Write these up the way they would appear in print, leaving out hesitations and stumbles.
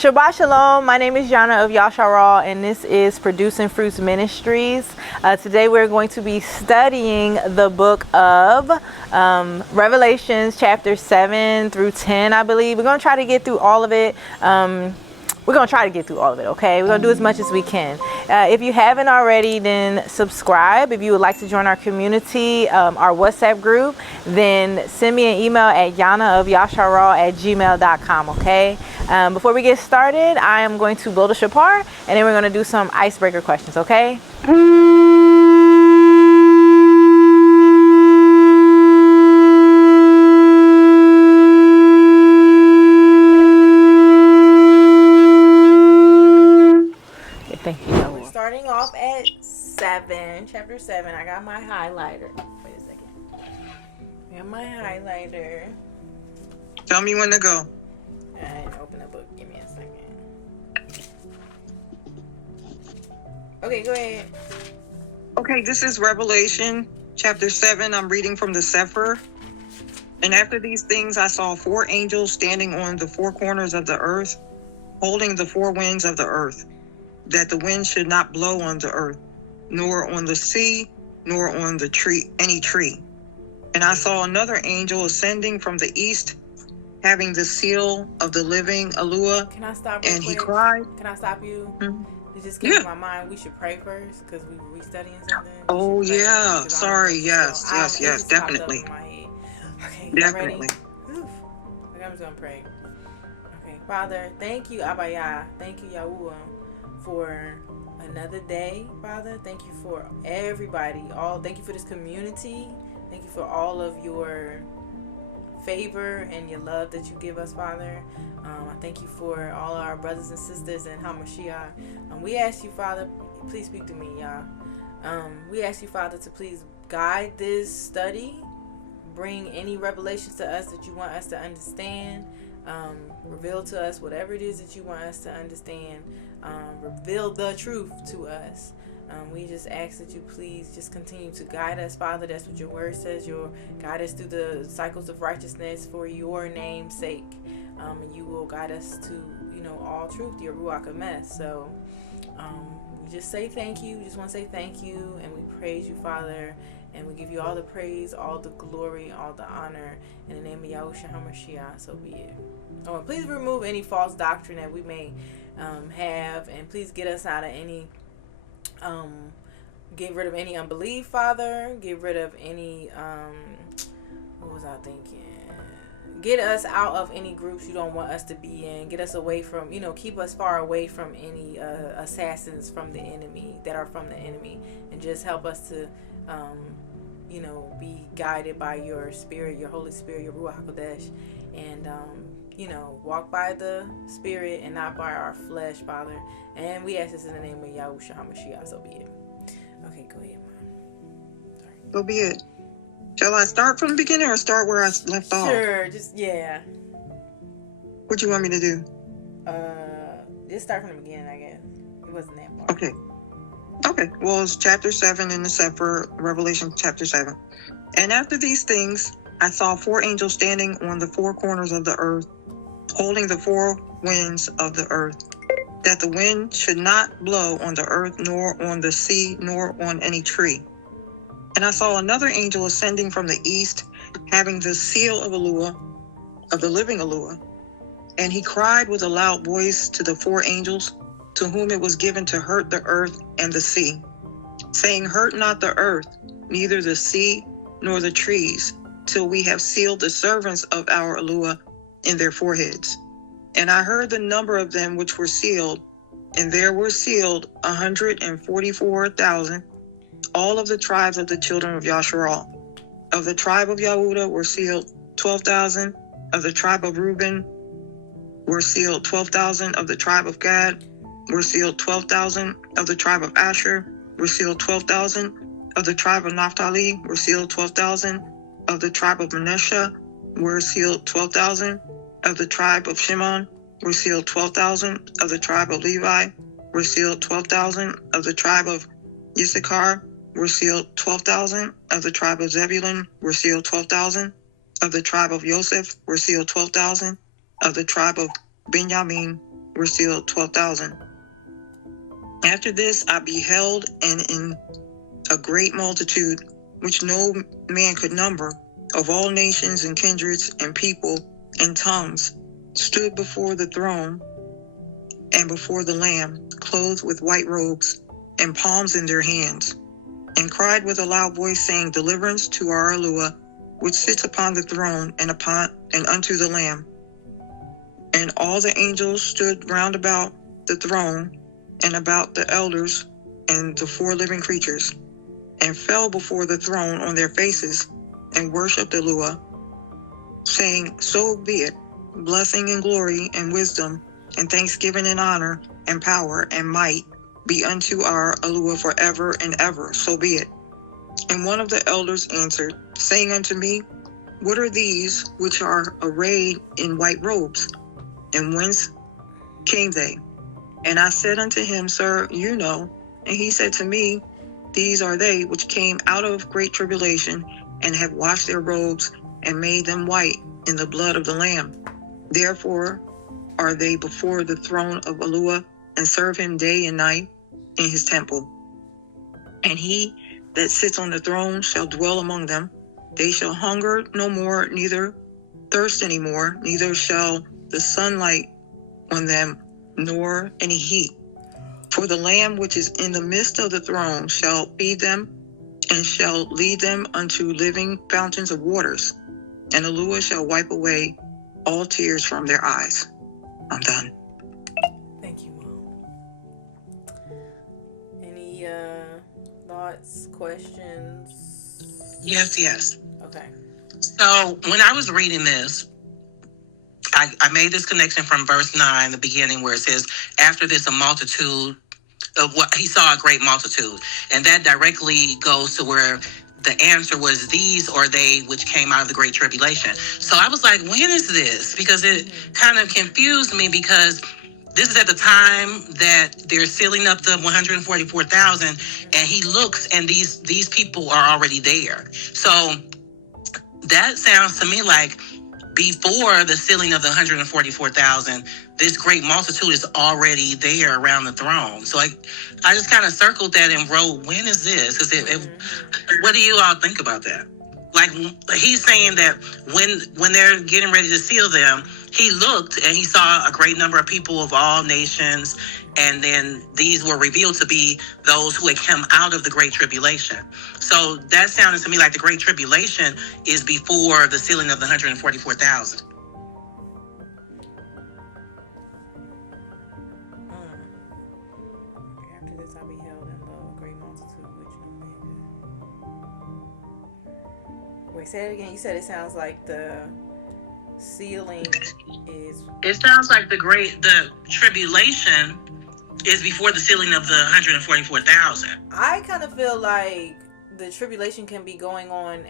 Shabbat Shalom. My name is Yannah of Yashar'al, and this is Producing Fruits Ministries. Today we're going to be studying the book of Revelations, chapter 7 through 10, I believe. We're going to try to get through all of it. Okay? We're going to do as much as we can. If you haven't already, then subscribe. If you would like to join our community, our WhatsApp group, then send me an email at yannahofyashar'al@gmail.com, okay? Before we get started, I am going to blow the shofar, and then we're going to do some icebreaker questions, okay? Thank you. We're starting off at 7, chapter 7. I got my highlighter. Wait a second. I got my highlighter. Tell me when to go. Alright, open the book. Give me a second. Okay, go ahead. Okay, this is Revelation chapter 7. I'm reading from the Sefer. And after these things, I saw 4 angels standing on the 4 corners of the earth, holding the 4 winds of the earth, that the wind should not blow on the earth, nor on the sea, nor on the tree, any tree. And I saw another angel ascending from the east, having the seal of the living Yahuah. Can I stop? And quick? he cried. Can I stop you? Mm-hmm. It just came to my mind. We should pray first because we were studying something. Oh yeah, sorry. Yes, definitely. Okay, definitely. Ready? Okay, I'm just gonna pray. Okay, Father, thank you, Abaya. Thank you, Yahuah, for another day, Father. Thank you for everybody. Thank you for this community. Thank you for all of your favor and your love that you give us, Father. I thank you for all our brothers and sisters in HaMashiach. We ask you, Father, please speak to me, y'all. We ask you, Father, to please guide this study. Bring any revelations to us that you want us to understand. Reveal to us whatever it is that you want us to understand. Reveal the truth to us. We just ask that you please just continue to guide us, Father. That's what your word says. You'll guide us through the cycles of righteousness for your name's sake. And you will guide us to, all truth, your Ruach of Yahuah. So we just say thank you. We just want to say thank you. And we praise you, Father. And we give you all the praise, all the glory, all the honor. In the name of Yahusha HaMashiach, so be it. Oh, and please remove any false doctrine that we may have. And please get us out of any... get rid of any unbelief, Father. Get rid of any what was I thinking? Get us out of any groups you don't want us to be in. Get us away from, keep us far away from any assassins from the enemy that are from the enemy, and just help us to be guided by your spirit, your Holy Spirit, your Ruach HaKodesh, and walk by the Spirit and not by our flesh, Father. And we ask this in the name of Yahusha HaMashiach, so be it. Okay, go ahead, Mom. Sorry. So be it. Shall I start from the beginning or start where I left off? Sure, yeah. What do you want me to do? Just start from the beginning, I guess. It wasn't that far. Okay. Well, it's chapter 7 in the Sefer, Revelation chapter 7. And after these things, I saw 4 angels standing on the 4 corners of the earth, holding the 4 winds of the earth, that the wind should not blow on the earth, nor on the sea, nor on any tree. And I saw another angel ascending from the east, having the seal of Yahuah, of the living Yahuah. And he cried with a loud voice to the 4 angels, to whom it was given to hurt the earth and the sea, saying, hurt not the earth, neither the sea, nor the trees, till we have sealed the servants of our Yahuah in their foreheads. And I heard the number of them which were sealed, and there were sealed 144,000, all of the tribes of the children of Yashar'al. Of the tribe of Yehudah were sealed 12,000. Of the tribe of Reuben were sealed 12,000. Of the tribe of Gad were sealed 12,000. Of the tribe of Asher were sealed 12,000. Of the tribe of Naphtali were sealed 12,000. Of the tribe of Manasseh were sealed 12,000. Of the tribe of Shimon were sealed 12,000. Of the tribe of Levi were sealed 12,000. Of the tribe of Issachar were sealed 12,000. Of the tribe of Zebulun were sealed 12,000. Of the tribe of Joseph were sealed 12,000. Of the tribe of Benjamin were sealed 12,000. After this I beheld, and in a great multitude, which no man could number, of all nations and kindreds and people and tongues, stood before the throne and before the Lamb, clothed with white robes and palms in their hands, and cried with a loud voice, saying, Deliverance to our Yahuah, which sits upon the throne, and unto the Lamb. And all the angels stood round about the throne, and about the elders and the 4 living creatures, and fell before the throne on their faces, and worshipped Yahuah, saying, So be it, blessing and glory and wisdom and thanksgiving and honor and power and might be unto our Yahuah forever and ever. So be it. And one of the elders answered, saying unto me, What are these which are arrayed in white robes? And whence came they? And I said unto him, Sir, you know. And he said to me, These are they which came out of great tribulation, and have washed their robes, and made them white in the blood of the Lamb. Therefore are they before the throne of Yahuah, and serve him day and night in his temple. And he that sits on the throne shall dwell among them. They shall hunger no more, neither thirst any more, neither shall the sunlight on them, nor any heat. For the Lamb which is in the midst of the throne shall feed them, and shall lead them unto living fountains of waters. And Yahuah shall wipe away all tears from their eyes. I'm done. Thank you, Mom. Any thoughts, questions? Yes. Okay. So when I was reading this, I made this connection from verse 9, the beginning, where it says, after this, a multitude of what he saw, a great multitude. And that directly goes to where the answer was, these are they which came out of the great tribulation. So I was like, when is this? Because it kind of confused me, because this is at the time that they're sealing up the 144,000, and he looks, and these people are already there. So that sounds to me like before the sealing of the 144,000, this great multitude is already there around the throne. So I just kind of circled that and wrote, when is this? Because what do you all think about that? Like, he's saying that when they're getting ready to seal them, he looked and he saw a great number of people of all nations, and then these were revealed to be those who had come out of the great tribulation. So that sounded to me like the great tribulation is before the sealing of the 144,000. After this I beheld, and lo, a great multitude which no man could. Wait, say it again. You said it sounds like the sealing is... It sounds like the tribulation is before the sealing of the 144,000. I kind of feel like the tribulation can be going on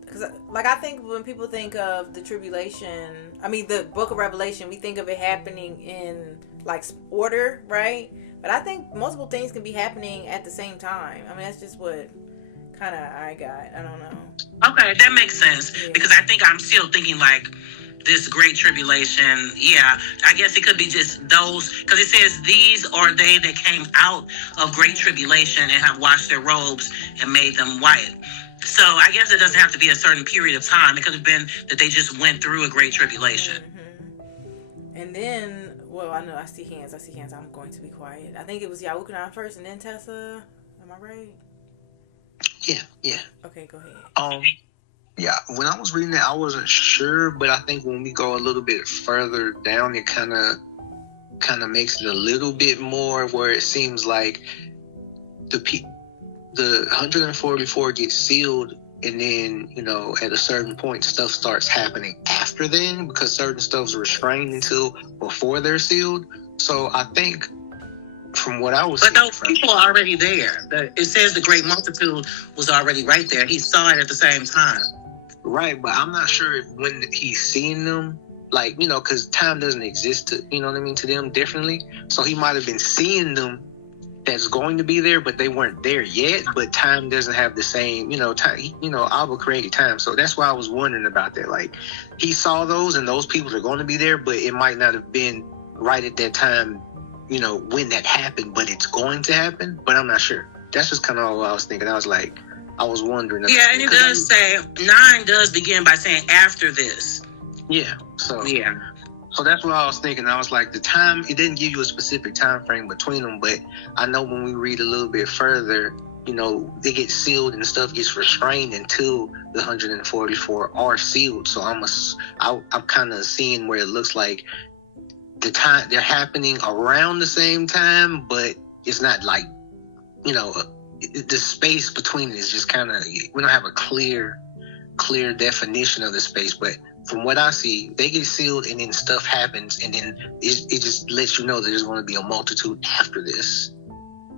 because like I think when people think of the tribulation, I mean the book of Revelation, we think of it happening in like order, right? But I think multiple things can be happening at the same time. I mean, that's just what kind of I got. I don't know. Okay, that makes sense. Yeah. Because I think I'm still thinking like this great tribulation. Yeah, I guess it could be just those, because it says these are they that came out of great tribulation and have washed their robes and made them white. So I guess it doesn't have to be a certain period of time. It could have been that they just went through a great tribulation. Mm-hmm. And then, well, I know I see hands. I'm going to be quiet. I think it was Yahuah first and then Tessa. Am I right? Yeah. Okay, go ahead. Yeah, when I was reading it, I wasn't sure, but I think when we go a little bit further down, it kind of makes it a little bit more where it seems like the 144 gets sealed, and then, at a certain point, stuff starts happening after then, because certain stuff's restrained until before they're sealed. So I think from what I was But those people are already there. It says the great multitude was already right there. He saw it at the same time. Right, but I'm not sure if when he's seeing them, like, because time doesn't exist to, to them differently. So he might have been seeing them that's going to be there, but they weren't there yet. But time doesn't have the same, time. Abba created time, so that's why I was wondering about that. Like, he saw those, and those people are going to be there, but it might not have been right at that time, you know, when that happened, but it's going to happen, but I'm not sure. That's just kind of all I was thinking. I was like, I was wondering. Yeah, and it does say 9 does begin by saying after this. Yeah. So yeah. So that's what I was thinking. I was like, the time, it didn't give you a specific time frame between them, but I know when we read a little bit further, you know, they get sealed and stuff gets restrained until the 144 are sealed. So I'm kind of seeing where it looks like the time they're happening around the same time, but it's not like, you know, the space between it is just kind of, we don't have a clear definition of the space, but from what I see, they get sealed and then stuff happens, and then it just lets you know that there's going to be a multitude after this.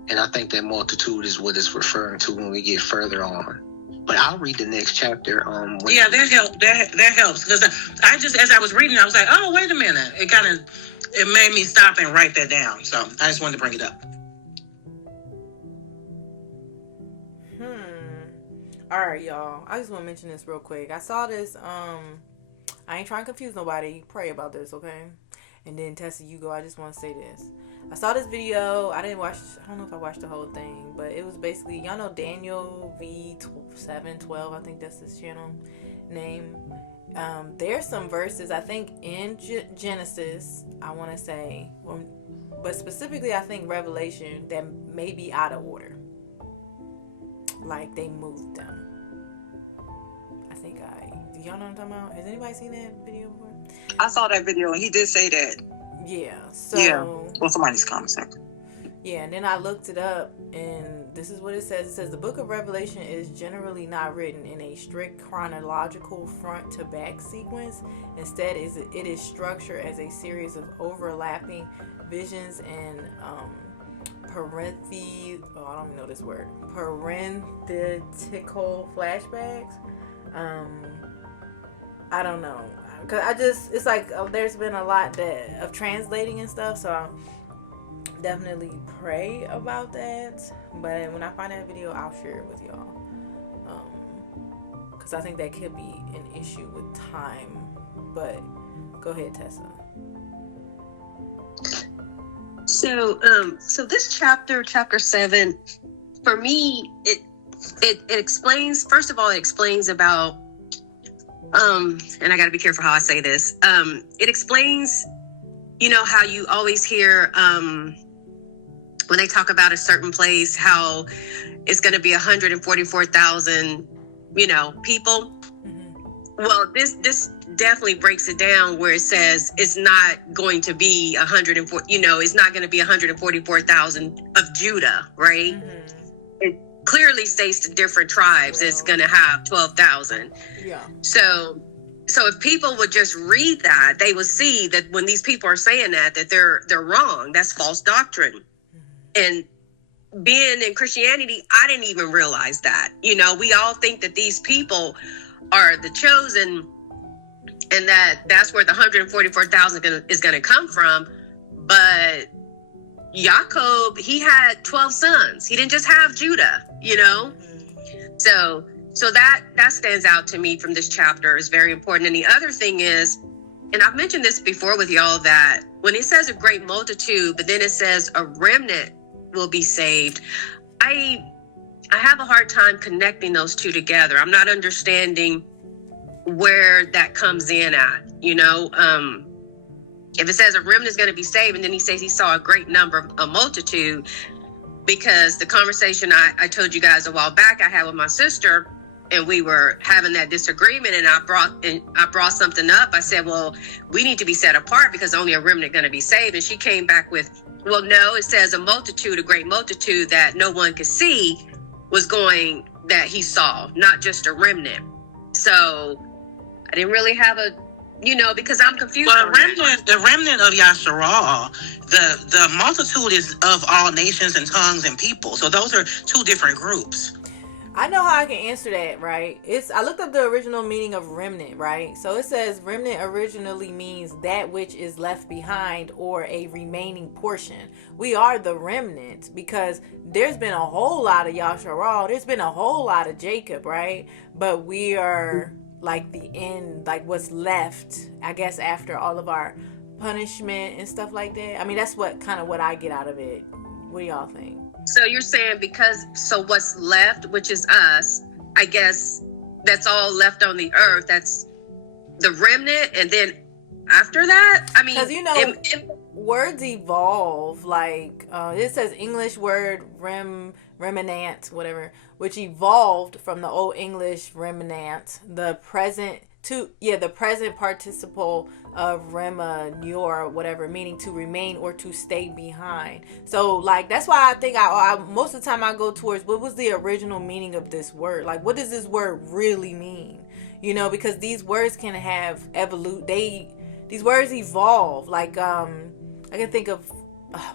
And I think that multitude is what it's referring to when we get further on. But I'll read the next chapter. Yeah, that helps, because I just, as I was reading, I was like, oh, wait a minute. It made me stop and write that down. So I just wanted to bring it up. All right, y'all. I just want to mention this real quick. I saw this. I ain't trying to confuse nobody. Pray about this, okay? And then Tessa, you go. I just want to say this. I saw this video. I don't know if I watched the whole thing, but it was basically, y'all know Daniel V712. I think that's his channel name. There's some verses, I think, in Genesis, I want to say, but specifically, I think Revelation, that may be out of order. Like they moved them. Do y'all know what I'm talking about? Has anybody seen that video before? I saw that video and he did say that. Yeah. So yeah. Well, somebody's comment. Yeah, and then I looked it up, and this is what it says. It says the book of Revelation is generally not written in a strict chronological front to back sequence. Instead, it is structured as a series of overlapping visions and I don't even know this word. Parenthetical flashbacks. I don't know, cause it's like there's been a lot of translating and stuff, so I'll definitely pray about that. But when I find that video, I'll share it with y'all, cause I think that could be an issue with time. But go ahead, Tessa. So this chapter 7, for me, it explains, first of all, it explains about, and I got to be careful how I say this. It explains, you know, how you always hear, when they talk about a certain place, how it's going to be 144,000, you know, people. Mm-hmm. Well, this definitely breaks it down where it says it's not going to be 104, you know, it's not going to be 144,000 of Judah, right? Mm-hmm. It clearly states the different tribes. It's going to have 12,000. Yeah. So if people would just read that, they would see that when these people are saying that they're wrong. That's false doctrine. Mm-hmm. And being in Christianity, I didn't even realize that. You know, we all think that these people are the chosen, and that's where the 144,000 is going to come from. But Jacob, he had 12 sons. He didn't just have Judah, you know? So that stands out to me from this chapter, is very important. And the other thing is, and I've mentioned this before with y'all, that when it says a great multitude, but then it says a remnant will be saved, I have a hard time connecting those two together. I'm not understanding where that comes in at, you know? If it says a remnant is going to be saved, and then he says he saw a great number, a multitude, because the conversation I told you guys a while back I had with my sister, and we were having that disagreement, and I brought something up. I said, well, we need to be set apart because only a remnant going to be saved. And she came back with, well, no, it says a multitude, a great multitude that no one could see that he saw, not just a remnant. So I didn't really have because I'm confused. Well, the remnant of Yashar'al, the multitude is of all nations and tongues and people. So those are two different groups. I know how I can answer that, right? I looked up the original meaning of remnant, right? So it says remnant originally means that which is left behind or a remaining portion. We are the remnant because there's been a whole lot of Yashar'al. There's been a whole lot of Jacob, right? But we are like the end, like what's left, I guess, after all of our punishment and stuff like that. I mean, that's what I get out of it. What do y'all think? So you're saying so what's left, which is us, I guess that's all left on the earth. That's the remnant, and then after that, I mean, because words evolve. Like it says English word remnant, whatever, which evolved from the Old English remnant, the present participle of remanure, whatever, meaning to remain or to stay behind. So like that's why I think I most of the time I go towards what was the original meaning of this word. Like, what does this word really mean? You know, because these words can have these words evolve. Like I can think of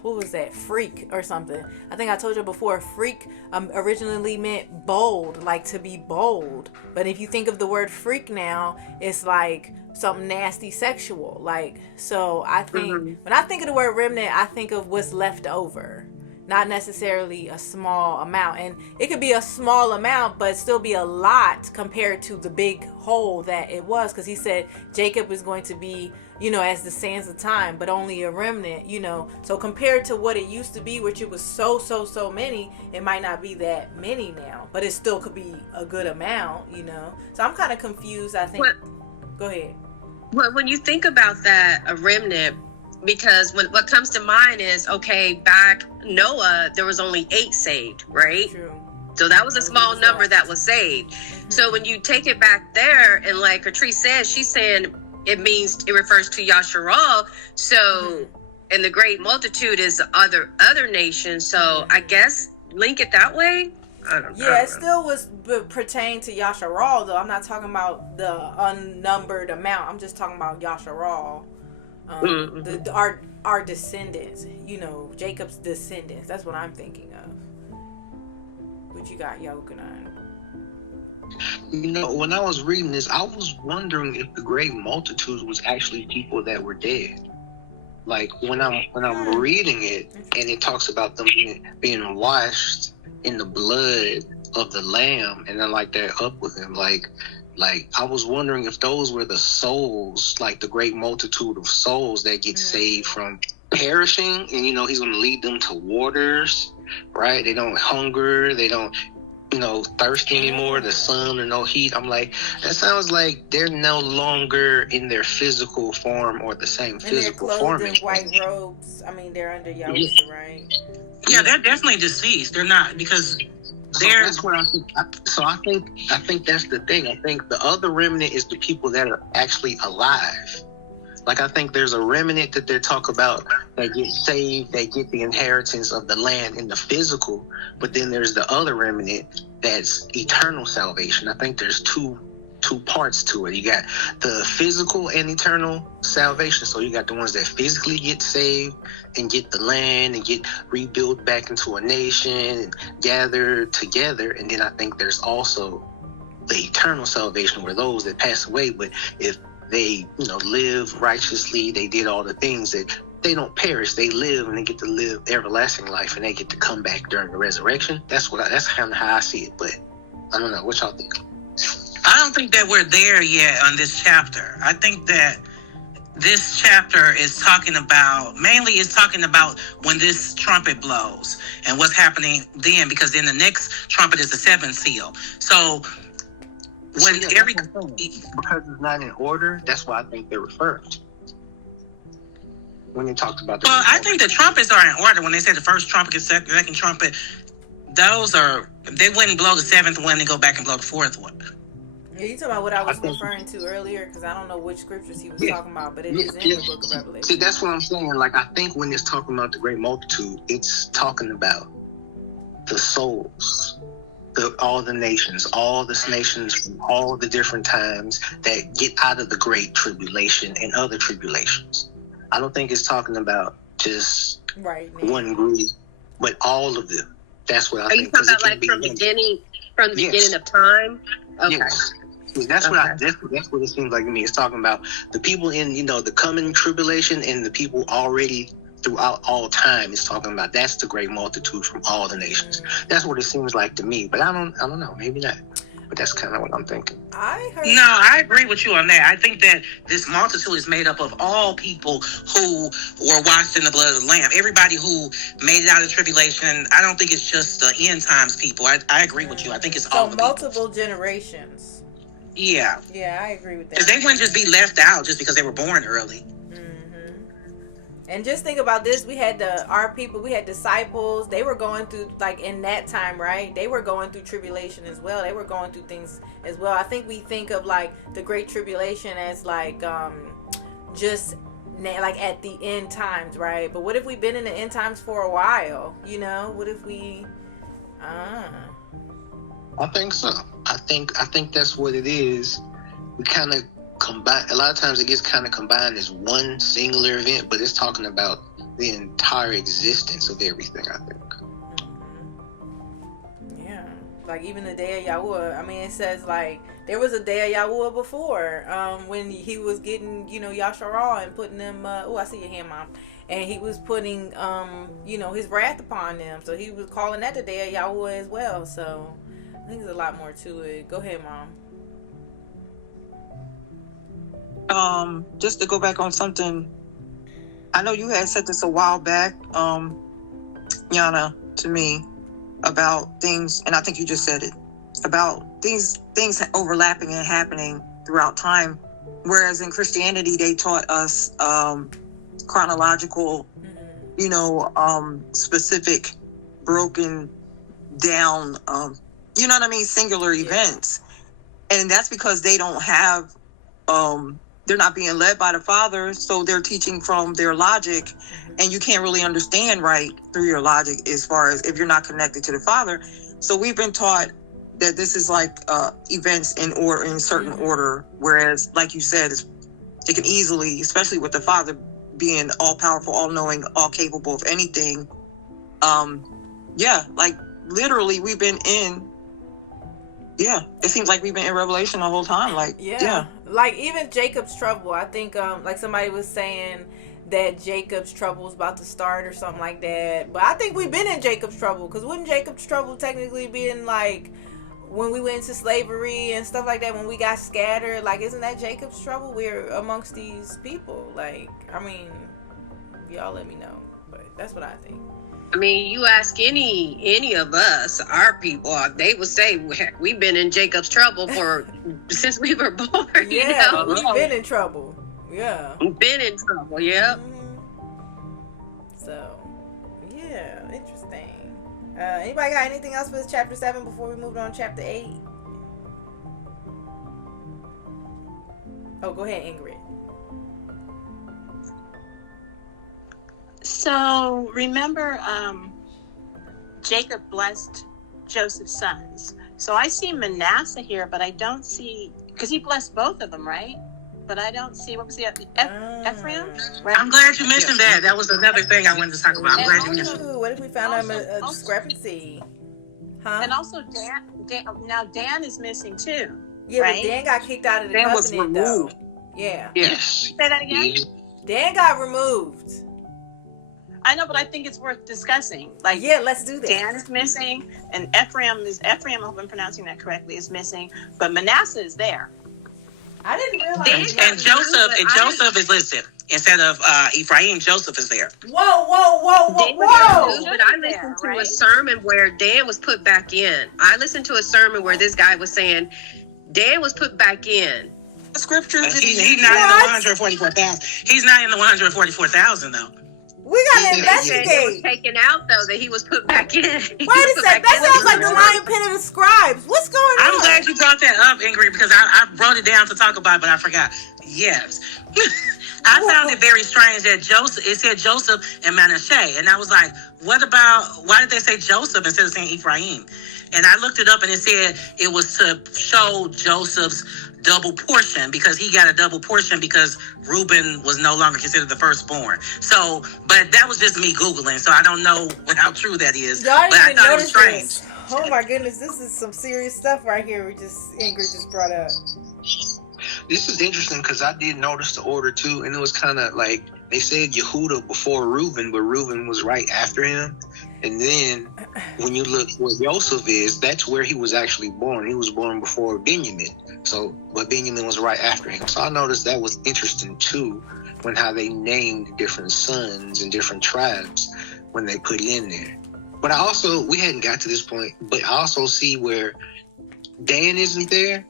what was that, freak or something. I think I told you before, freak originally meant bold, like to be bold. But if you think of the word freak now, it's like something nasty, sexual. Like, so I think when I think of the word remnant, I think of what's left over, not necessarily a small amount. And it could be a small amount, but still be a lot compared to the big hole that it was. Because he said Jacob is going to be, as the sands of time, but only a remnant, So compared to what it used to be, which it was so many, it might not be that many now, but it still could be a good amount, So I'm kind of confused, I think. Go ahead. Well, when you think about that, a remnant, because what comes to mind is, okay, back Noah, there was only 8 saved, right? True. So that was a small number that was saved. So when you take it back there, and like Catrice says, she's saying it refers to Yashar'al. So, and the great multitude is other nations. So I guess link it that way. I don't know. Yeah, it still was pertain to Yashar'al, though. I'm not talking about the unnumbered amount. I'm just talking about Yashar'al. Our descendants, Jacob's descendants. That's what I'm thinking of. What you got, Yochanan? When I was reading this, I was wondering if the great multitude was actually people that were dead. Like when I'm reading it, and it talks about them being washed in the blood of the Lamb, and then like they're up with him. Like I was wondering if those were the souls, like the great multitude of souls that get saved from perishing, and he's going to lead them to waters, right? They don't hunger, they don't thirsty anymore, the sun or no heat. I'm like, that sounds like they're no longer in their physical form or the same physical form. And they're clothed in white robes. I mean, they're under Yahusha, right? Yeah, they're definitely deceased. They're not, because they're... That's what I think. I think that's the thing. I think the other remnant is the people that are actually alive. Like, I think there's a remnant that they talk about that get saved, that get the inheritance of the land in the physical, but then there's the other remnant that's eternal salvation. I think there's two parts to it. You got the physical and eternal salvation. So you got the ones that physically get saved and get the land and get rebuilt back into a nation and gather together. And then I think there's also the eternal salvation, where those that pass away, but if they, live righteously, they did all the things, that they don't perish, they live, and they get to live everlasting life, and they get to come back during the resurrection. That's kind of how I see it, but I don't know. What y'all think? I don't think that we're there yet on this chapter. I think that this chapter is talking about when this trumpet blows and what's happening then, because then the next trumpet is the 7th seal. So when because it's not in order, that's why I think they're referred when they talked about I think the trumpets are in order. When they say the first trumpet, second trumpet, they wouldn't blow the 7th one and go back and blow the 4th one. Yeah, you talking about what I was referring to earlier, because I don't know which scriptures he was talking about, but it is in the book of Revelation. See, that's what I'm saying. Like, I think when it's talking about the great multitude, it's talking about the souls, all the nations from all the different times that get out of the great tribulation and other tribulations. I don't think it's talking about just one group, but all of them. That's what I think. Are you talking about like from the beginning of time? Okay. Yes. That's what it seems like to me. It's talking about the people in, the coming tribulation, and the people already throughout all time. It's talking about that's the great multitude from all the nations. That's what it seems like to me. But I don't know. Maybe not. But that's kind of what I'm thinking. No, I agree with you on that. I think that this multitude is made up of all people who were washed in the blood of the Lamb. Everybody who made it out of tribulation. I don't think it's just the end times people. I agree with you. I think it's all the multiple people. Generations. Yeah. Yeah, I agree with that. Because they wouldn't just be left out just because they were born early. And just think about this. We had our people, we had disciples. They were going through, like, in that time, right? They were going through tribulation as well. They were going through things as well. I think we think of, like, the Great Tribulation as, like, just, like, at the end times, right? But what if we've been in the end times for a while? You know? What if we... I think so. I think that's what it is. We kind of combine. A lot of times it gets kind of combined as one singular event, but it's talking about the entire existence of everything, I think. Yeah. Like even the day of Yahuah. I mean, it says like there was a day of Yahuah before when he was getting, Yashar'al and putting them, I see your hand, Mom. And he was putting, his wrath upon them. So he was calling that the day of Yahuah as well. So I think there's a lot more to it. Go ahead, Mom. Just to go back on something, I know you had said this a while back, Yannah, to me about things, and I think you just said it, about things overlapping and happening throughout time, whereas in Christianity they taught us chronological, specific, broken down, singular events, and that's because they don't have they're not being led by the Father, so they're teaching from their logic, and you can't really understand right through your logic as far as if you're not connected to the Father. So we've been taught that this is like events in certain order, whereas, like you said, it can easily, especially with the Father being all-powerful, all-knowing, all-capable of anything, like literally we've been in, it seems like we've been in Revelation the whole time. Like even Jacob's trouble. I think like somebody was saying that Jacob's trouble is about to start or something like that. But I think we've been in Jacob's trouble, because wouldn't Jacob's trouble technically be in like when we went into slavery and stuff like that, when we got scattered? Like, isn't that Jacob's trouble? We're amongst these people. Like, I mean, y'all let me know, but that's what I think. I mean, you ask any of us, our people, they would say we've been in Jacob's trouble since we were born. Yeah, we've been in trouble. Yeah, we've been in trouble. Yep. So, yeah, interesting. Anybody got anything else for this chapter 7 before we move on to chapter 8? Oh, go ahead, Ingrid. So remember, Jacob blessed Joseph's sons. So I see Manasseh here, but I don't see, because he blessed both of them, right? But I don't see, what was the Ephraim? Right? I'm glad you mentioned that. That was another thing I wanted to talk about. I'm glad you mentioned it. What if we found a discrepancy? Huh? And also Dan is missing too. Yeah, right? But Dan got kicked out of the Dan covenant, was removed. though. Yeah. Yes. Say that again? Dan got removed. I know, but I think it's worth discussing. Like, let's do that. Dan is missing, and Ephraim, I hope I'm pronouncing that correctly, is missing, but Manasseh is there. I didn't realize. And Joseph is listed instead of Ephraim. Joseph is there. Whoa! But I listened to a sermon where Dan was put back in. I listened to a sermon where this guy was saying Dan was put back in. The scripture. He's not in the 144,000. He's not in the 144,000 though. We gotta investigate. He was taken out though, that he was put back in. Wait a second, that sounds like the Lion Pen of the Scribes. What's going on? I'm glad you brought that up, Ingrid, because I wrote it down to talk about it, but I forgot. Yes. I found it very strange that it said Joseph and Manasseh, and I was like, why did they say Joseph instead of saying Ephraim? And I looked it up, and it said it was to show Joseph's double portion, because he got a double portion because Reuben was no longer considered the firstborn. So, but that was just me Googling, so I don't know how true that is. Y'all but I thought it was strange. This. Oh my goodness, this is some serious stuff right here. Ingrid just brought up. This is interesting because I did notice the order too, and it was kind of like they said Yehuda before Reuben, but Reuben was right after him. And then when you look what Joseph is, that's where he was actually born. He was born before Benjamin. So, but Benjamin was right after him. So I noticed that was interesting too, when how they named different sons and different tribes when they put it in there. But I also, we hadn't got to this point, but I also see where Dan isn't there.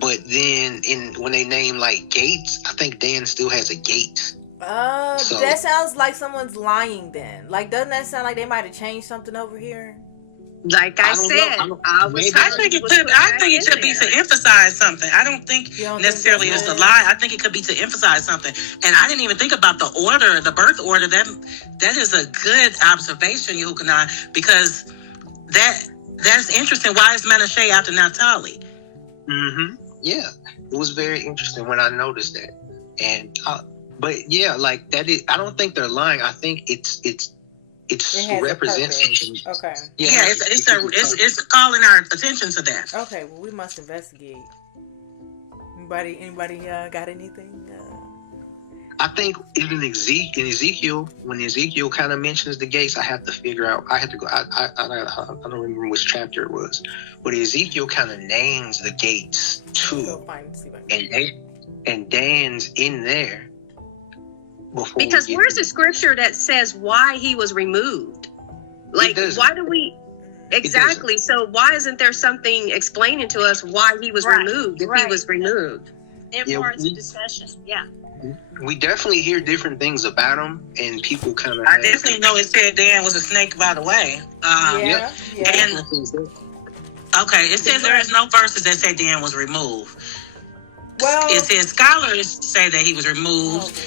But then when they name like gates, I think Dan still has a gate. So, that sounds like someone's lying then. Like, doesn't that sound like they might have changed something over here? Like I said, I think it could be to emphasize something. I don't think necessarily it's a lie. I think it could be to emphasize something. And I didn't even think about the order, the birth order. That is a good observation, Yahuah, because that's interesting. Why is Manasseh after Naphtali? Mm-hmm. Yeah, it was very interesting when I noticed that. And but yeah, like that is. I don't think they're lying. I think it represents something. Okay. Yeah, it's calling our attention to that. Okay, well, we must investigate. Anybody got anything? I think even Ezekiel, when Ezekiel kind of mentions the gates, I have to figure out. I have to go. I don't remember which chapter it was, but Ezekiel kind of names the gates too, and Dan's in there. Because where's the scripture that says why he was removed? Like, why do we... Exactly. So why isn't there something explaining to us why he was removed if he was removed? It warrants a discussion. Yeah. We definitely hear different things about him, and people kind of... I definitely know it said Dan was a snake, by the way. Yeah. And, okay, it says there is no verses that say Dan was removed. Well... It says scholars say that he was removed...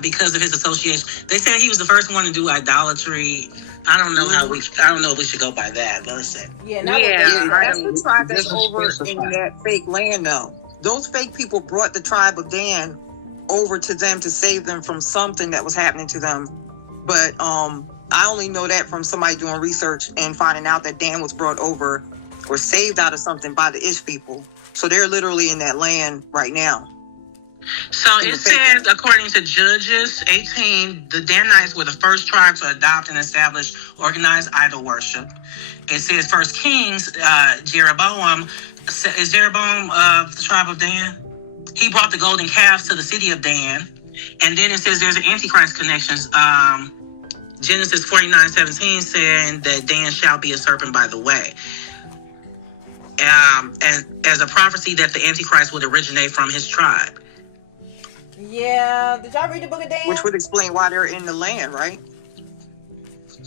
because of his association. They said he was the first one to do idolatry. I don't know if we should go by that. Let's say. That's the tribe that's over in that fake land now. Those fake people brought the tribe of Dan over to them to save them from something that was happening to them. But I only know that from somebody doing research and finding out that Dan was brought over or saved out of something by the Ish people. So they're literally in that land right now. So it says, according to Judges 18, the Danites were the first tribe to adopt and establish organized idol worship. It says, First Kings, Jeroboam, is Jeroboam of the tribe of Dan? He brought the golden calves to the city of Dan. And then it says there's an Antichrist connections. Genesis 49:17 saying that Dan shall be a serpent by the way. And as a prophecy that the Antichrist would originate from his tribe. Yeah, did y'all read the book of Dan? Which would explain why they're in the land, right?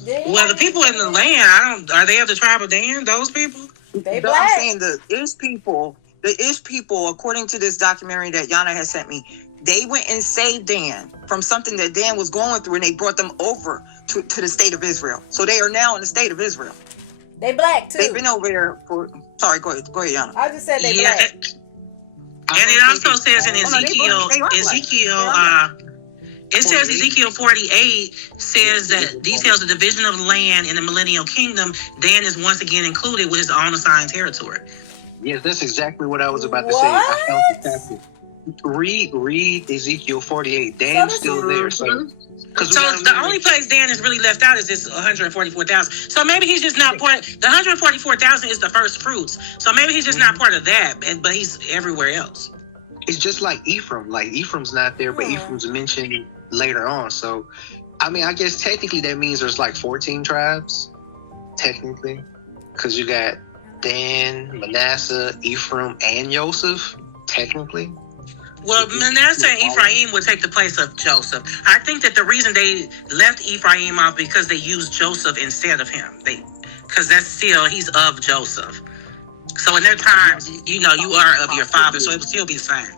Well, the people in the land, are they of the tribe of Dan? Those people? They black. I'm saying the Ish people, according to this documentary that Yannah has sent me, they went and saved Dan from something that Dan was going through, and they brought them over to the state of Israel. So they are now in the state of Israel. They black too. They've been over there for. Sorry, go ahead, Yannah. I just said they black. And it also says in Ezekiel, it says Ezekiel 48 says that details the division of land in the millennial kingdom. Dan is once again included with his own assigned territory. Yes, that's exactly what I was about to say. I found the chapter. Read Ezekiel 48. Dan's still there. So the only place Dan is really left out is this 144,000. So maybe he's just not part. The 144,000 is the first fruits. So maybe he's just not part of that, but he's everywhere else. It's just like Ephraim. Like Ephraim's not there, but Ephraim's mentioned later on. So, I mean, I guess technically that means there's like 14 tribes. Technically, because you got Dan, Manasseh, Ephraim, and Joseph. Technically. Well, Manasseh and Ephraim would take the place of Joseph. I think that the reason they left Ephraim off because they used Joseph instead of him. Because he's of Joseph. So in their times, you are of your father, so it would still be the same.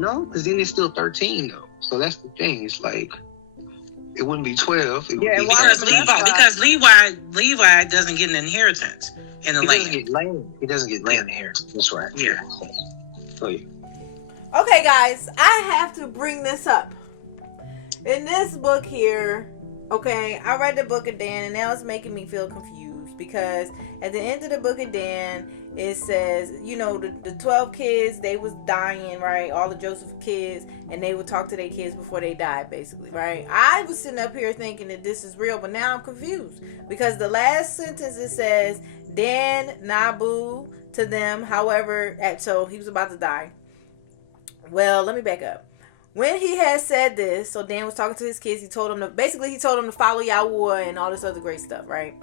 No, because then it's still 13 though. So that's the thing. It's like it wouldn't be 12. Because Levi doesn't get an inheritance in the land. He doesn't get land inheritance. That's right. Yeah. So yeah. Okay, guys, I have to bring this up. In this book here, okay, I read the book of Dan, and now it's making me feel confused because at the end of the book of Dan, it says, you know, the 12 kids, they was dying, right? All the Joseph kids, and they would talk to their kids before they died, basically, right? I was sitting up here thinking that this is real, but now I'm confused because the last sentence, it says, Dan Nabu to them, however, so he was about to die. Well, let me back up. When he had said this, so Dan was talking to his kids. He told them to follow Yahuah and all this other great stuff, right?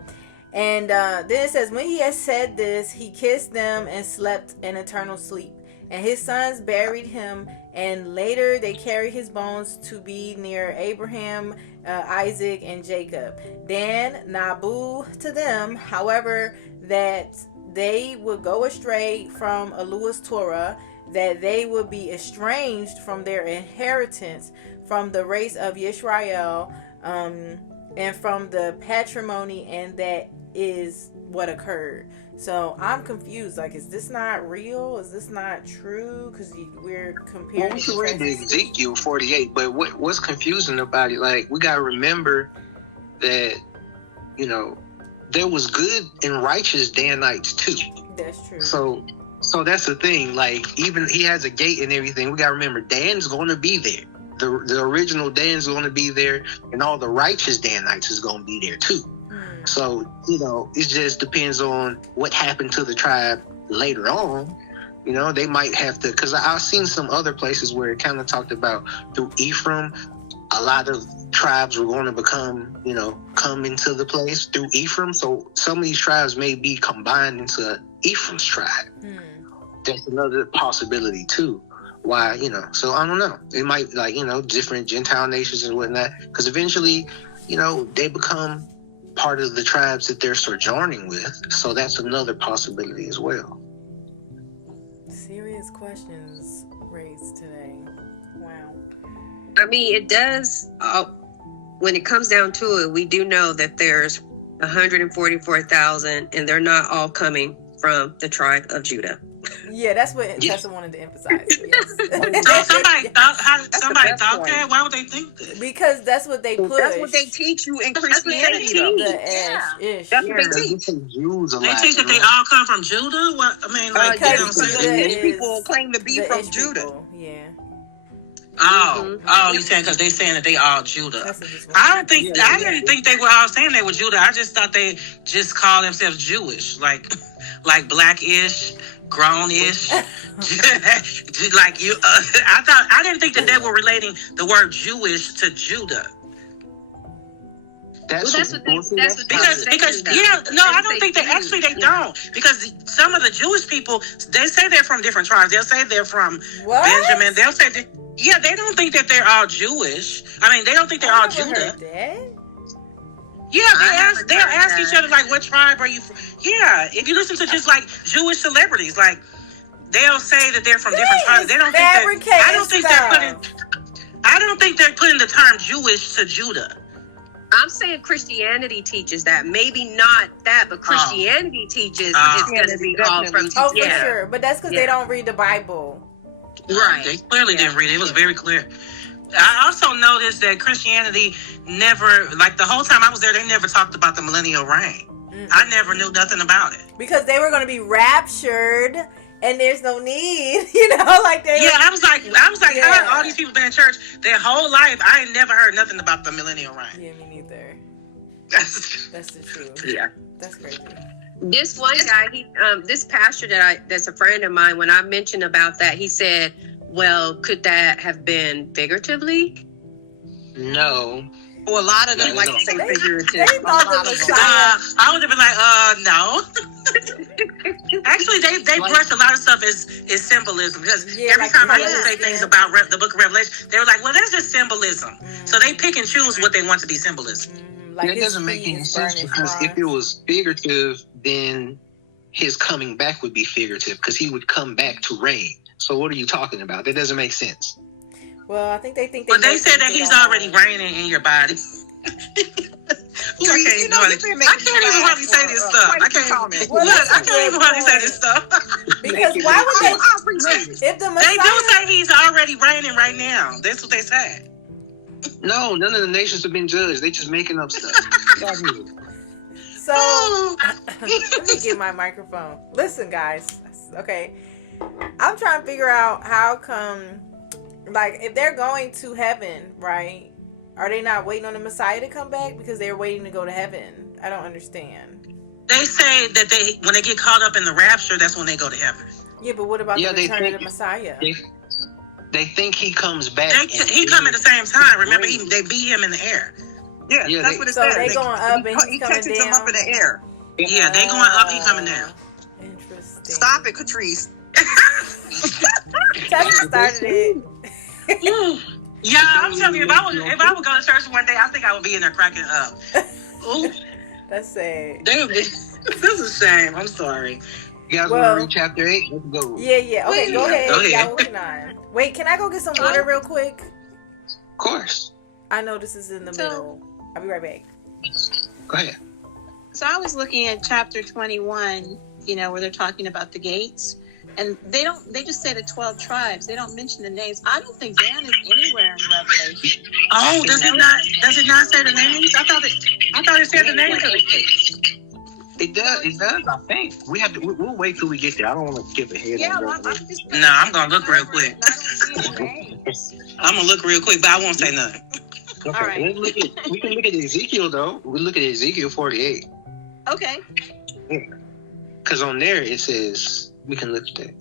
And then it says, when he had said this, he kissed them and slept an eternal sleep. And his sons buried him, and later they carried his bones to be near Abraham, Isaac, and Jacob. Dan Nabu to them, however, that they would go astray from Eloh's Torah, that they would be estranged from their inheritance, from the race of Yashar'al, and from the patrimony, and that is what occurred. So I'm confused. Like, is this not real? Is this not true? Because we're comparing. Well, we can read the Ezekiel 48, but what's confusing about it? Like, we gotta remember that, you know, there was good and righteous Danites too. That's true. So that's the thing. Like, even he has a gate and everything. We gotta remember, Dan's going to be there. The original Dan's going to be there, and all the righteous Danites is going to be there too. So, you know, it just depends on what happened to the tribe later on. You know, they might have to, because I've seen some other places where it kind of talked about through Ephraim, a lot of tribes were going to become, you know, come into the place through Ephraim. So some of these tribes may be combined into Ephraim's tribe. That's another possibility too. Why, you know, so I don't know. It might, like, you know, different Gentile nations and whatnot, because eventually, you know, they become part of the tribes that they're sojourning with. So that's another possibility as well. Serious questions raised today. Wow. I mean, it does, when it comes down to it, we do know that there's 144,000, and they're not all coming from the tribe of Judah. Yeah, that's what Tessa wanted to emphasize. Yes. So somebody thought that? Why would they think that? Because that's what they push. That's what they teach you in Christianity. That's what they teach. They teach that they all come from Judah? What, I mean, like, you know what I'm saying? These people claim to be from Judah. People. Yeah. Oh, you saying because they saying that they all Judah? I didn't think they were all saying they were Judah. I just thought they just call themselves Jewish, like blackish, grownish, like you. I didn't think that they were relating the word Jewish to Judah. That's what they because yeah, no, I don't think they actually they don't, because some of the Jewish people, they say they're from different tribes. They'll say they're from Benjamin. They'll say that, yeah, they don't think that they're all Jewish. I mean, they don't think they're all Judah. Yeah, they'll ask each other, like, what tribe are you from? Yeah, if you listen to just like Jewish celebrities, like, they'll say that they're from different tribes. They don't think that. I don't think they're putting the term Jewish to Judah. I'm saying Christianity teaches that. Maybe not that, but Christianity teaches it's going to be all from. Oh, for sure. But that's because they don't read the Bible. Right. They clearly didn't read it. It was very clear. I also noticed that Christianity never, like, the whole time I was there, they never talked about the millennial reign. I never knew nothing about it. Because they were going to be raptured, and there's no need, you know, like they. Yeah, I was like, all these people been in church their whole life. I ain't never heard nothing about the millennial reign. Yeah, me neither. That's the truth. Yeah, that's crazy. This one guy, this pastor that's a friend of mine, when I mentioned about that, he said, well, could that have been figuratively? No. Well, a lot of them like to say figurative. I would have been like, no. Actually, they brush a lot of stuff as symbolism, because every time I used to say things about the book of Revelation, they were like, well, that's just symbolism. So they pick and choose what they want to be symbolism. Like, it doesn't make any sense, because if it was figurative, then his coming back would be figurative, because he would come back to reign. So what are you talking about? That doesn't make sense. Well, I think they think. But they said that he's already reigning in your body. I can't even hardly say this stuff. I can't even hardly say this stuff. Because why would they? If the Messiah, they do say he's already reigning right now. That's what they said. No, none of the nations have been judged. They just making up stuff. So let me get my microphone. Listen, guys. Okay, I'm trying to figure out how come, like, if they're going to heaven, right? Are they not waiting on the Messiah to come back because they're waiting to go to heaven? I don't understand. They say that when they get caught up in the rapture, that's when they go to heaven. Yeah, but what about the return of the Messiah? They think he comes back. He come at the same time. Remember, they beat him in the air. Yeah, that's what it so says. So they going up and he catches them up in the air. Yeah, they going up, he coming down. Interesting. Stop it, Catrice. Tell started it. Yeah, I'm telling you, if I would go to church one day, I think I would be in there cracking up. Ooh. That's sad. This is a shame. I'm sorry. You guys want to read chapter 8? Let's go. Yeah. Okay, go ahead. Go ahead. Y'all working on. Wait, can I go get some water real quick? Of course. I know this is in the middle. I'll be right back. Go ahead. So I was looking at chapter 21, where they're talking about the gates. And they just say the 12 tribes. They don't mention the names. I don't think Dan is anywhere in Revelation. Oh, does it not say the names? I thought it said the names of the gates. It does, I think. We'll wait till we get there. I don't want to skip ahead. Yeah, on I'm going to look real quick. I don't see the names. I'm going to look real quick, but I won't say nothing. Okay, all right. We can look at Ezekiel, though. We look at Ezekiel 48. Okay. Because on there it says, we can look at that.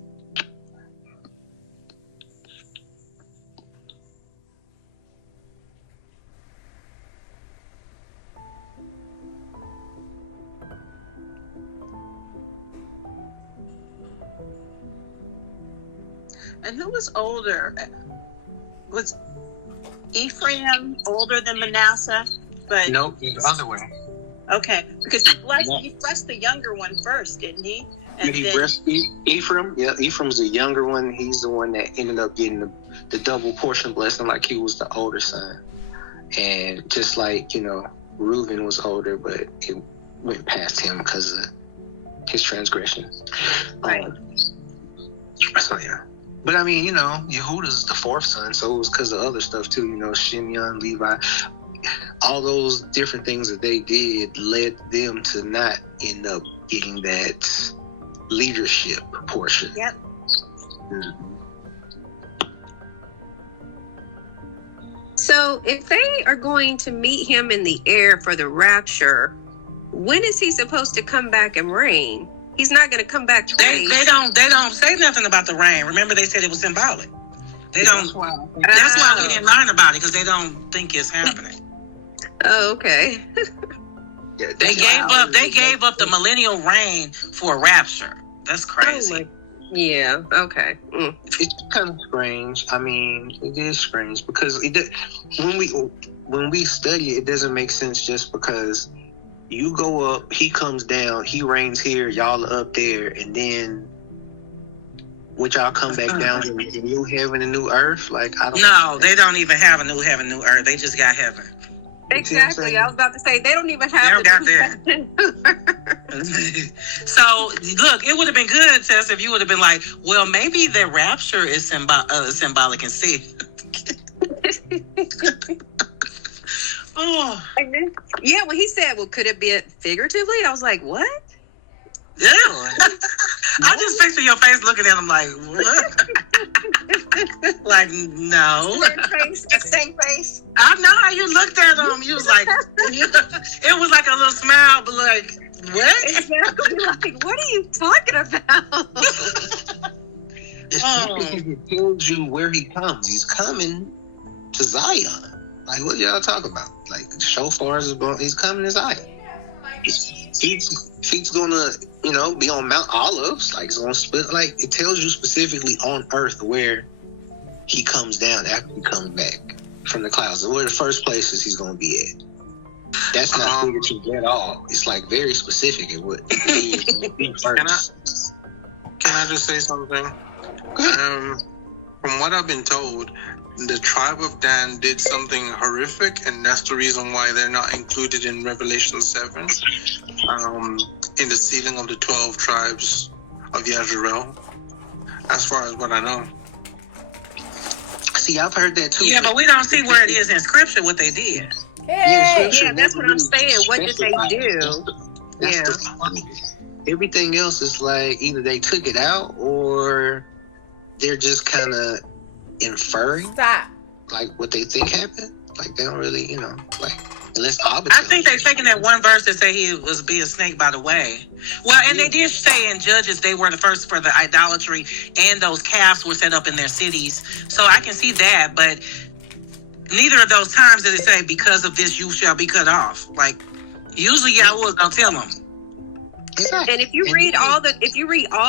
And who was older? Was Ephraim older than Manasseh? But No, the other way. okay, because he blessed the younger one first, didn't he? And He then, blessed Ephraim. Yeah, Ephraim's the younger one. He's the one that ended up getting the double portion blessing, like he was the older son. And just like, Reuben was older, but it went past him because of his transgressions. right. So, yeah. But I mean, Yehuda's the fourth son, so it was because of other stuff too. Shimeon, Levi, all those different things that they did led them to not end up getting that leadership portion. Yep. Mm-hmm. So if they are going to meet him in the air for the rapture, when is he supposed to come back and reign? He's not going to come back twice. They don't say nothing about the rain. Remember, they said it was symbolic. They don't. That's why we didn't learn about it, because they don't think it's happening. Oh, okay. Yeah, They gave up the millennial reign for a rapture. That's crazy. Yeah. Okay. Mm. It's kind of strange. I mean, it is strange because when we study it, it doesn't make sense just because you go up, he comes down, he reigns here, y'all are up there, and then would y'all come back down to the new heaven and new earth? Like, I don't know. They don't even have a new heaven, new earth. They just got heaven. Exactly. I was about to say they don't even have. They don't got that. So look, it would have been good, Tess, if you would have been like, well, maybe the rapture is symbolic and see. Oh. Yeah, when he said, well, could it be figuratively? I was like, what? Yeah. I just picture your face looking at him like, what? Like, no. Same face. I know how you looked at him. You was like, it was like a little smile, but like, what? Exactly. Like, what are you talking about? It tells you where he comes. He's coming to Zion. Like, what y'all talking about? Like, the shofars is blowing. He's coming to Zion. Feet's gonna, be on Mount Olives. Like, it's gonna split. Like, it tells you specifically on earth where he comes down after he comes back from the clouds, and where the first places he's gonna be at. That's not figurative at all. It's like very specific at what he is gonna be first. Can I just say something? From what I've been told, the tribe of Dan did something horrific, and that's the reason why they're not included in Revelation 7, in the sealing of the 12 tribes of Yashar'al, as far as what I know. See, I've heard that too. Yeah, but we don't see where it is in Scripture what they did. Yeah, that's what I'm saying. What did they do? That's the point. Everything else is like either they took it out or they're just kind of inferring. Stop. Like what they think happened. Like they don't really, like unless I think they're taking that one verse that say he was being snake by the way. Well, and they did say in Judges they were the first for the idolatry, and those calves were set up in their cities. So I can see that, but neither of those times did it say because of this you shall be cut off. Like usually Yahuah gonna tell them. Exactly. And if you read all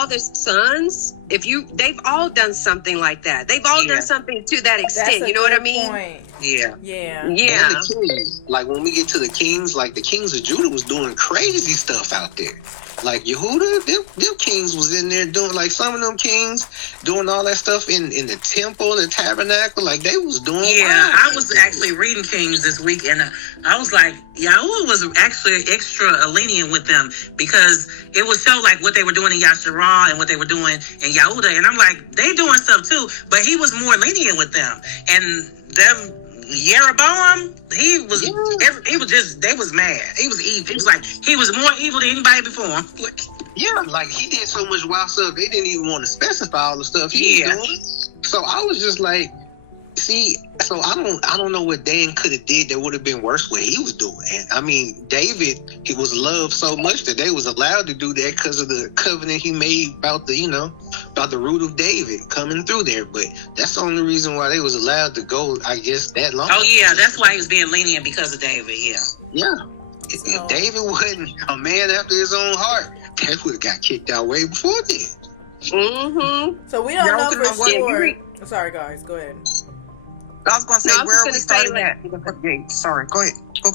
the sons, they've all done something like that. They've all done something to that extent. You know what I mean? Point. Yeah. Yeah. And the kings, like when we get to the kings, like the kings of Judah was doing crazy stuff out there. Like Yehuda, them kings was in there doing, like some of them kings doing all that stuff in the temple, the tabernacle, like they was doing. Yeah, I was actually reading Kings this week, and I was like, Yahuah was actually extra lenient with them because it was so like what they were doing in Yashar'al and what they were doing in Yahudah, and I'm like, they doing stuff too, but he was more lenient with them, and them. Jeroboam, they was mad. He was evil. He was like, he was more evil than anybody before him. Yeah, like he did so much wild stuff, they didn't even want to specify all the stuff he was doing. So I was just like, so I don't know what Dan could have did that would have been worse what he was doing. And I mean, David, he was loved so much that they was allowed to do that because of the covenant he made about the root of David coming through there. But that's the only reason why they was allowed to go, I guess, that long. Oh yeah, that's why he was being lenient because of David. Yeah. If David wasn't a man after his own heart, they would have got kicked out way before then. Mm-hmm. So we don't know for sure. Sorry, guys, go ahead. I was going to say, where are we starting at? Sorry, go ahead. Go.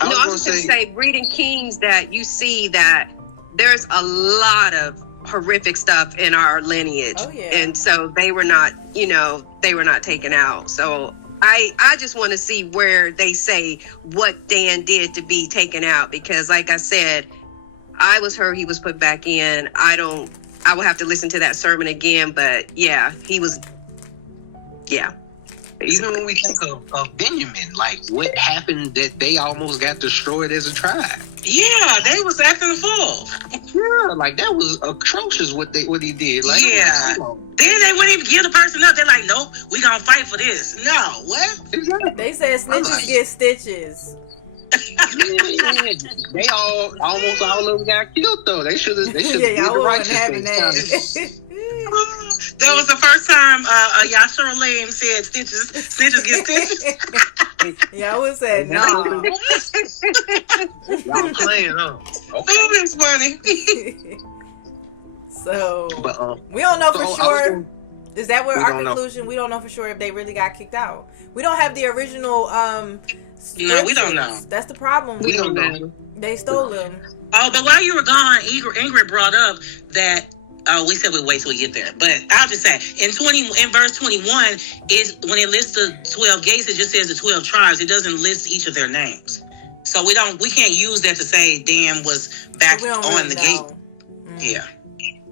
I was just going to say, reading Kings, that you see that there's a lot of horrific stuff in our lineage. Oh, yeah. And so they were not taken out. So I just want to see where they say what Dan did to be taken out, because like I said, I was heard he was put back in. I will have to listen to that sermon again, but yeah, he was, yeah. Even when we think of Benjamin, like what happened that they almost got destroyed as a tribe. Yeah, they was acting a fool. Yeah, like that was atrocious what he did. Like, yeah. Then they wouldn't even give the person up. They're like, nope, we gonna fight for this. No, what? Exactly. They said snitches get stitches. They almost all of them got killed though. They should have did the righteous thing. That was the first time Yashar'al said snitches get stitches. Yahuah said no. Y'all playing, huh? Okay. Oh, that's funny. So, but, we don't know for sure. Is that where our conclusion? We don't know for sure if they really got kicked out. We don't have the original no, we don't know. That's the problem. We don't know. They stole them. Oh, but while you were gone, Ingrid brought up that we said we'd wait till we get there. But I'll just say in verse 21 is when it lists the 12 gates, it just says the 12 tribes. It doesn't list each of their names. So we can't use that to say Dan was back on the gate. Yeah.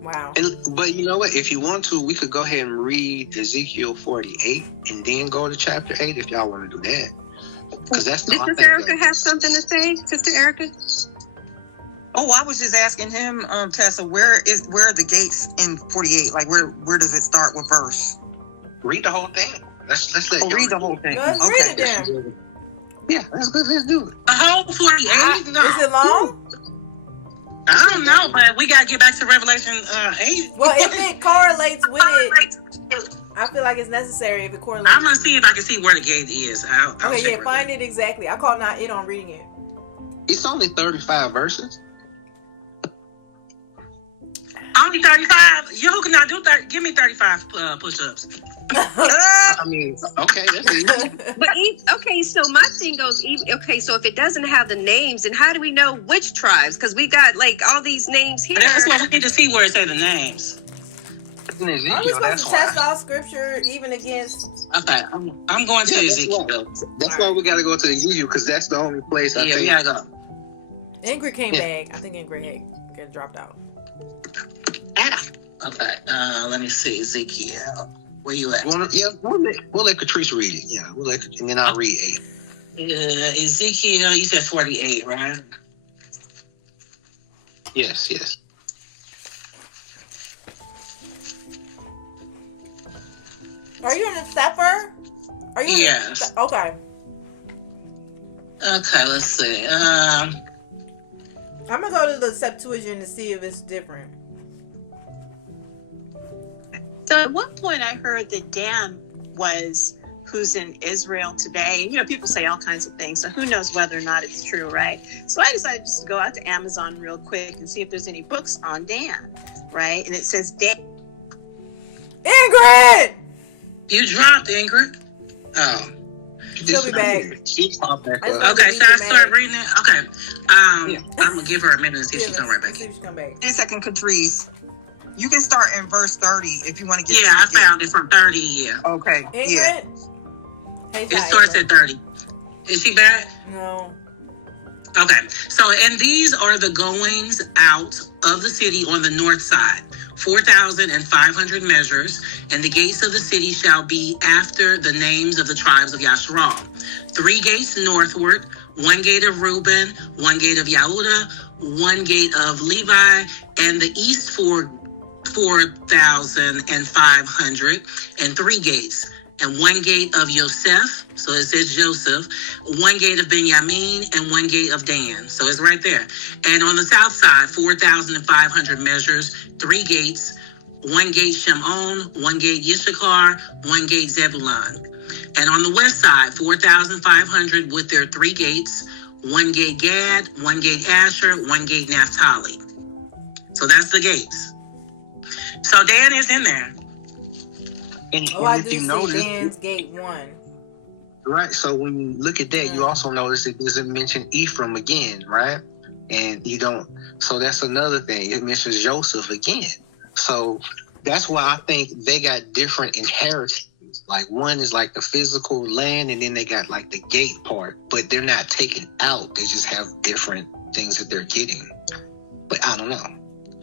Wow. But you know what? If you want to, we could go ahead and read Ezekiel 48 and then go to chapter 8 if y'all want to do that. Because that's the. Did Sister Erica have something to say, Sister Erica? Oh, I was just asking him, Tessa, where are the gates in 48? Like where does it start? What verse? Read the whole thing. Let's read the whole thing. Let's read it then. Yeah, let's do it. The whole 48? No. Is it long? I don't know, but we gotta get back to Revelation 8. Well, if it correlates with it, I feel like it's necessary if it correlates. I'm gonna see if I can see where the gate is. I'll okay, yeah, find it exactly. I call not it on reading it. It's only 35 verses. Only 35? You cannot do 30. Give me 35 push-ups. I mean, okay, that's easy. But okay, so my thing goes. Okay, so if it doesn't have the names, then how do we know which tribes? Because we got like all these names here. That's why we need to see where it says the names. Are we supposed to test all scripture even against? Okay, I'm going to Ezekiel. That's why we got to go to Ezekiel because that's the only place I think. We gotta go. Ingrid came back. I think Ingrid had dropped out. Okay, let me see Ezekiel. Where you at? We'll let Catrice read it. Yeah, and then I'll read 8. Ezekiel, you said 48, right? Yes. Are you in the Sefer? Are you? Yes. Okay. Okay, let's see. I'm gonna go to the Septuagint to see if it's different. So at one point I heard that Dan was who's in Israel today. You know, people say all kinds of things, so who knows whether or not it's true, right? So I decided just to go out to Amazon real quick and see if there's any books on Dan, right? And it says Dan. Ingrid! You dropped, Ingrid. Oh. She'll be back. She popped back up. Okay, should I start reading it? Okay. I'm gonna give her a minute and see if she come right back. See if she come back. 10 second, Catrice. You can start in verse 30 if you want to get. Yeah, I found it from 30. Yeah. Okay. Ingrid? Yeah. Hey, It starts at 30. Is she back? No. Okay. So, and these are the goings out of the city on the north side. 4,500 measures, and the gates of the city shall be after the names of the tribes of Yashar'al. 3 gates northward, 1 gate of Reuben, 1 gate of Yehudah, 1 gate of Levi, and the east 4,500, and 3 gates, and 1 gate of Yosef, so it says Joseph, 1 gate of Benjamin, and 1 gate of Dan. So it's right there. And on the south side, 4,500 measures, 3 gates, 1 gate Shimon, 1 gate Yishakar, 1 gate Zebulun. And on the west side, 4,500 with their 3 gates, 1 gate Gad, 1 gate Asher, 1 gate Naphtali. So that's the gates. So Dan is in there. And I if do you see notice, Dan's gate 1. right? So when you look at that, you also notice it doesn't mention Ephraim again, right? And you don't. So that's another thing. It mentions Joseph again. So that's why I think they got different inheritances. Like one is like the physical land, and then they got like the gate part, but they're not taken out. They just have different things that they're getting. But I don't know.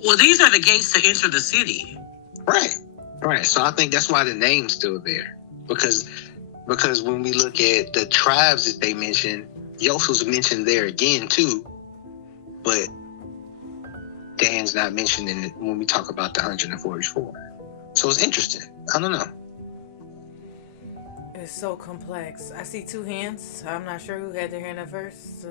Well, these are the gates to enter the city. Right. So I think that's why the name's still there. Because when we look at the tribes that they mentioned, Joseph's mentioned there again too. But Dan's not mentioned in it when we talk about the 144. So it's interesting. I don't know. It's so complex. I see 2 hands. I'm not sure who had their hand up first.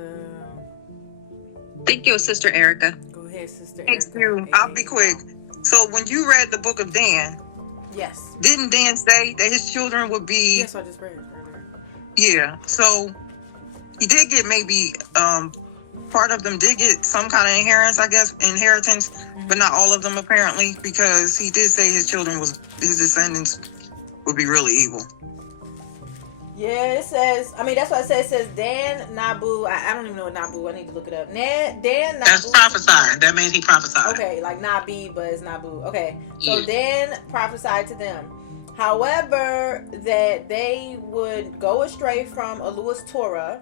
Thank you, Sister Erica. Go ahead, Sister Thank Erica. you. I'll be quick. So when you read the book of Dan, Yes. didn't Dan say that his children would be? Yes, I just read it earlier. Yeah. So he did get maybe part of them did get some kind of inheritance, but not all of them apparently, because he did say his descendants would be really evil. Yeah, it says, that's what it says. It says Dan Nabu. I don't even know what Nabu. I need to look it up. Dan Nabu. That's prophesied. That means he prophesied. Okay, like Nabi, but it's Nabu. Okay, so Yeah. Dan prophesied to them. However, that they would go astray from Eloh's Torah,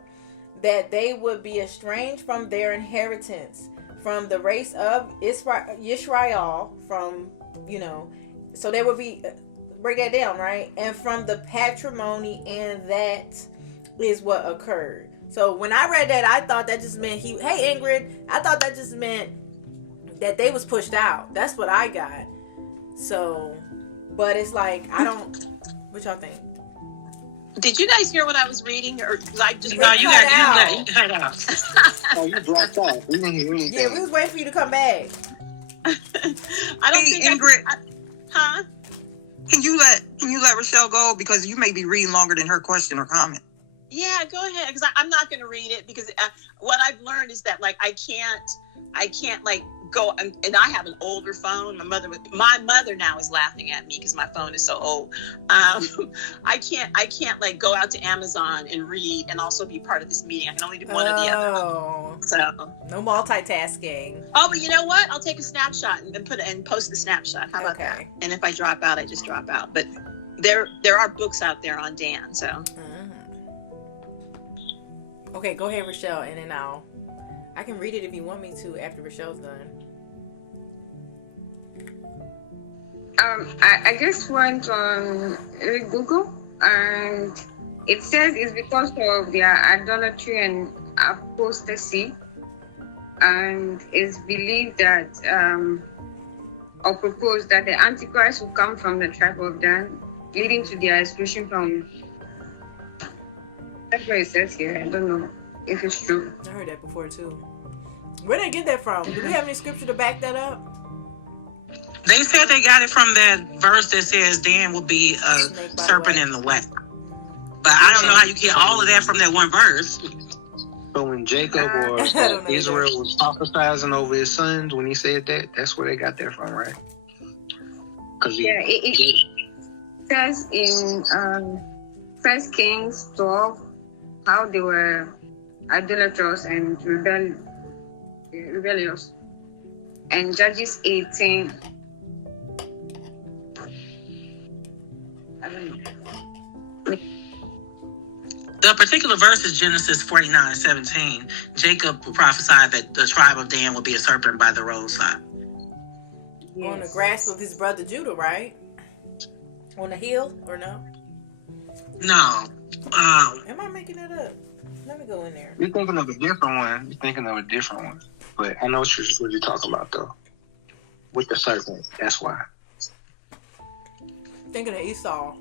that they would be estranged from their inheritance, from the race of Yisrael, from, so they would be... break that down, right? And from the patrimony, and that is what occurred. So when I read that, I thought that just meant hey Ingrid, I thought that just meant that they was pushed out. That's what I got. So, but it's like, I don't, what y'all think? Did you guys hear what I was reading? Or like just No, you cut out. Oh, you dropped off. We didn't hear anything. Yeah, we was waiting for you to come back. I don't think Ingrid. huh? Can you let Rochelle go, because you may be reading longer than her question or comment? Yeah, go ahead, because I'm not going to read it, because what I've learned is that like I can't like go, and I have an older phone. My mother now is laughing at me because my phone is so old. I can't like go out to Amazon and read and also be part of this meeting. I can only do one or the other. So no multitasking. Oh, but you know what? I'll take a snapshot and post the snapshot. How about that? And if I drop out, I just drop out. But there are books out there on Dan. So. Okay, go ahead, Rochelle, and then I can read it if you want me to after Rochelle's done. I just went on Google, and it says it's because of their idolatry and apostasy. and it's believed that or proposed that the Antichrist will come from the tribe of Dan, leading to their exclusion from. That's what it says here. I don't know if it's true. I heard that before too. Where did they get that from? Do we have any scripture to back that up? They said they got it from that verse that says Dan will be a serpent in the way. But I don't know how you get all of that from that one verse. So when Jacob or Israel was prophesizing over his sons, when he said that, that's where they got that from, right? It says in 1 Kings 12 how they were idolatrous and rebellious. And Judges 18. The particular verse is Genesis 49:17. Jacob prophesied that the tribe of Dan would be a serpent by the roadside. Yes. On the grasp of his brother Judah, right? On the hill, or no? No. Am I making that up? Let me go in there. You're thinking of a different one. But I know what you're talking about, though. With the serpent, that's why. Thinking of Esau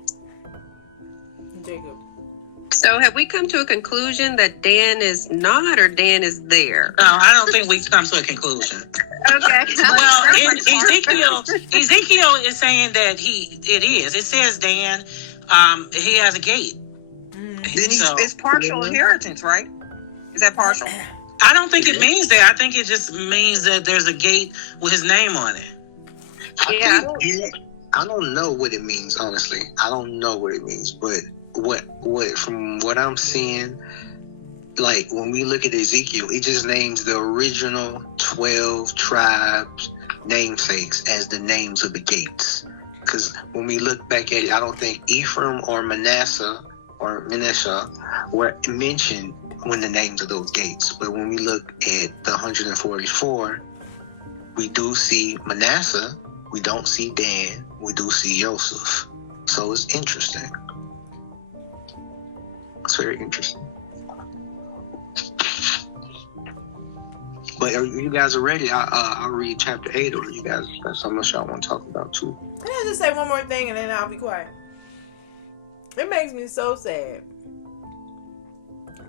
and Jacob. So have we come to a conclusion that Dan is not, or Dan is there? No, I don't think we've come to a conclusion. Okay. Well, in Ezekiel is saying that it is. It says Dan, he has a gate. Then it's partial inheritance, right? Is that partial? I don't think it means that. I think it just means that there's a gate with his name on it. I don't know what it means, honestly. I don't know what it means, but what from what I'm seeing, like when we look at Ezekiel, it just names the original 12 tribes namesakes as the names of the gates. Because when we look back at it, I don't think Ephraim or Manasseh were mentioned when the names of those gates. But when we look at the 144, we do see Manasseh, we don't see Dan, we do see Joseph. So it's interesting. It's very interesting. But you guys are ready? I'll read chapter 8, or you guys got something else y'all want to talk about too? I'll just say one more thing and then I'll be quiet. It makes me so sad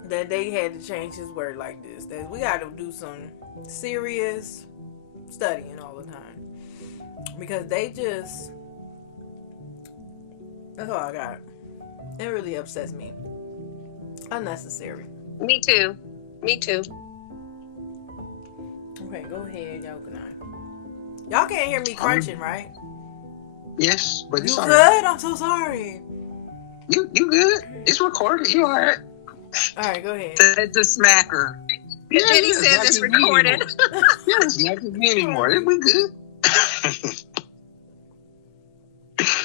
that they had to change his word like this. That we got to do some serious studying all the time. Because they just... That's all I got. It really upsets me. Unnecessary. Me too. Okay, go ahead, y'all. Y'all can't hear me crunching, right? Yes, but it's you all good? right. I'm so sorry. You good? It's recorded. You all right? All right, go ahead. It's a smacker. Yeah, Jenny says it's recorded. Yes, not to be anymore. We good.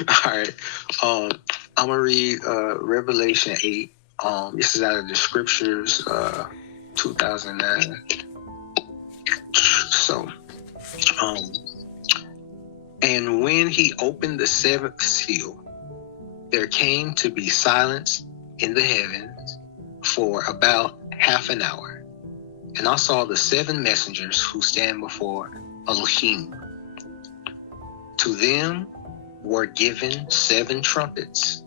All right. I'm gonna read Revelation 8. This is out of the Scriptures, 2009. So, and when he opened the seventh seal, there came to be silence in the heavens for about half an hour. And I saw the 7 messengers who stand before Elohim. To them were given 7 trumpets,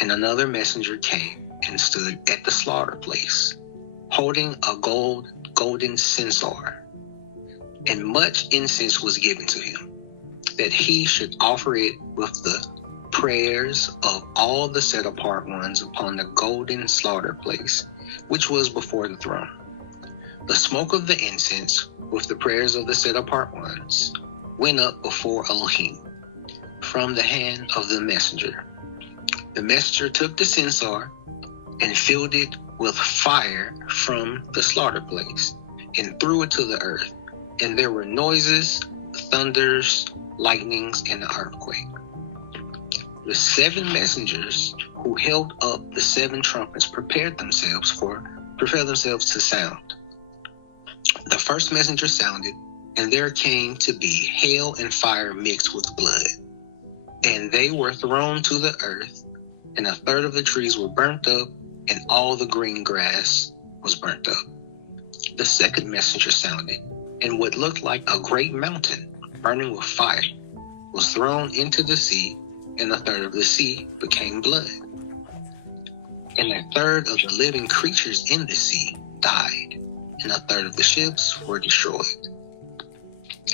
and another messenger came and stood at the slaughter place, holding a golden censer. And much incense was given to him, that he should offer it with the prayers of all the set-apart ones upon the golden slaughter place, which was before the throne. The smoke of the incense, with the prayers of the set-apart ones, went up before Elohim from the hand of the messenger. The messenger took the censer and filled it with fire from the slaughter place and threw it to the earth. And there were noises, thunders, lightnings, and an earthquake. The 7 messengers who held up the 7 trumpets prepared themselves to sound. The first messenger sounded, and there came to be hail and fire mixed with blood. And they were thrown to the earth, and 1/3 of the trees were burnt up, and all the green grass was burnt up. The second messenger sounded, and what looked like a great mountain burning with fire was thrown into the sea, and a third of the sea became blood. And a third of the living creatures in the sea died, and a third of the ships were destroyed.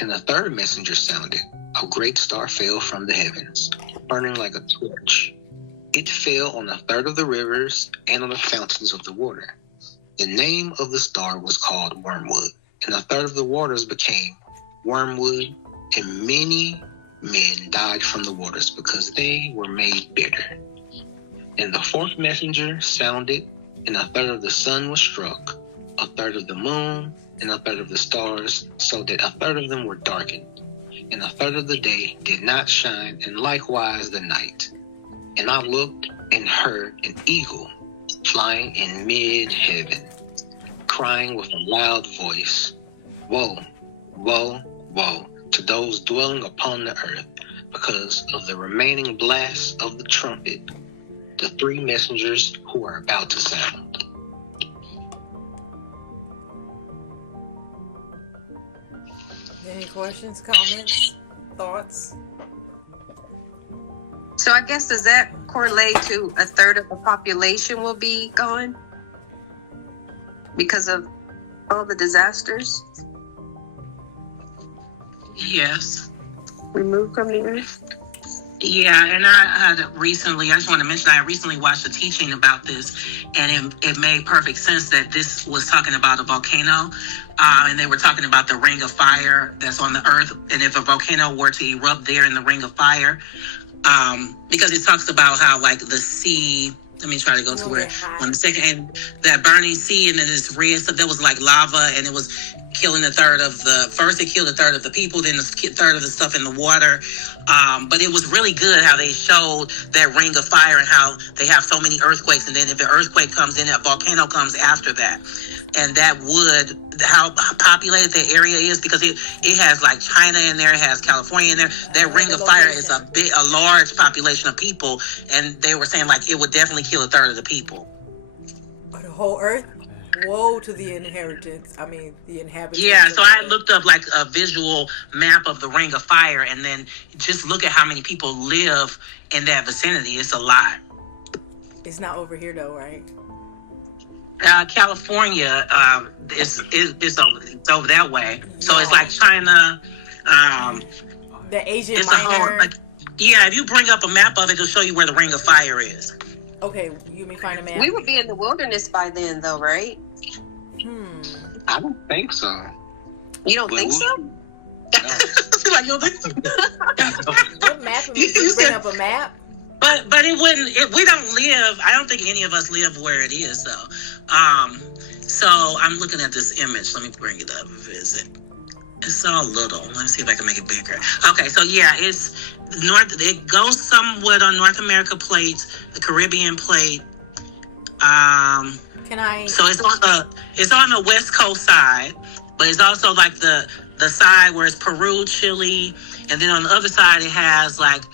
And the third messenger sounded. A great star fell from the heavens, burning like a torch. It fell on a third of the rivers and on the fountains of the water. The name of the star was called Wormwood, and a third of the waters became wormwood, and many men died from the waters because they were made bitter. And the fourth messenger sounded, and a third of the sun was struck, a third of the moon, and a third of the stars, so that a third of them were darkened, and a third of the day did not shine, and likewise the night. And I looked and heard an eagle flying in mid-heaven, crying with a loud voice, Woe, woe, woe to those dwelling upon the earth, because of the remaining blast of the trumpet, the three messengers who are about to sound. Any questions, comments, thoughts? So I guess, does that correlate to a third of the population will be gone because of all the disasters Yes. removed from the earth? Yeah, and I just want to mention, I recently watched a teaching about this, and it made perfect sense that this was talking about a volcano, and they were talking about the ring of fire that's on the earth, and if a volcano were to erupt there in the ring of fire, because it talks about how, like, the sea, let me try to go to where, on the second, and that burning sea, and then this red stuff, there was like lava, and it was killing first it killed a third of the people, then a third of the stuff in the water. But it was really good how they showed that ring of fire and how they have so many earthquakes, and then if an earthquake comes in, a volcano comes after that. And that would, how populated that area is, because it has like China in there, it has California in there. That ring of fire is a large population of people, and they were saying like it would definitely kill a third of the people. The whole earth? Woe to the inhabitants. Yeah, so I looked up like a visual map of the ring of fire, and then just look at how many people live in that vicinity. It's a lot. It's not over here though, right? California is over that way. So it's like China. The Asian it's Minor. If you bring up a map of it, it'll show you where the ring of fire is. Okay, you may find a map. We would be in the wilderness by then, though, right? I don't think so. You don't think so? No. Like, you think so? What map? You bring up a map? But it wouldn't. We don't live. I don't think any of us live where it is, though. So I'm looking at this image. Let me bring it up. Visit. It's all little. Let me see if I can make it bigger. Okay, so yeah, it's north. It goes somewhat on North America plate, the Caribbean plate. Can I? So it's on the West Coast side, but it's also like the side where it's Peru, Chile, and then on the other side it has like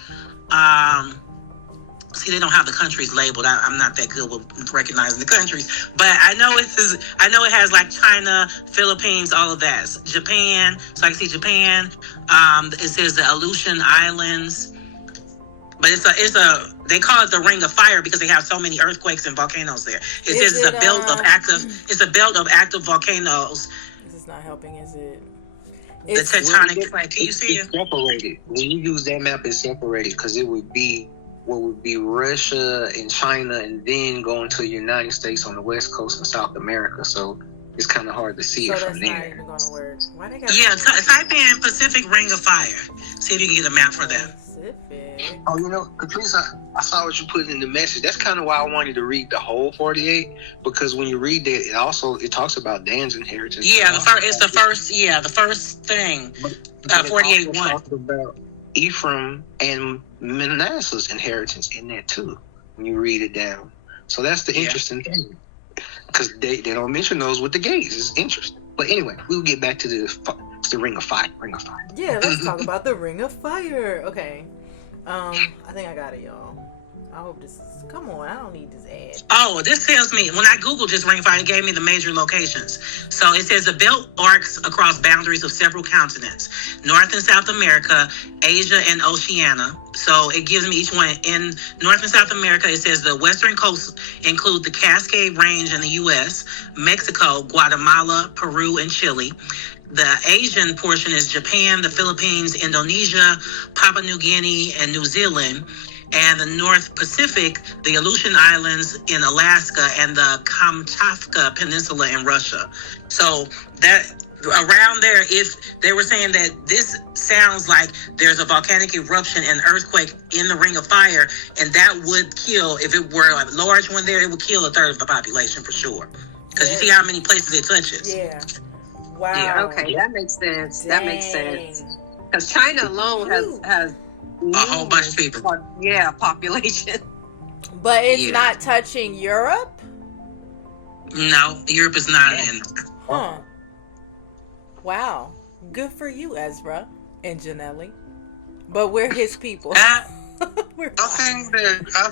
see, they don't have the countries labeled. I'm not that good with recognizing the countries, but I know it has like China, Philippines, all of that. Japan, so I can see Japan. It says the Aleutian Islands, but they call it the Ring of Fire because they have so many earthquakes and volcanoes there. It says it's a belt of active volcanoes. This is not helping, is it? The tectonic plate. Can you see it? It's separated. When you use that map, it's separated because it would be what would be Russia and China, and then going to the United States on the West Coast and South America. So it's kind of hard to see it from there. Not even gonna work. Why they got type in Pacific Ring of Fire. See if you can get a map for that. Pacific. Oh, Patrice, I saw what you put in the message. That's kind of why I wanted to read the whole 48, because when you read that, it talks about Dan's inheritance. Yeah, the first thing. 48:1. Talks about Ephraim and Manasseh's inheritance in that too, when you read it down. So that's the interesting thing, because they don't mention those with the gates. It's interesting. But anyway, we'll get back to the Ring of Fire. Yeah, let's talk about the Ring of Fire. Okay. I think I got it, y'all. I hope this is... Come on, I don't need this ad. Oh, this tells me, when I Googled just ring fire, it gave me the major locations. So it says the belt arcs across boundaries of several continents, North and South America, Asia, and Oceania. So it gives me each one. In North and South America, it says the western coast include the Cascade Range in the U.S., Mexico, Guatemala, Peru, and Chile. The Asian portion is Japan, the Philippines, Indonesia, Papua New Guinea, and New Zealand. And the North Pacific, the Aleutian Islands in Alaska, and the Kamchatka Peninsula in Russia. So that around there, if they were saying that this sounds like there's a volcanic eruption and earthquake in the Ring of Fire, and that would kill, if it were a large one there, it would kill a third of the population for sure. Because you see how many places it touches. Yeah. Wow. Yeah, okay, that makes sense. Dang. That makes sense. Because China alone has a whole bunch of people. Population. But it's not touching Europe? No, Europe is not in. Huh. Wow. Good for you, Ezra and Janelli. But we're his people. I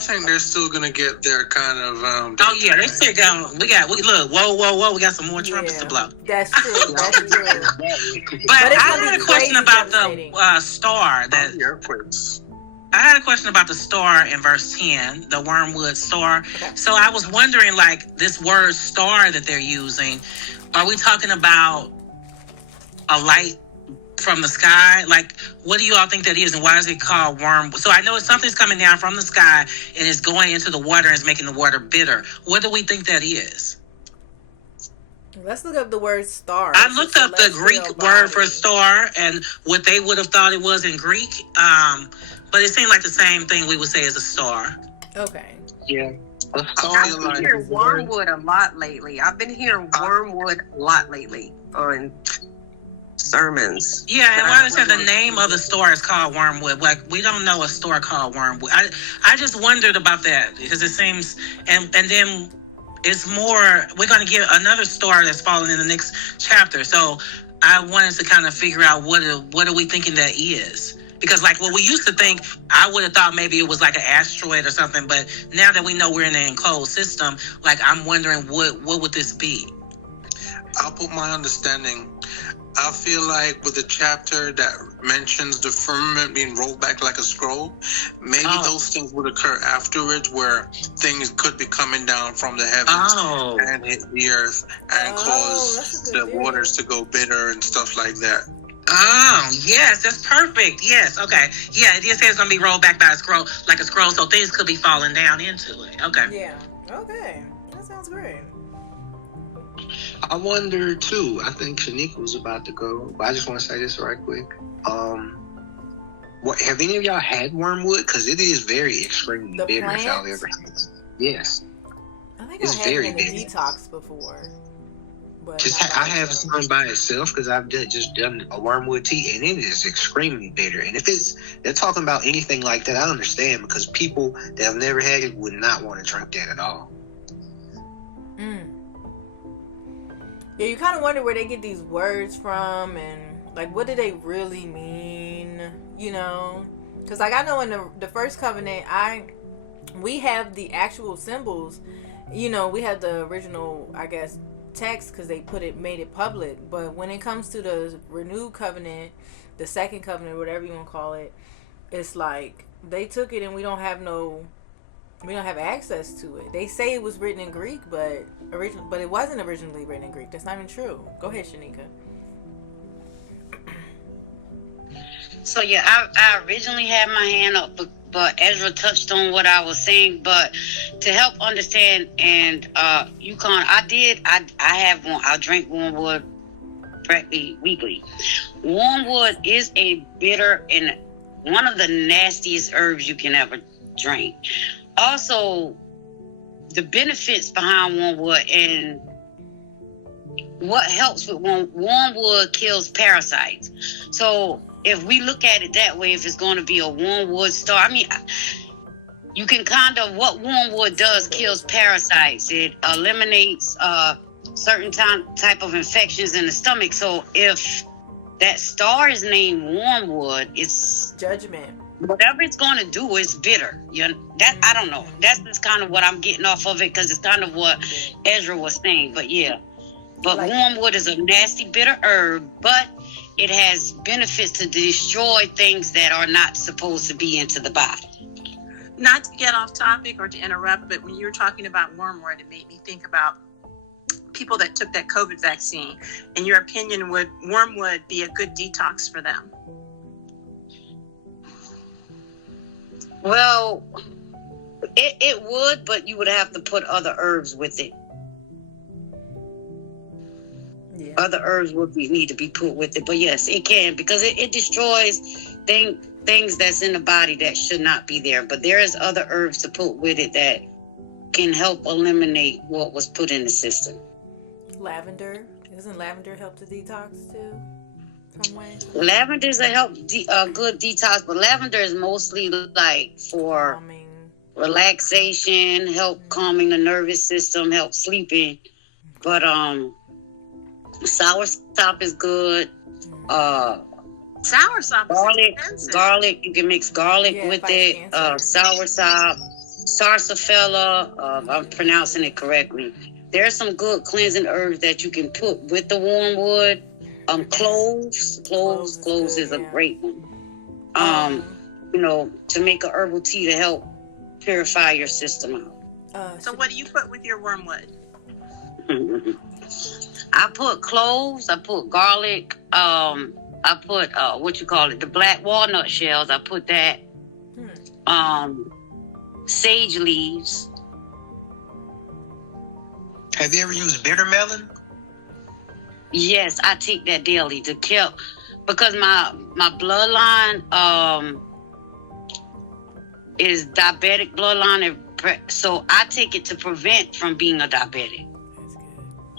think they're still gonna get their kind of. Oh yeah, they still going. We look. Whoa. We got some more trumpets to blow. That's true. That's true. But I had a question about the star that. Earthquakes. I had a question about the star in verse 10, the wormwood star. Okay. So I was wondering, like, this word star that they're using, are we talking about a light from the sky? Like, what do you all think that is, and why is it called wormwood? So I know something's coming down from the sky and it's going into the water and it's making the water bitter. What do we think that is? Let's look up the word star. I looked up the Greek word for star and what they would have thought it was in Greek. But it seemed like the same thing we would say as a star. Okay. Yeah. I've been hearing wormwood a lot lately. On sermons. Yeah, and why I said the name of the store is called Wormwood. Like, we don't know a store called Wormwood. I just wondered about that because it seems, and then it's more, we're going to get another star that's falling in the next chapter. So I wanted to kind of figure out what are we thinking that is. Because, like, what we used to think, I would have thought maybe it was like an asteroid or something. But now that we know we're in an enclosed system, like, I'm wondering what would this be? I'll put my understanding. I feel like with the chapter that mentions the firmament being rolled back like a scroll, maybe those things would occur afterwards where things could be coming down from the heavens and hit the earth and cause the waters to go bitter and stuff like that. Oh, yes, that's perfect. Yes, okay. Yeah, it just says it's going to be rolled back by a scroll, like a scroll, so things could be falling down into it. Okay. Yeah, okay. That sounds great. I wonder, too, I think Shanika was about to go, but I just want to say this right quick. What have any of y'all had wormwood? Because it is very extremely bitter if y'all ever had it. Yes. I think I had it in a detox before. I have some by itself because I've just done a wormwood tea and it is extremely bitter. And if they're talking about anything like that, I understand because people that have never had it would not want to drink that at all. Yeah, you kind of wonder where they get these words from and like what do they really mean, you know? Because like I know in the first covenant, we have the actual symbols, you know, we have the original, I guess, text because they made it public. But when it comes to the renewed covenant, the second covenant, whatever you want to call it, it's like they took it and we don't have access to it. They say it was written in Greek, but it wasn't originally written in Greek. That's not even true. Go ahead, Shanika. So yeah, I originally had my hand up, but Ezra touched on what I was saying. But to help understand, and UConn, I have one. I drink wormwood practically weekly. Wormwood is a bitter and one of the nastiest herbs you can ever drink. Also, the benefits behind wormwood and what helps with wormwood kills parasites. So if we look at it that way, if it's going to be a wormwood star, I mean, you can kind of, what wormwood does kills parasites. It eliminates certain type of infections in the stomach. So if that star is named wormwood, it's judgment. whatever it's going to do is bitter. That I don't know. That's just kind of what I'm getting off of it, because it's kind of what Ezra was saying. But yeah, but wormwood is a nasty, bitter herb, but it has benefits to destroy things that are not supposed to be into the body. Not to get off topic or to interrupt, but when you were talking about wormwood, it made me think about people that took that COVID vaccine. In your opinion, would wormwood be a good detox for them? Well, it would, but you would have to put other herbs with it. Yeah. Other herbs would need to be put with it. But yes, it can, because it destroys things that's in the body that should not be there. But there is other herbs to put with it that can help eliminate what was put in the system. Lavender. Doesn't lavender help to detox too? Some way? Lavender is a good detox, but lavender is mostly like for calming, relaxation, help calming the nervous system, help sleeping. But soursop is good. Soursop is expensive. Garlic. You can mix garlic with it. Soursop, sarsaparilla. I'm pronouncing it correctly. There's some good cleansing herbs that you can put with the wormwood. Cloves is a great one. To make a herbal tea to help purify your system out. So what do you put with your wormwood? I put cloves. I put garlic. I put the black walnut shells. I put that. Sage leaves. Have you ever used bitter melon? Yes, I take that daily to kill, because my bloodline is diabetic bloodline, so I take it to prevent from being a diabetic.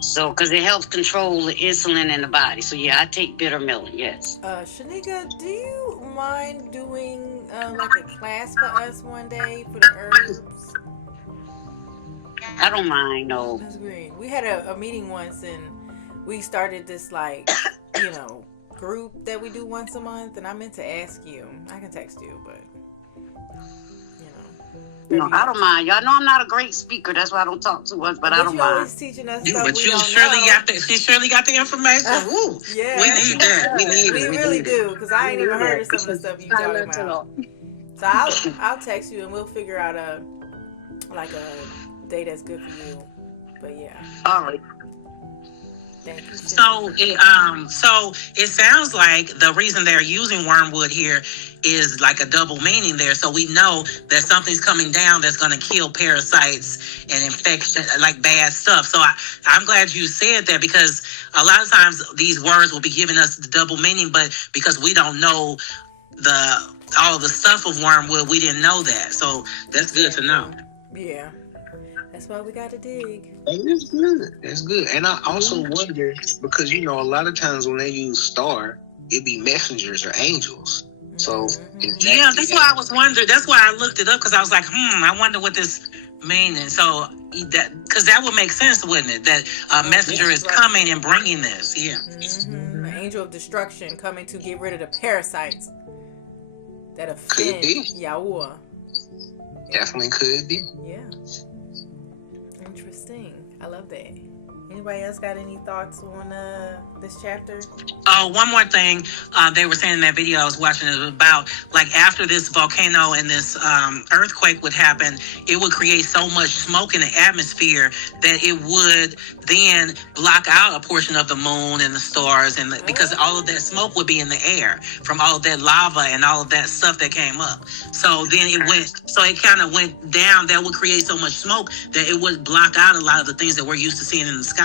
So, because it helps control the insulin in the body. So yeah, I take bitter melon. Yes. Shanika, do you mind doing like a class for us one day for the herbs? I don't mind. No. That's great. We had a meeting once, and we started this group that we do once a month, and I meant to ask you. I can text you, but no, I don't mind. Y'all know I'm not a great speaker. That's why I don't talk too much, but I don't mind. Always teaching us stuff but you surely got the information. Ooh, yeah, we need that. We really do, because I ain't even heard of some of the stuff you talking about. So I'll text you, and we'll figure out a day that's good for you. But yeah. All right. So it sounds like the reason they're using wormwood here is like a double meaning there. So we know that something's coming down that's going to kill parasites and infection, like bad stuff. So I'm glad you said that, because a lot of times these words will be giving us the double meaning, but because we don't know all the stuff of wormwood, we didn't know that. So that's good to know. Yeah. That's why we got to dig. That's good. That's good. And I also wonder, because, a lot of times when they use star, it be messengers or angels. So, that's why I was wondering. That's why I looked it up, because I was like, I wonder what this means. So, because that would make sense, wouldn't it? That a messenger is coming and bringing this. Yeah. Mm-hmm. An angel of destruction coming to get rid of the parasites that offend Yahuah. Definitely could be. Yeah. Interesting. I love that. Anybody else got any thoughts on this chapter? One more thing. They were saying in that video I was watching, it was about like after this volcano and this earthquake would happen, it would create so much smoke in the atmosphere that it would then block out a portion of the moon and the stars, and because all of that smoke would be in the air from all of that lava and all of that stuff that came up. So then it kind of went down. That would create so much smoke that it would block out a lot of the things that we're used to seeing in the sky.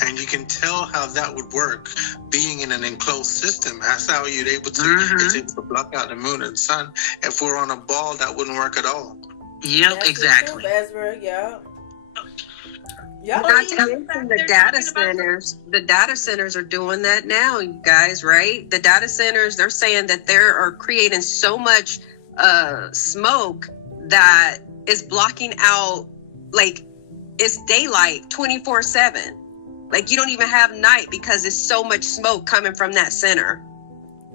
And you can tell how that would work being in an enclosed system. That's how you're able to block out the moon and sun. If we're on a ball, that wouldn't work at all. Yep, exactly. True, Ezra, yeah. Not to mention the data centers. The data centers are doing that now, you guys, right? The data centers, they're saying that they are creating so much smoke that is blocking out, like, it's daylight 24/7. Like, you don't even have night because there's so much smoke coming from that center.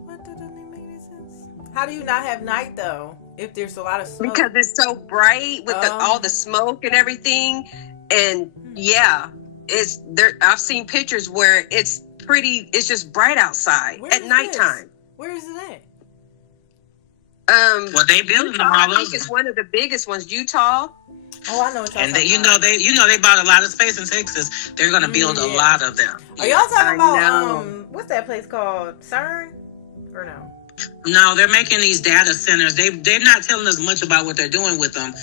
What? That doesn't make any sense. How do you not have night though? If there's a lot of smoke. Because it's so bright with all the smoke and everything, and it's there. I've seen pictures where it's pretty. It's just bright outside at nighttime. Where is it at? Well, they building them all over. I think it's one of the biggest ones, Utah. Oh, I know what y'all and talking about. They bought a lot of space in Texas. They're gonna build a lot of them. Are y'all talking about what's that place called? CERN or no? No, they're making these data centers. They're not telling us much about what they're doing with them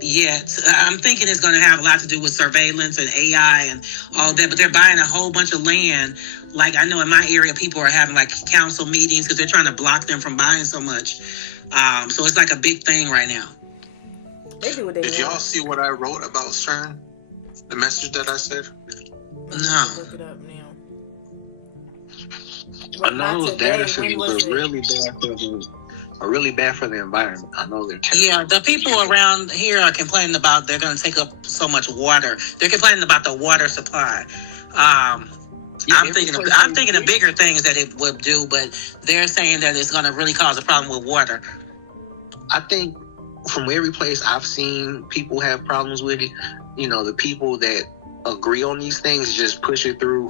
yet. I'm thinking it's going to have a lot to do with surveillance and AI and all that. But they're buying a whole bunch of land. Like I know in my area, people are having like council meetings because they're trying to block them from buying so much. So it's like a big thing right now. They do what they Did y'all see what I wrote about CERN? The message that I said? No. Look it up now. I know those data centers are really bad for the environment. I know they're terrible. Yeah, the people around here are complaining about they're going to take up so much water. They're complaining about the water supply. I'm thinking of bigger things that it would do, but they're saying that it's going to really cause a problem with water. I think from every place I've seen people have problems with it, the people that agree on these things just push it through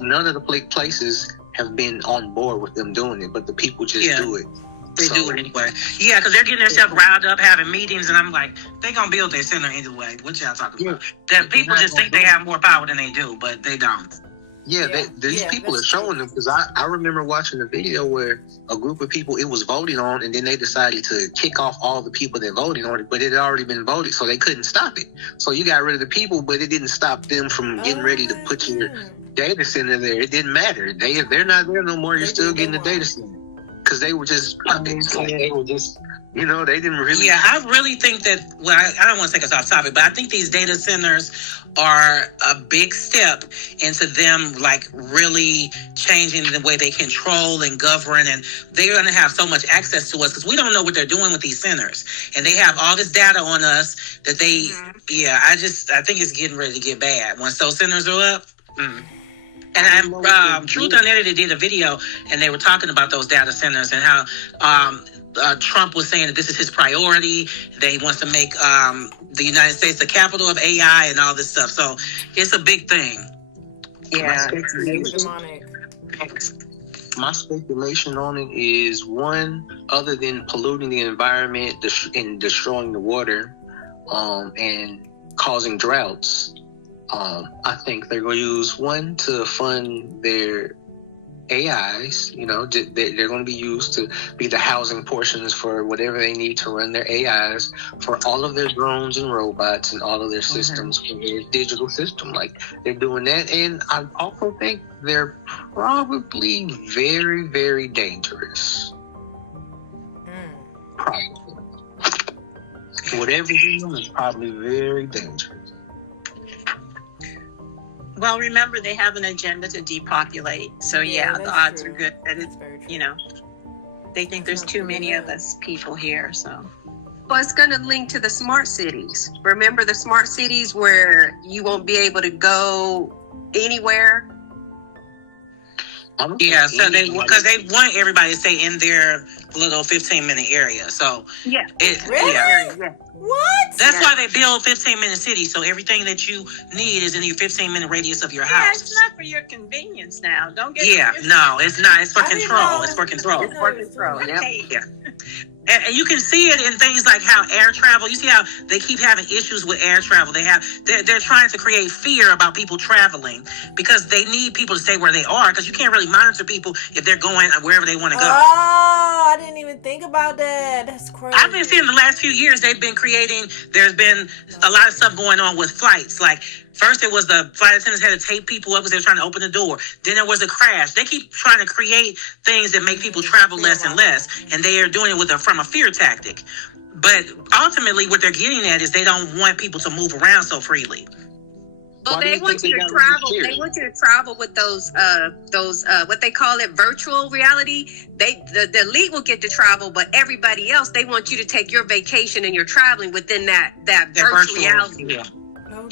none of the places have been on board with them doing it, but the people just do it. They do it anyway. Yeah, because they're getting themselves riled up, having meetings, and I'm like, they're going to build their center anyway. What y'all talking about? That people just think they have more power than they do, but they don't. These people are showing them, because I remember watching a video where a group of people, it was voted on, and then they decided to kick off all the people that voted on it, but it had already been voted, so they couldn't stop it. So you got rid of the people, but it didn't stop them from getting ready to put your data center there. It didn't matter. They're not there no more. You're still getting the data center. Because they were just puppets. Like they were just, they didn't really. Yeah, I really think that, I don't want to take us off topic, but I think these data centers are a big step into them, like, really changing the way they control and govern. And they're going to have so much access to us because we don't know what they're doing with these centers. And they have all this data on us that they, I think it's getting ready to get bad. Once those centers are up, And Truth Unedited did a video, and they were talking about those data centers and how Trump was saying that this is his priority, that he wants to make the United States the capital of AI and all this stuff. So it's a big thing. Yeah. My speculation on it is, one, other than polluting the environment and destroying the water and causing droughts, I think they're going to use one to fund their AIs. They're going to be used to be the housing portions for whatever they need to run their AIs, for all of their drones and robots and all of their systems, for their digital system. Like, they're doing that. And I also think they're probably very, very dangerous. Probably. Whatever you do is probably very dangerous. Well, remember, they have an agenda to depopulate. So, the odds are good that it's, they think there's too many of us people here. So, well, it's going to link to the smart cities. Remember the smart cities where you won't be able to go anywhere? Yeah, so because they want everybody to stay in their little 15-minute area. So What? That's why they build 15-minute cities. So everything that you need is in your 15-minute radius of your house. It's not for your convenience now. Don't get no, it's not. It's for control. It's for control. It's for control. Yeah. And you can see it in things like how air travel. You see how they keep having issues with air travel. They're trying to create fear about people traveling because they need people to stay where they are, because you can't really monitor people if they're going wherever they want to go. Oh, I didn't even think about that. That's crazy. I've been seeing the last few years they've been creating. There's been a lot of stuff going on with flights. Like, first it was the flight attendants had to tape people up because they were trying to open the door. Then there was a crash. They keep trying to create things that make people travel less and less, and they are doing it from a fear tactic. But ultimately what they're getting at is they don't want people to move around so freely. Well, they want you to travel. They want you to travel with those what they call it, virtual reality. The elite will get to travel, but everybody else, they want you to take your vacation and you're traveling within that virtual reality. Oh,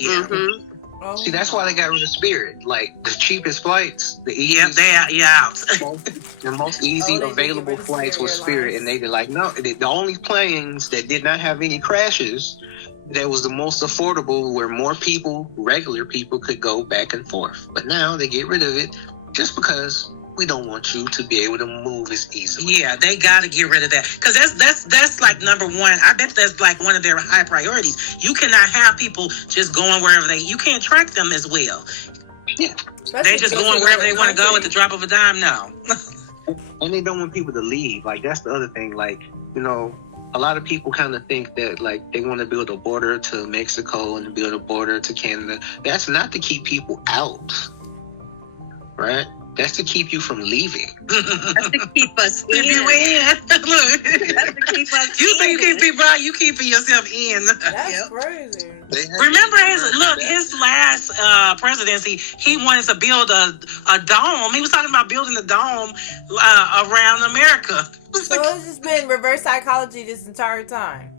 Oh, See, that's why they got rid of Spirit. Like the cheapest flights, the easiest, the most easy available flights was Spirit, and they did like no. The only planes that did not have any crashes, that was the most affordable, where more people, regular people, could go back and forth. But now they get rid of it just because we don't want you to be able to move as easily. Yeah, they got to get rid of that, because that's like number one. I bet that's like one of their high priorities. You cannot have people just going wherever you can't track them as well. Yeah, they just going wherever they want to go at the drop of a dime now. And they don't want people to leave. Like that's the other thing. Like, you know, a lot of people kind of think that like they want to build a border to Mexico and build a border to Canada. That's not to keep people out, right? That's to keep you from leaving. That's to keep us in. Keep you in. Look. That's to keep us you think you keep people out, you keeping yourself in. That's crazy. Remember his last presidency, he wanted to build a dome. He was talking about building a dome around America. So it's just been reverse psychology this entire time.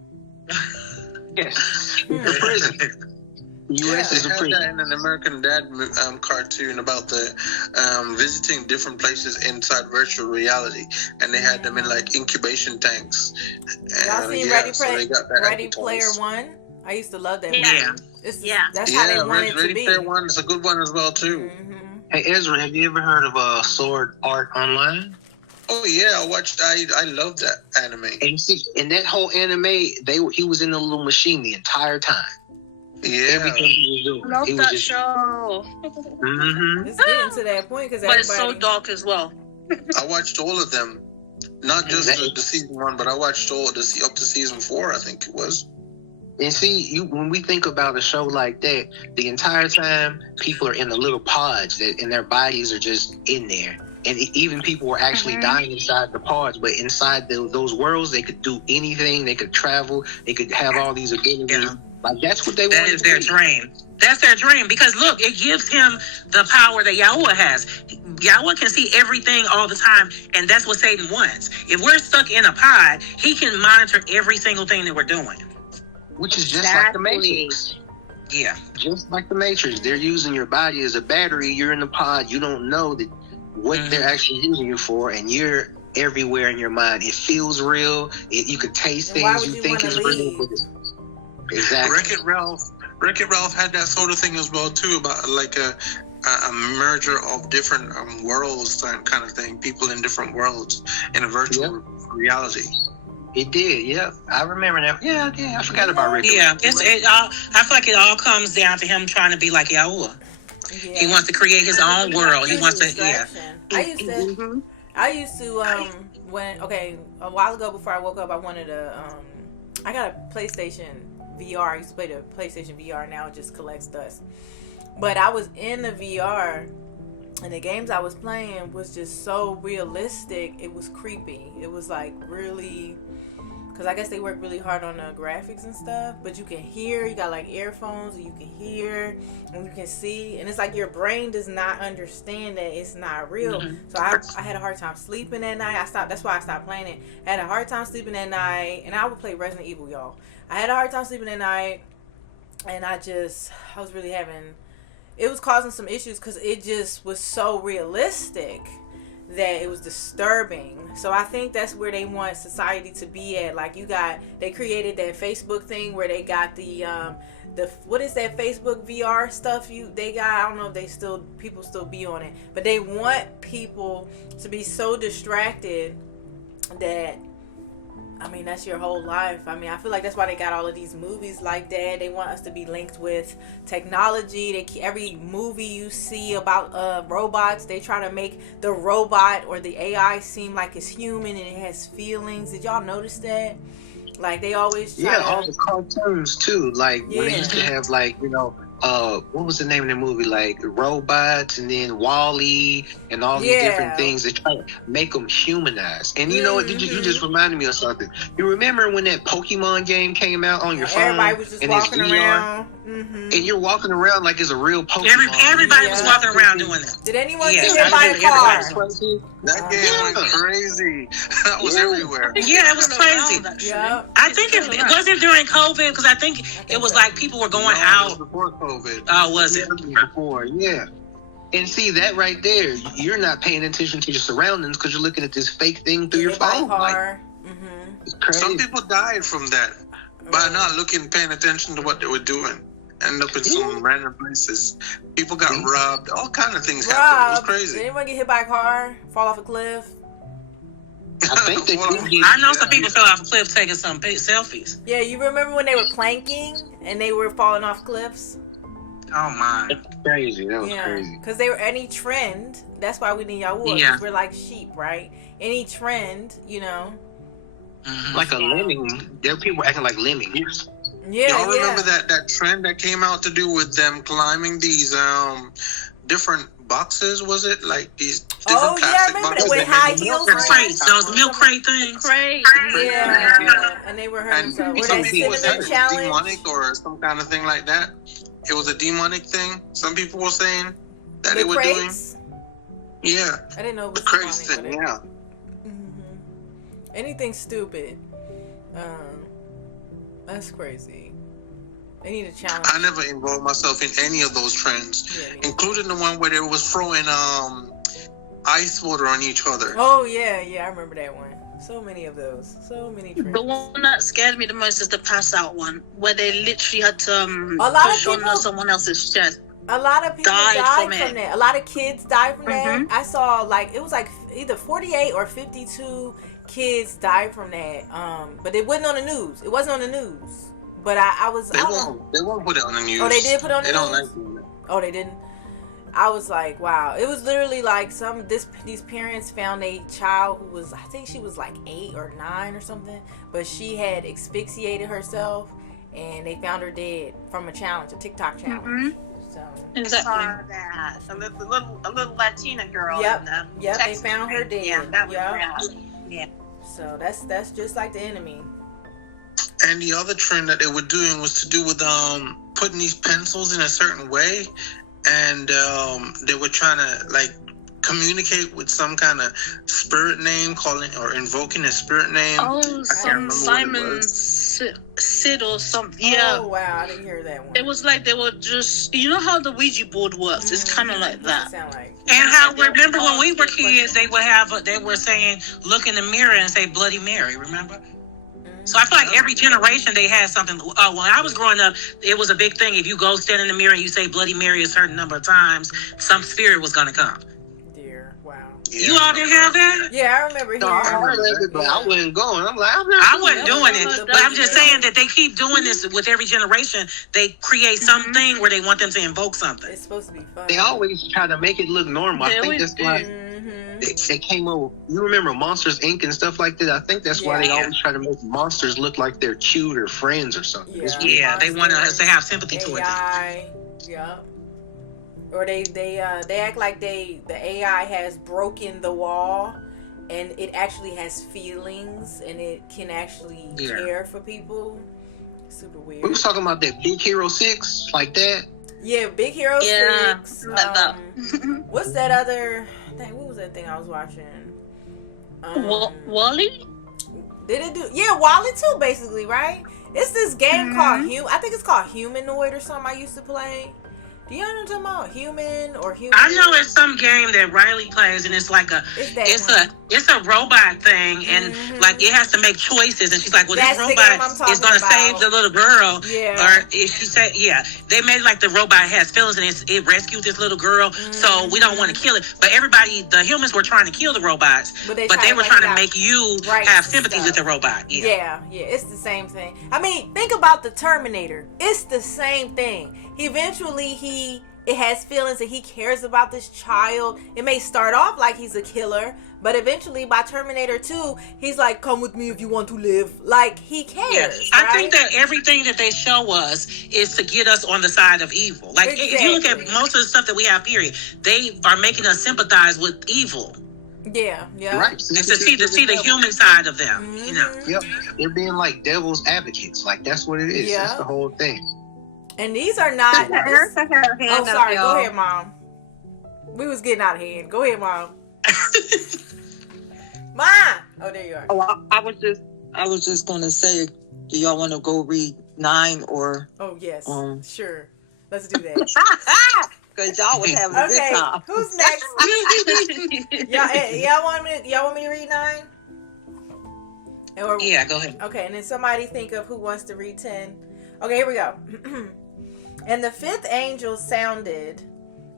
Yes. The prison. U.S. is a prison. That in an American Dad cartoon about the visiting different places inside virtual reality, and they had them in like incubation tanks. Y'all seen Ready Player One? I used to love that movie. That's how they want it to be. Ready Player One is a good one as well too. Mm-hmm. Hey Ezra, have you ever heard of Sword Art Online? Oh yeah, I love that anime. And see, in that whole anime, he was in a little machine the entire time. Yeah, everything he was doing. I love that show. Mm-hmm. It's getting to that point because but it's so dark as well. I watched all of them, not just the season 1, but I watched all up to season 4. I think it was. And see, when we think about a show like that, the entire time people are in the little pods and their bodies are just in there. And even people were actually dying inside the pods, but inside those worlds, they could do anything. They could travel. They could have all these abilities. Yeah. Like that's what they want. That is their dream. That's their dream, because look, it gives him the power that Yahuah has. Yahuah can see everything all the time, and that's what Satan wants. If we're stuck in a pod, he can monitor every single thing that we're doing. Which is just like the Matrix. Yeah. Just like the Matrix. They're using your body as a battery. You're in the pod. You don't know what they're actually using you for, and you're everywhere in your mind. It feels real. You could taste things you think is real. Exactly. Wreck-It Ralph had that sort of thing as well too, about like a merger of different worlds, kind of thing. People in different worlds in a virtual reality. It did, yeah. I remember that. Yeah, I forgot about Rick. Yeah, I feel like it all comes down to him trying to be like Yahuah. Yeah. He wants to create his own world. He wants to, I used to, a while ago before I woke up, I wanted I got a PlayStation VR. I used to play the PlayStation VR. Now it just collects dust. But I was in the VR, and the games I was playing was just so realistic. It was creepy. It was like really, because I guess they work really hard on the graphics and stuff. But you can hear. You got like earphones, and you can hear, and you can see. And it's like your brain does not understand that it's not real. So I had a hard time sleeping at night. That's why I stopped playing it. I had a hard time sleeping at night, and I would play Resident Evil, y'all. I had a hard time sleeping at night, and I was really it was causing some issues because it just was so realistic that it was disturbing. So I think that's where they want society to be at. Like they created that Facebook thing where they got the what is that Facebook VR stuff they got? I don't know if people still be on it, but they want people to be so distracted that, I mean, that's your whole life. I mean, I feel like that's why they got all of these movies like that. They want us to be linked with technology. Every movie you see about robots, they try to make the robot or the AI seem like it's human and it has feelings. Did y'all notice that? Like, they always try all the cartoons, too. Like, when they used to have, like, what was the name of the movie? Like robots, and then Wall-E, and all these different things. They try to make them humanized. And you know what? You just reminded me of something. You remember when that Pokemon game came out on your phone? Everybody was just walking around. and you're walking around like it's a real Pokemon. Everybody was walking around doing that. Did anyone get hit by a car? That game went crazy. That was everywhere. Yeah, it was crazy. Yeah. I think it wasn't during COVID, because I think it was like people were going out. It was before COVID. Oh, was it? Before, yeah. And see that right there, you're not paying attention to your surroundings because you're looking at this fake thing through your phone. Like, it's crazy. Some people died from that by not paying attention to what they were doing. End up in some random places. People got robbed. All kind of things happened. It was crazy. Did anyone get hit by a car? Fall off a cliff? I think they I know some people fell off a cliff taking some selfies. Yeah, you remember when they were planking and they were falling off cliffs? Oh my! That's crazy. That was crazy. Because they were any trend. That's why we need Yahuah. Yeah. We're like sheep, right? Any trend, you know. Like a lemming. There are people acting like lemmings. Yeah, y'all remember that trend that came out to do with them climbing these different boxes? Was it like these different plastic boxes? With high heels, those milk crate things. Yeah. And they were hurting themselves. Or some that people said cinnamon it was challenge. demonic or some kind of thing like that. It was a demonic thing. Some people were saying that The they were crates? doing. Yeah. I didn't know it was the crates demonic, thing. Yeah. Anything stupid. That's crazy. They need a challenge. I never involved myself in any of those trends, including the one where they was throwing ice water on each other. Oh yeah, I remember that one. So many of those. So many trends. The one that scared me the most is the pass out one, where they literally had to push on someone else's chest. A lot of people died from it. that. A lot of kids died from that. I saw it was like either 48 or 52 kids died from that. But it wasn't on the news. It wasn't on the news. But I was. They won't put it on the news. Oh, they did put it on the news? They don't like doing it. Oh, they didn't. I was like, wow. It was literally like these parents found a child who was, I think she was like 8 or 9 or something, but she had asphyxiated herself, and they found her dead from a TikTok challenge. So exactly. I saw that. A little Latina girl. Yep. They found her dead. Yeah, that was yeah. So that's just like the enemy. And the other trend that they were doing was to do with putting these pencils in a certain way, and they were trying to like communicate with some kind of spirit name, calling or invoking a spirit name. Oh, some Simon Sid or something. Yeah. Oh wow, I didn't hear that one. It was like they were just, you know how the Ouija board works. It's kind of like that. Sound like. And how remember when we were kids, they were saying, look in the mirror and say Bloody Mary. Remember? So I feel like every generation they had something. Oh, when I was growing up, it was a big thing. If you go stand in the mirror and you say Bloody Mary a certain number of times, some spirit was going to come. Dear, wow. Yeah. You all didn't have that? Yeah, I remember hearing that. But I wasn't going. I'm like, I wasn't doing it. But I'm just saying that they keep doing this with every generation. They create something where they want them to invoke something. It's supposed to be fun. They always try to make it look normal. I think that's why they came over. You remember Monsters Inc. and stuff like that? I think that's why they always try to make monsters look like they're cute or friends or something. Yeah, they want us to have sympathy towards it. Yeah. Or they act like the AI has broken the wall, and it actually has feelings, and it can actually care for people. Super weird. We was talking about that Big Hero 6, like that. Yeah, Big Hero 6. What's that other thing? What was that thing I was watching? Wally? Did it do? Yeah, Wally too, basically, right? It's this game called I think it's called Humanoid or something I used to play. Do you know what I'm talking about? Human or human? I know it's some game that Riley plays, and it's like it's a robot thing, and like it has to make choices, and she's like, well, this robot is gonna save the little girl, or if she said, they made like the robot has feelings, and it rescued this little girl, so we don't want to kill it, but the humans were trying to kill the robots, but they were trying to make you have sympathy with the robot. Yeah, it's the same thing. I mean, think about the Terminator. It's the same thing. It has feelings and he cares about this child. It may start off like he's a killer, but eventually by Terminator 2, he's like, come with me if you want to live. Like, he cares. Yeah. I think that everything that they show us is to get us on the side of evil. Like, if you look at most of the stuff that we have, period, they are making us sympathize with evil. Yeah. Right. And to see the human side of them, you know. Yep. They're being like devil's advocates. Like, that's what it is. That's the whole thing. And these are not. Oh, sorry. Go ahead, Mom. We was getting out of hand. Go ahead, Mom. Mom. Oh, there you are. Oh, I was just going to say, do y'all want to go read 9 or? Oh yes, sure. Let's do that. Because y'all was having a good time. Who's next? y'all want me to read 9? Or, yeah, go ahead. Okay, and then somebody think of who wants to read 10. Okay, here we go. And the fifth angel sounded.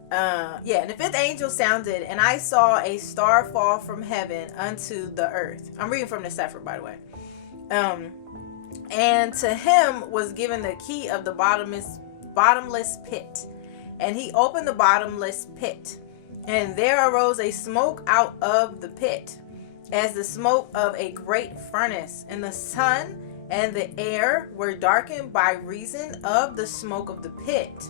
And the fifth angel sounded, and I saw a star fall from heaven unto the earth. I'm reading from the Sefer, by the way. And to him was given the key of the bottomless pit. And he opened the bottomless pit. And there arose a smoke out of the pit, as the smoke of a great furnace. And the sun and the air were darkened by reason of the smoke of the pit.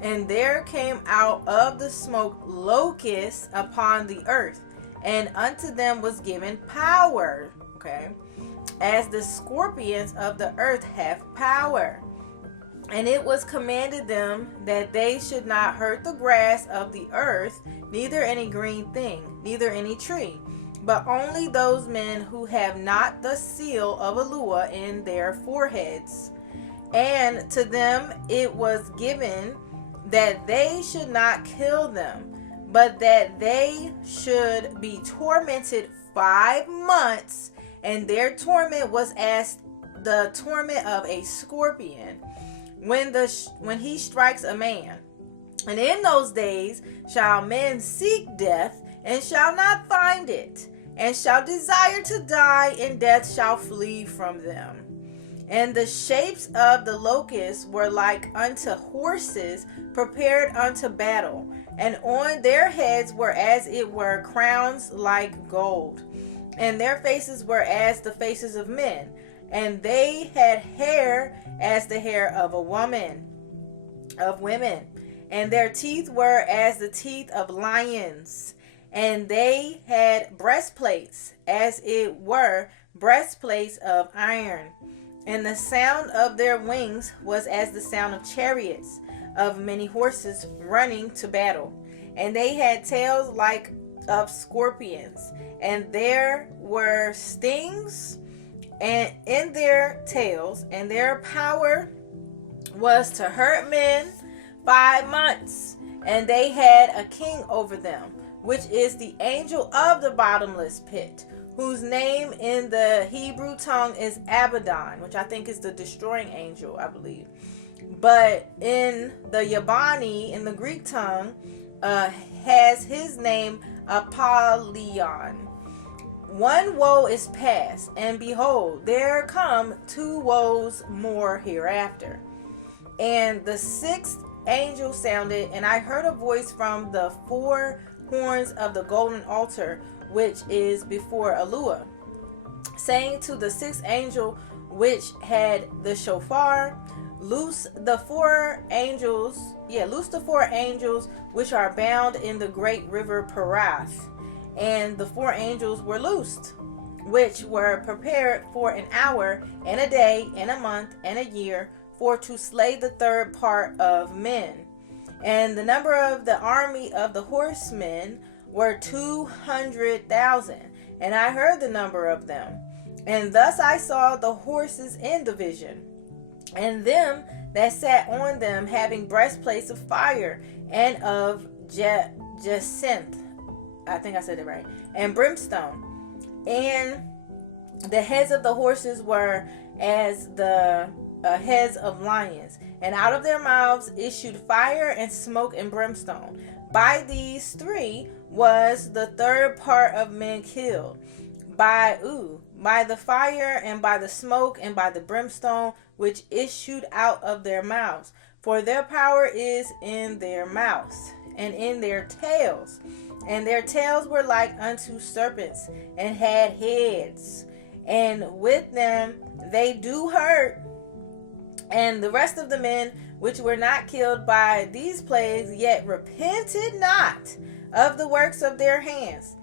And there came out of the smoke locusts upon the earth, and unto them was given power, as the scorpions of the earth have power. And it was commanded them that they should not hurt the grass of the earth, neither any green thing, neither any tree, but only those men who have not the seal of Yahuah in their foreheads. And to them it was given that they should not kill them, but that they should be tormented 5 months, and their torment was as the torment of a scorpion when he strikes a man. And in those days shall men seek death, and shall not find it, and shall desire to die, and death shall flee from them. And the shapes of the locusts were like unto horses prepared unto battle, and on their heads were as it were crowns like gold, and their faces were as the faces of men, and they had hair as the hair of women, and their teeth were as the teeth of lions, and they had breastplates as it were breastplates of iron. And the sound of their wings was as the sound of chariots of many horses running to battle. And they had tails like of scorpions, and there were stings and in their tails, and their power was to hurt men 5 months. And they had a king over them, which is the angel of the bottomless pit, whose name in the Hebrew tongue is Abaddon, which I think is the destroying angel, I believe. But in the Yabani, in the Greek tongue, has his name Apollyon. One woe is past, and behold, there come 2 woes more hereafter. And the 6th angel sounded, and I heard a voice from the 4 horns of the golden altar, which is before Yahuah, saying to the 6th angel which had the shofar, loose the 4 angels which are bound in the great river Parath. And the 4 angels were loosed, which were prepared for an hour, and a day, and a month, and a year, for to slay the 3rd part of men. And the number of the army of the horsemen were 200,000, and I heard the number of them. And thus I saw the horses in division, and them that sat on them having breastplates of fire, and of jacinth, I think I said it right, and brimstone. And the heads of the horses were as the heads of lions, and out of their mouths issued fire and smoke and brimstone. By these 3 was the 3rd part of men killed, by the fire, and by the smoke, and by the brimstone which issued out of their mouths. For their power is in their mouths, and in their tails. And their tails were like unto serpents, and had heads. And with them they do hurt. And the rest of the men which were not killed by these plagues, yet repented not of the works of their hands,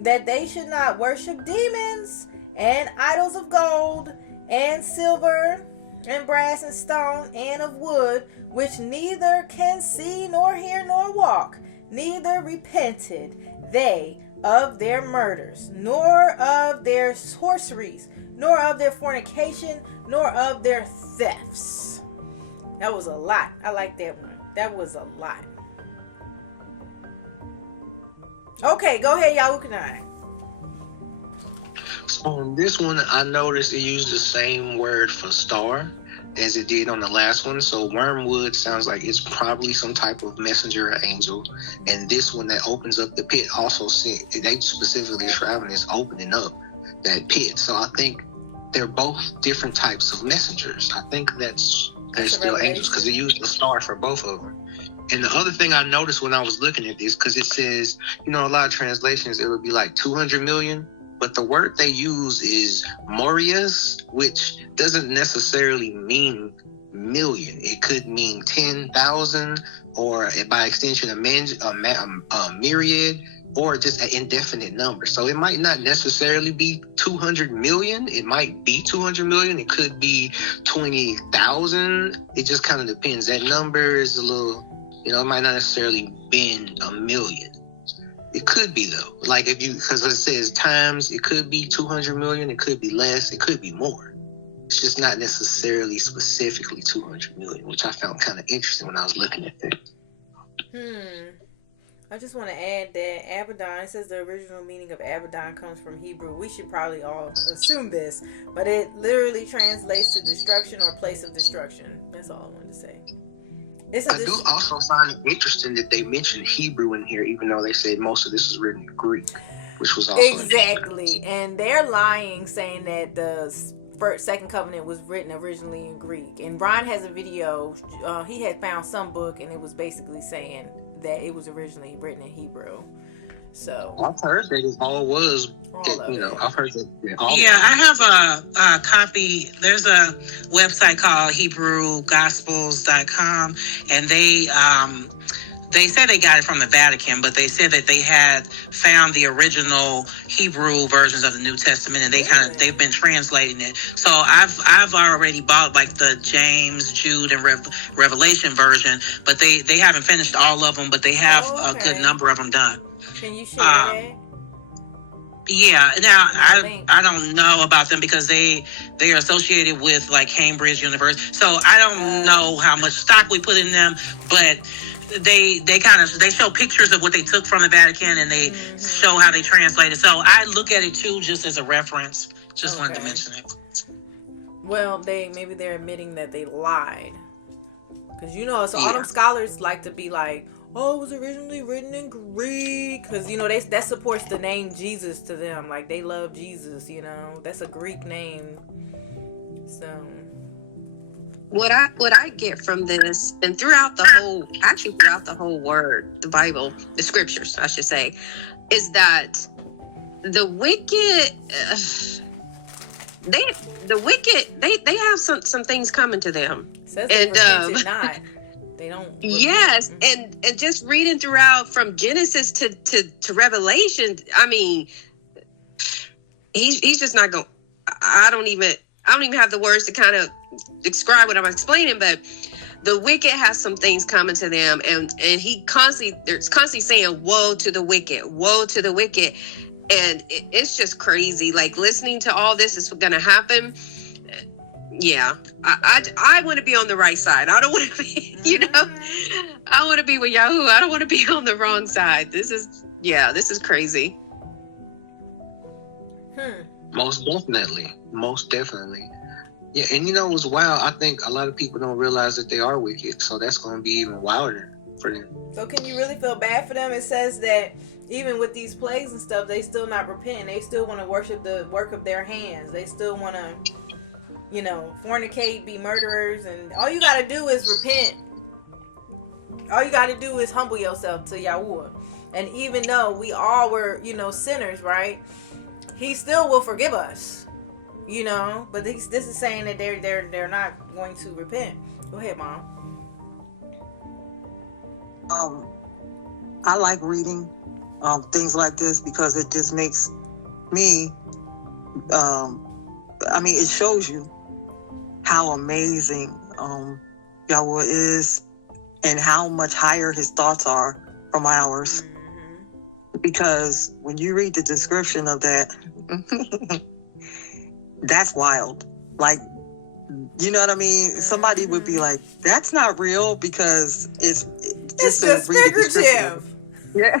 that they should not worship demons and idols of gold and silver and brass and stone and of wood, which neither can see nor hear nor walk, neither repented they of their murders, nor of their sorceries, nor of their fornication, nor of their thefts. That was a lot. I like that one. That was a lot. Okay, go ahead, Yahuah. So on this one, I noticed it used the same word for star as it did on the last one. So wormwood sounds like it's probably some type of messenger or angel. And this one that opens up the pit also they specifically describing as opening up that pit. So I think they're both different types of messengers. I think they're still angels because they use the star for both of them. And the other thing I noticed when I was looking at this, because it says, a lot of translations, it would be like 200 million. But the word they use is Morias, which doesn't necessarily mean million. It could mean 10,000, or by extension, a myriad, or just an indefinite number. So it might not necessarily be 200 million. It might be 200 million. It could be 20,000. It just kind of depends. That number is a little, it might not necessarily been a million. It could be though, because it says times, it could be 200 million, it could be less, it could be more. It's just not necessarily specifically 200 million, which I found kind of interesting when I was looking at that. I just want to add that Abaddon, it says the original meaning of Abaddon comes from Hebrew. We should probably all assume this, but it literally translates to destruction or place of destruction. That's all I wanted to say. I do also find it interesting that they mentioned Hebrew in here, even though they said most of this is written in Greek, which was also exactly. And they're lying, saying that the second covenant was written originally in Greek. And Brian has a video. He had found some book, and it was basically saying that it was originally written in Hebrew. So I've heard that it all was. I've heard that. I have a copy. There's a website called HebrewGospels.com, and they said they got it from the Vatican, but they said that they had found the original Hebrew versions of the New Testament, and they've been translating it. So I've already bought like the James, Jude, and Revelation version, but they haven't finished all of them, but they have a good number of them done. Can you share that? Yeah. Now I don't know about them because they are associated with like Cambridge University, so I don't know how much stock we put in them, but they show pictures of what they took from the Vatican, and they show how they translated. So I look at it too just as a reference. Just wanted to mention it. Well, maybe they're admitting that they lied, because all them scholars like to be like, oh, it was originally written in Greek, because that supports the name Jesus to them. Like, they love Jesus. That's a Greek name. So what I get from this, and throughout the whole word, the Bible, the scriptures, I should say, is that the wicked, they have some things coming to them. Says and not. They don't. Yes, and just reading throughout from Genesis to Revelation, I mean, he's just not going. I don't even have the words to kind of describe what I'm explaining, but the wicked has some things coming to them, and they're constantly saying, "Woe to the wicked! Woe to the wicked!" And it's just crazy. Like, listening to all this is going to happen. Yeah, I want to be on the right side. I don't want to be, I want to be with Yahuah. I don't want to be on the wrong side. This is crazy. Most definitely. Yeah, and what's wild, I think a lot of people don't realize that they are wicked, so that's going to be even wilder for them. So can you really feel bad for them? It says that even with these plagues and stuff, they still not repenting. They still want to worship the work of their hands. They still want to, fornicate, be murderers, and all you got to do is repent. All you got to do is humble yourself to Yahuah. And even though we all were, sinners, right? He still will forgive us, But this is saying that they're not going to repent. Go ahead, Mom. I like reading things like this because it just makes me. It shows you how amazing Yahuah is and how much higher his thoughts are from ours. Because when you read the description of that, that's wild. Like, you know what I mean? Somebody would be like, that's not real, because it's just figurative. Yeah.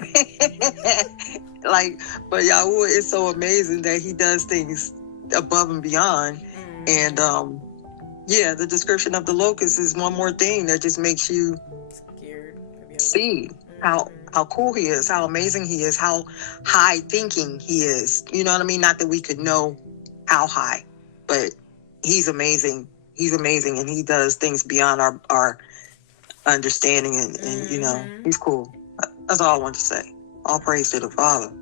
Like, but Yahuah is so amazing that he does things above and beyond. And yeah, the description of the locust is one more thing that just makes you scared. See how cool he is, how amazing he is, how high thinking he is. You know what I mean? Not that we could know how high, but he's amazing. He's amazing, and he does things beyond our understanding, and you know, he's cool. That's all I want to say. All praise to the Father.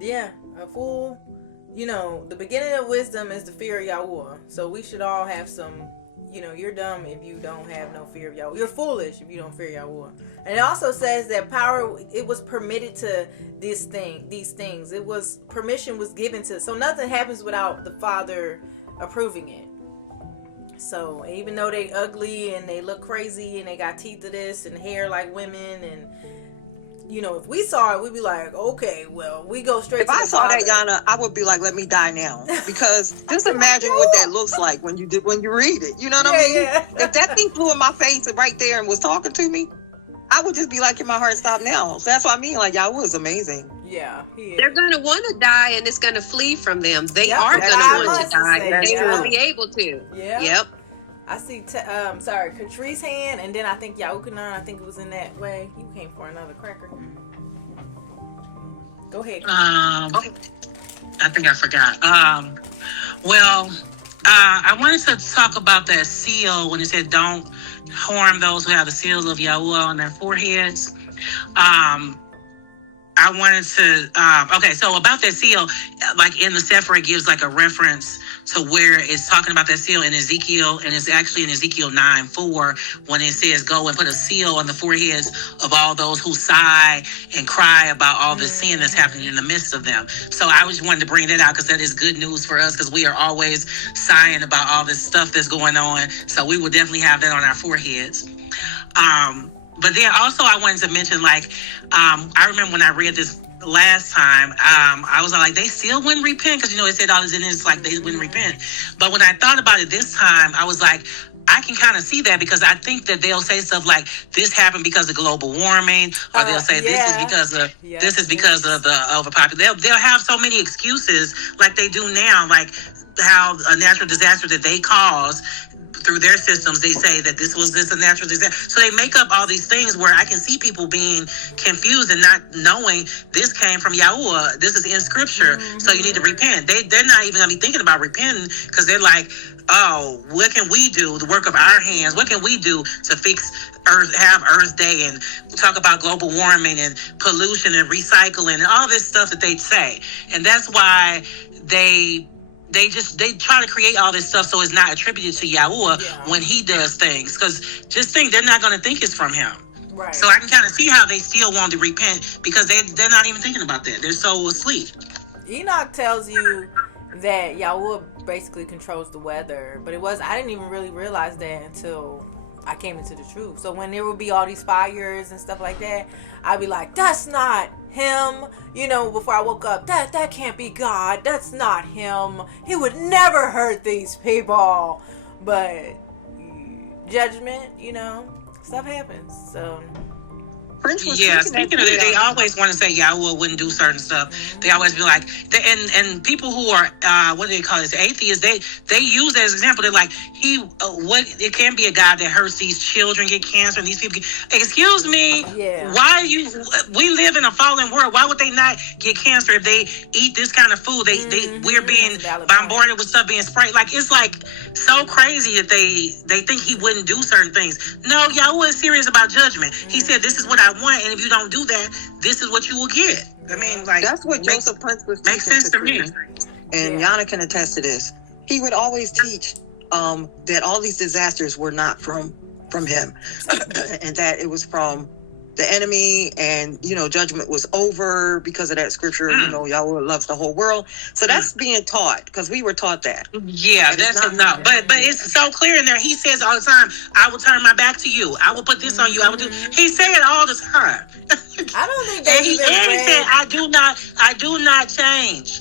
Yeah, a full, you know, the beginning of wisdom is the fear of Yahuah. So we should all have some, you know, you're dumb if you don't have no fear of Yahuah. You're foolish if you don't fear Yahuah. And it also says that power, it was permitted to these things. It was, permission was given to, so nothing happens without the Father approving it. So even though they ugly and they look crazy and they got teeth of this and hair like women, and you know, if we saw it, we'd be like, okay, well, we go straight. If I saw that, Yannah, I would be like, let me die now, because just imagine what that looks like when you read it. You know what I mean? Yeah. If that thing flew in my face right there and was talking to me, I would just be like, in my heart, stop now. So that's what I mean. Like, Yahuah is amazing. Yeah, he is. They're gonna want to die, and it's gonna flee from them. They are gonna want to die, and they will be able to. Yeah. Yep. I see. Catrice's hand, and then I think Yahuah. I think it was in that way. You came for another cracker. Go ahead. I think I forgot. I wanted to talk about that seal when it said, "Don't harm those who have the seals of Yahuah on their foreheads." I wanted to, so about that seal, like in the Sefer, it gives like a reference to where it's talking about that seal in Ezekiel, and it's actually in Ezekiel 9:4, when it says, go and put a seal on the foreheads of all those who sigh and cry about all the sin that's happening in the midst of them. So I just wanted to bring that out, because that is good news for us, because we are always sighing about all this stuff that's going on. So we will definitely have that on our foreheads. But then also I wanted to mention, like, I remember when I read this last time, I was like, they still wouldn't repent, because, you know, it said all this in it, it's like they wouldn't repent. But when I thought about it this time, I was like, I can kind of see that, because I think that they'll say stuff like, this happened because of global warming, or they'll say this is because of the overpopulation. They'll have so many excuses like they do now, like how a natural disaster that they caused through their systems, they say that this a natural disaster. So they make up all these things where I can see people being confused and not knowing this came from Yahuah. This is in scripture. So you need to repent. They're not even going to be thinking about repenting, because they're like, oh, what can we do? The work of our hands. What can we do to fix Earth, have Earth Day, and talk about global warming and pollution and recycling and all this stuff that they say. And that's why they try to create all this stuff so it's not attributed to Yahuah when he does things. Because just think, they're not going to think it's from him. Right. So I can kind of see how they still want to repent, because they're not even thinking about that. They're so asleep. Enoch tells you that Yahuah basically controls the weather, but I didn't even really realize that until I came into the truth. So when there would be all these fires and stuff like that, I'd be like, that's not him. You know, before I woke up, that can't be God. That's not him. He would never hurt these people. But judgment, you know, stuff happens. So Yeah, speaking of that, they always want to say Yahuah wouldn't do certain stuff. They always be like, and people who are what do they call it, atheists, they use that as an example. They're like, it can be a God that hurts these children, get cancer, and these people excuse me, we live in a fallen world. Why would they not get cancer if they eat this kind of food? We're being bombarded with stuff being sprayed. Like, it's like so crazy that they think he wouldn't do certain things. No, Yahuah is serious about judgment. He said, this is what I want, and if you don't do that, this is what you will get. I mean, like, that's what Joseph Prince was makes sense to me. And Yannah can attest to this. He would always teach that all these disasters were not from him, and that it was from the enemy, and judgment was over because of that scripture. Yahweh loves the whole world. So that's being taught, because we were taught that. Yeah, that's enough. But it's so clear in there. He says all the time, "I will turn my back to you. I will put this on you. I will do." He said it all the time. I don't think and he said, "I do not change."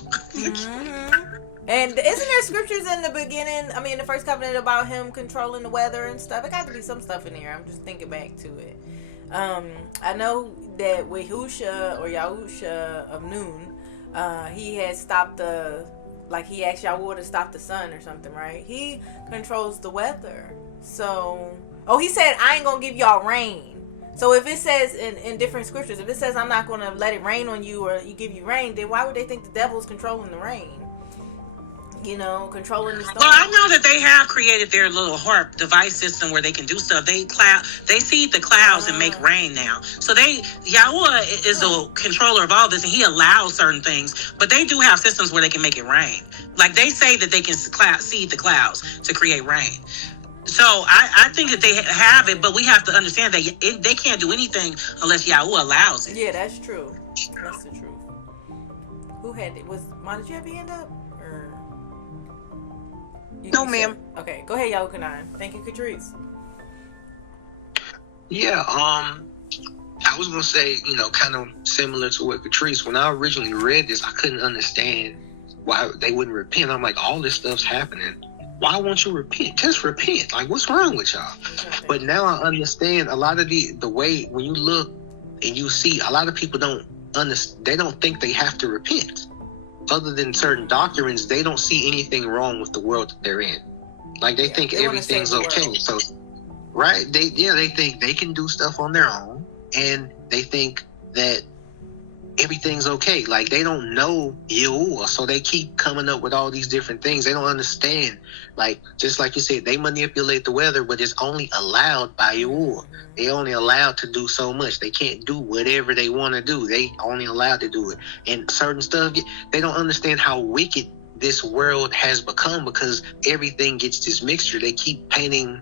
And isn't there scriptures in the beginning? I mean, the first covenant about him controlling the weather and stuff. It got to be some stuff in here. I'm just thinking back to it. I know that with Yahusha of Noon, he had stopped he asked Yahuah to stop the sun or something, right? He controls the weather. So, he said, "I ain't gonna give y'all rain." So if it says in different scriptures, if it says I'm not gonna let it rain on you or you give you rain, then why would they think the devil's controlling the rain? Controlling the storm. Well, I know that they have created their little HARP device system where they can do stuff. They seed the clouds and make rain now. So Yahuah is the controller of all this, and he allows certain things. But they do have systems where they can make it rain. Like they say that they can seed the clouds to create rain. So I think that they have it, but we have to understand that they can't do anything unless Yahuah allows it. Yeah, that's true. That's the truth. Who had it? Did you have your hand up? No, ma'am. Okay, go ahead, Yahuah. Thank you, Catrice. Yeah, I was gonna say, kind of similar to what Catrice. When I originally read this, I couldn't understand why they wouldn't repent. I'm like, all this stuff's happening. Why won't you repent? Just repent. Like, what's wrong with y'all? But now I understand a lot of the way when you look and you see, a lot of people they don't think they have to repent. Other than certain doctrines, they don't see anything wrong with the world that they're in. Like they think everything's okay. So, right? They think they can do stuff on their own, and they think that everything's okay. Like they don't know Yahuah, so they keep coming up with all these different things. They don't understand. Like just like you said, they manipulate the weather, but it's only allowed by Yahuah. They only allowed to do so much. They can't do whatever they want to do. They only allowed to do it. And certain stuff, they don't understand how wicked this world has become, because everything gets this mixture. They keep painting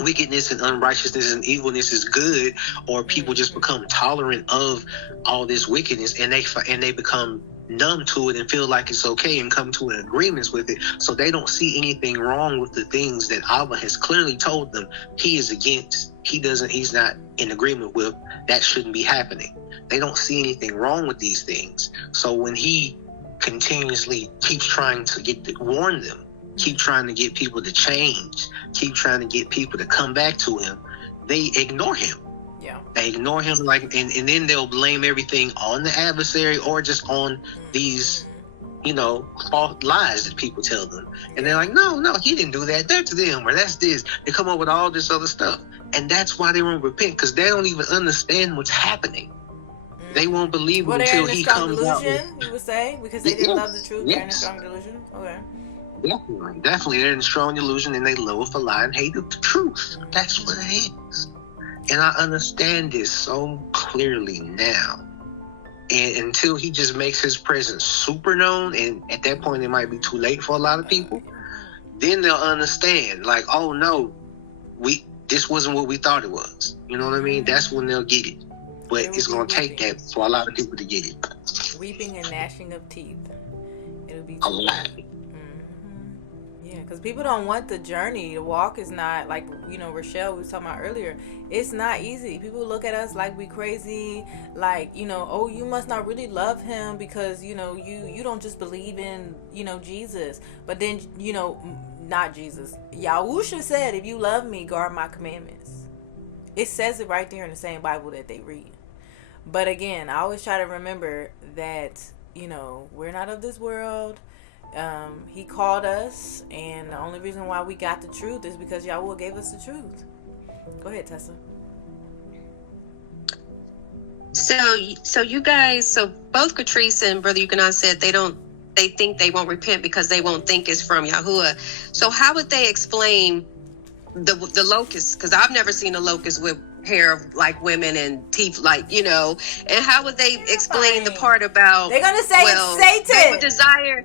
wickedness and unrighteousness and evilness is good, or people just become tolerant of all this wickedness, and they become numb to it and feel like it's okay and come to an agreement with it. So they don't see anything wrong with the things that Abba has clearly told them he is against. He's not in agreement with. That shouldn't be happening. They don't see anything wrong with these things. So when he continuously keeps trying to warn them, keep trying to get people to change, keep trying to get people to come back to him, they ignore him. Yeah. They ignore him, and then they'll blame everything on the adversary or just on these, false lies that people tell them. And they're like, no, he didn't do that. That's them, or that's this. They come up with all this other stuff. And that's why they won't repent, because they don't even understand what's happening. They won't believe it until he comes out. You would say, because they didn't love the truth. They're in a strong delusion. Okay. Definitely, they're in a strong delusion, and they loathe a lie and hate the truth. That's what it is. And I understand this so clearly now. And until he just makes his presence super known, and at that point it might be too late for a lot of people, then they'll understand, like, oh no, this wasn't what we thought it was. You know what I mean? That's when they'll get it. But it's going to take that for a lot of people to get it. Weeping and gnashing of teeth. It'll be a lot. Yeah, because people don't want the journey. The walk is not, like, Rochelle we was talking about earlier. It's not easy. People look at us like we crazy. Like, oh, you must not really love him because, you don't just believe in, Jesus. But then, not Jesus. Yahusha said, if you love me, guard my commandments. It says it right there in the same Bible that they read. But again, I always try to remember that, we're not of this world. He called us, and the only reason why we got the truth is because Yahuah gave us the truth. Go ahead, Tessa. So you guys, both Catrice and Brother Yukonon said they think they won't repent because they won't think it's from Yahuah. So how would they explain the locust? Because I've never seen a locust with hair of like women and teeth, and how would they explain the part about they're gonna say it's Satan?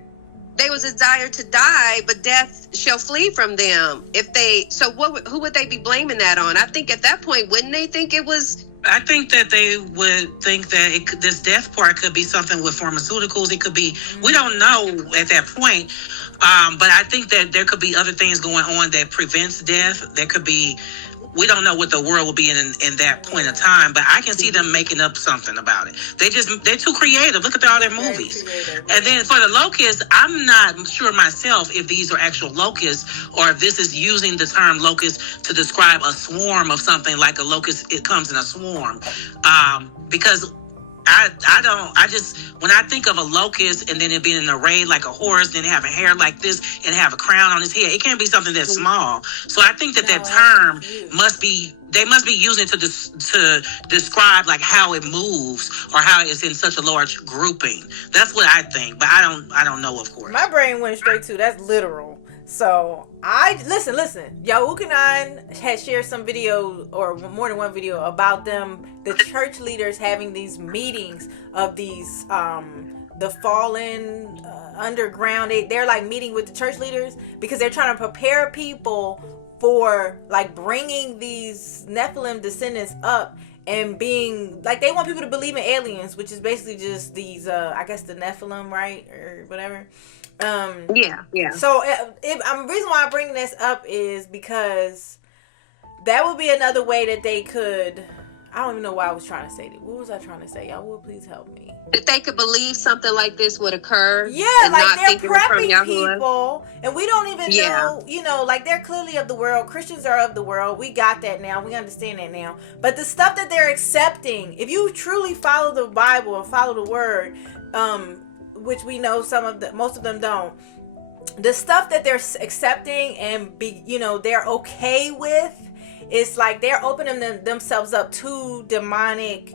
They was desire to die, but death shall flee from them. Who would they be blaming that on? I think at that point, wouldn't they think it was I think that they would think that this death part could be something with pharmaceuticals. It could be, we don't know at that point. But I think that there could be other things going on that prevents death. There could be, we don't know what the world will be in that point of time, but I can see them making up something about it. They're too creative. Look at all their movies. And then for the locusts, I'm not sure myself if these are actual locusts or if this is using the term locust to describe a swarm of something like a locust. It comes in a swarm. Because I just, when I think of a locust and then it being an array like a horse, then having hair like this and have a crown on his head, it can't be something that's small. So I think that term they must be using to describe like how it moves or how it's in such a large grouping. That's what I think, but I don't know, of course. My brain went straight to that's literal. So listen. Yahuah had shared some video or more than one video about the church leaders having these meetings of these the fallen underground. They're like meeting with the church leaders because they're trying to prepare people for like bringing these Nephilim descendants up and being like, they want people to believe in aliens, which is basically just these I guess the Nephilim, right, or whatever. Yeah. So the reason why I bring this up is because that would be another way that they could. I don't even know why I was trying to say that. What was I trying to say? Y'all will please help me. That they could believe something like this would occur. Yeah, like they're prepping people, and we don't even know. You know, like they're clearly of the world. Christians are of the world. We got that now. We understand that now. But the stuff that they're accepting, if you truly follow the Bible and follow the Word, which we know most of them don't. The stuff that they're accepting and they're okay with, it's like they're opening themselves up to demonic,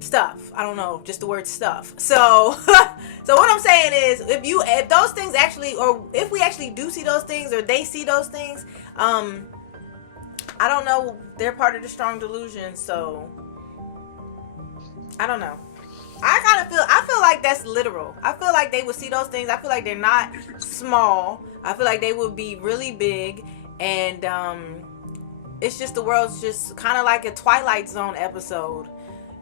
stuff. I don't know, just the word stuff. So what I'm saying is, if those things actually, or if we actually do see those things, or they see those things, I don't know. They're part of the strong delusion, so I don't know. I feel like that's literal. I feel like they would see those things. I feel like they're not small. I feel like they would be really big, and it's just the world's just kind of like a Twilight Zone episode,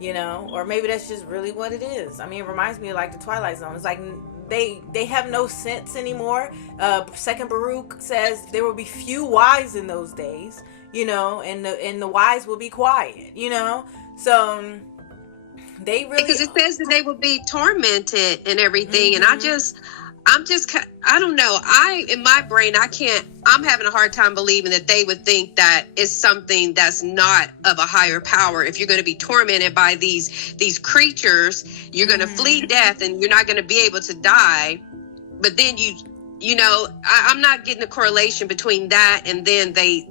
or maybe that's just really what it is. I mean, it reminds me of like the Twilight Zone. It's like they have no sense anymore. Second Baruch says there will be few wise in those days, and the wise will be quiet, so. They really, because it says that they will be tormented and everything, and I'm just I don't know. In my brain, I'm having a hard time believing that they would think that it's something that's not of a higher power. If you're going to be tormented by these creatures, you're going to flee death and you're not going to be able to die. But then I'm not getting a correlation between that and then they,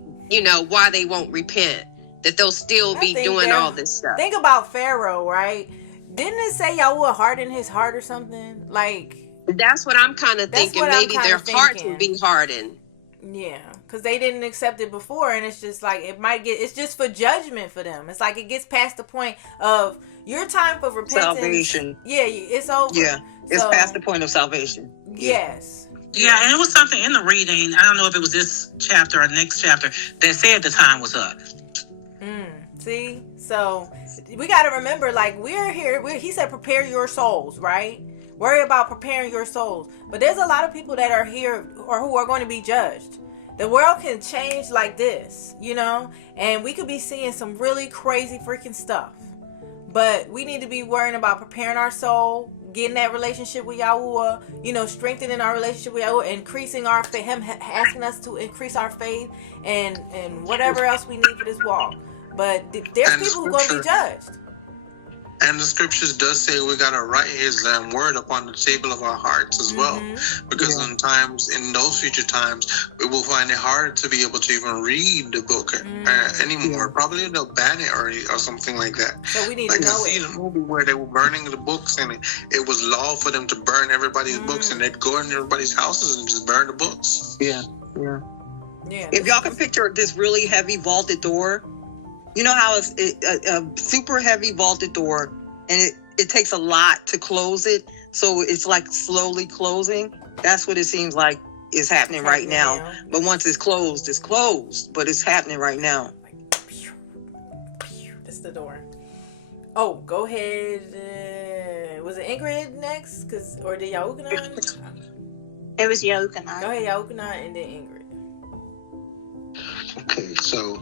why they won't repent. That they'll still be doing all this stuff. Think about Pharaoh, right? Didn't it say Yahuah hardened his heart or something? Like, that's what I'm kind of thinking. Maybe their hearts will be hardened. Yeah, because they didn't accept it before, and it's just like it's just for judgment for them. It's like it gets past the point of your time for repentance. Salvation. Yeah, it's over. Yeah, it's past the point of salvation. Yes. Yeah, and it was something in the reading. I don't know if it was this chapter or next chapter that said the time was up. See, so we got to remember, like, we're here. He said, prepare your souls, right? Worry about preparing your souls. But there's a lot of people that are here or who are going to be judged. The world can change like this, and we could be seeing some really crazy freaking stuff. But we need to be worrying about preparing our soul, getting that relationship with Yahuah, strengthening our relationship with Yahuah, increasing our faith, him asking us to increase our faith and whatever else we need for this walk. But there's people who are going to be judged. And the scriptures does say we got to write his word upon the table of our hearts as well. Because sometimes in those future times, we will find it hard to be able to even read the book anymore. Probably they'll ban it or something like that. So we need to know I see the movie where they were burning the books, and it was law for them to burn everybody's books, and they'd go in everybody's houses and just burn the books. Yeah. If y'all can picture this really heavy vaulted door, you know how it's a super heavy vaulted door, and it takes a lot to close it, so it's like slowly closing. That's what it seems like is happening right now. But once it's closed, but it's happening right now. door. Oh, go ahead. Was it Ingrid next? Or did Yahuah? It was Yahuah. Go ahead, Yahuah, and then Ingrid. Okay, so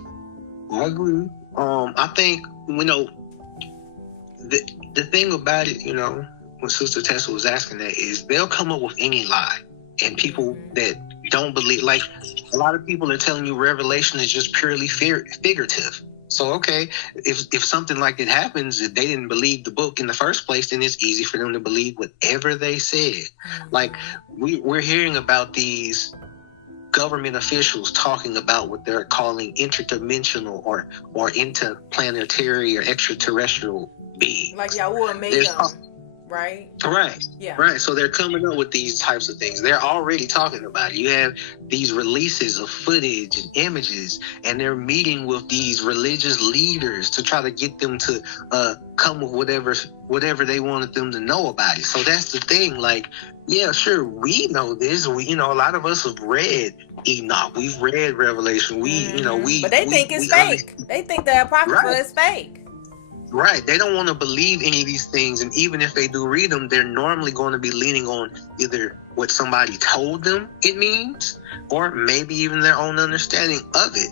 I agree. I think, the thing about it, when Sister Tessa was asking that, is they'll come up with any lie. And people that don't believe, like, a lot of people are telling you Revelation is just purely figurative. So, okay, if something like that happens, if they didn't believe the book in the first place, then it's easy for them to believe whatever they said. Like, we're hearing about these government officials talking about what they're calling interdimensional or interplanetary or extraterrestrial beings. Like Yahuah made them, right? Right. Yeah. Right. So they're coming up with these types of things. They're already talking about it. You have these releases of footage and images, and they're meeting with these religious leaders to try to get them to come with whatever they wanted them to know about it. So that's the thing. Like, yeah, sure, we know this. A lot of us have read Enoch. We've read Revelation. But they think it's fake. They think the Apocrypha is fake. Right. They don't want to believe any of these things. And even if they do read them, they're normally going to be leaning on either what somebody told them it means, or maybe even their own understanding of it.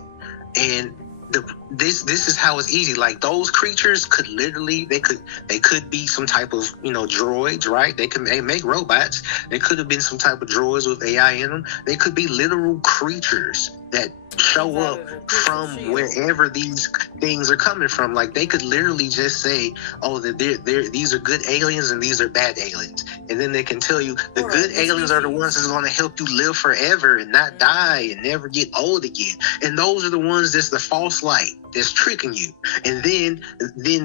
And this is how it's easy. Like, those creatures could literally, they could be some type of, droids, right? They make robots. They could have been some type of droids with AI in them. They could be literal creatures that show up from wherever these things are coming from. Like, they could literally just say, oh, these are good aliens and these are bad aliens. And then they can tell you the good aliens are the ones that's going to help you live forever and not die and never get old again. And those are the ones that's the false light that's tricking you. And then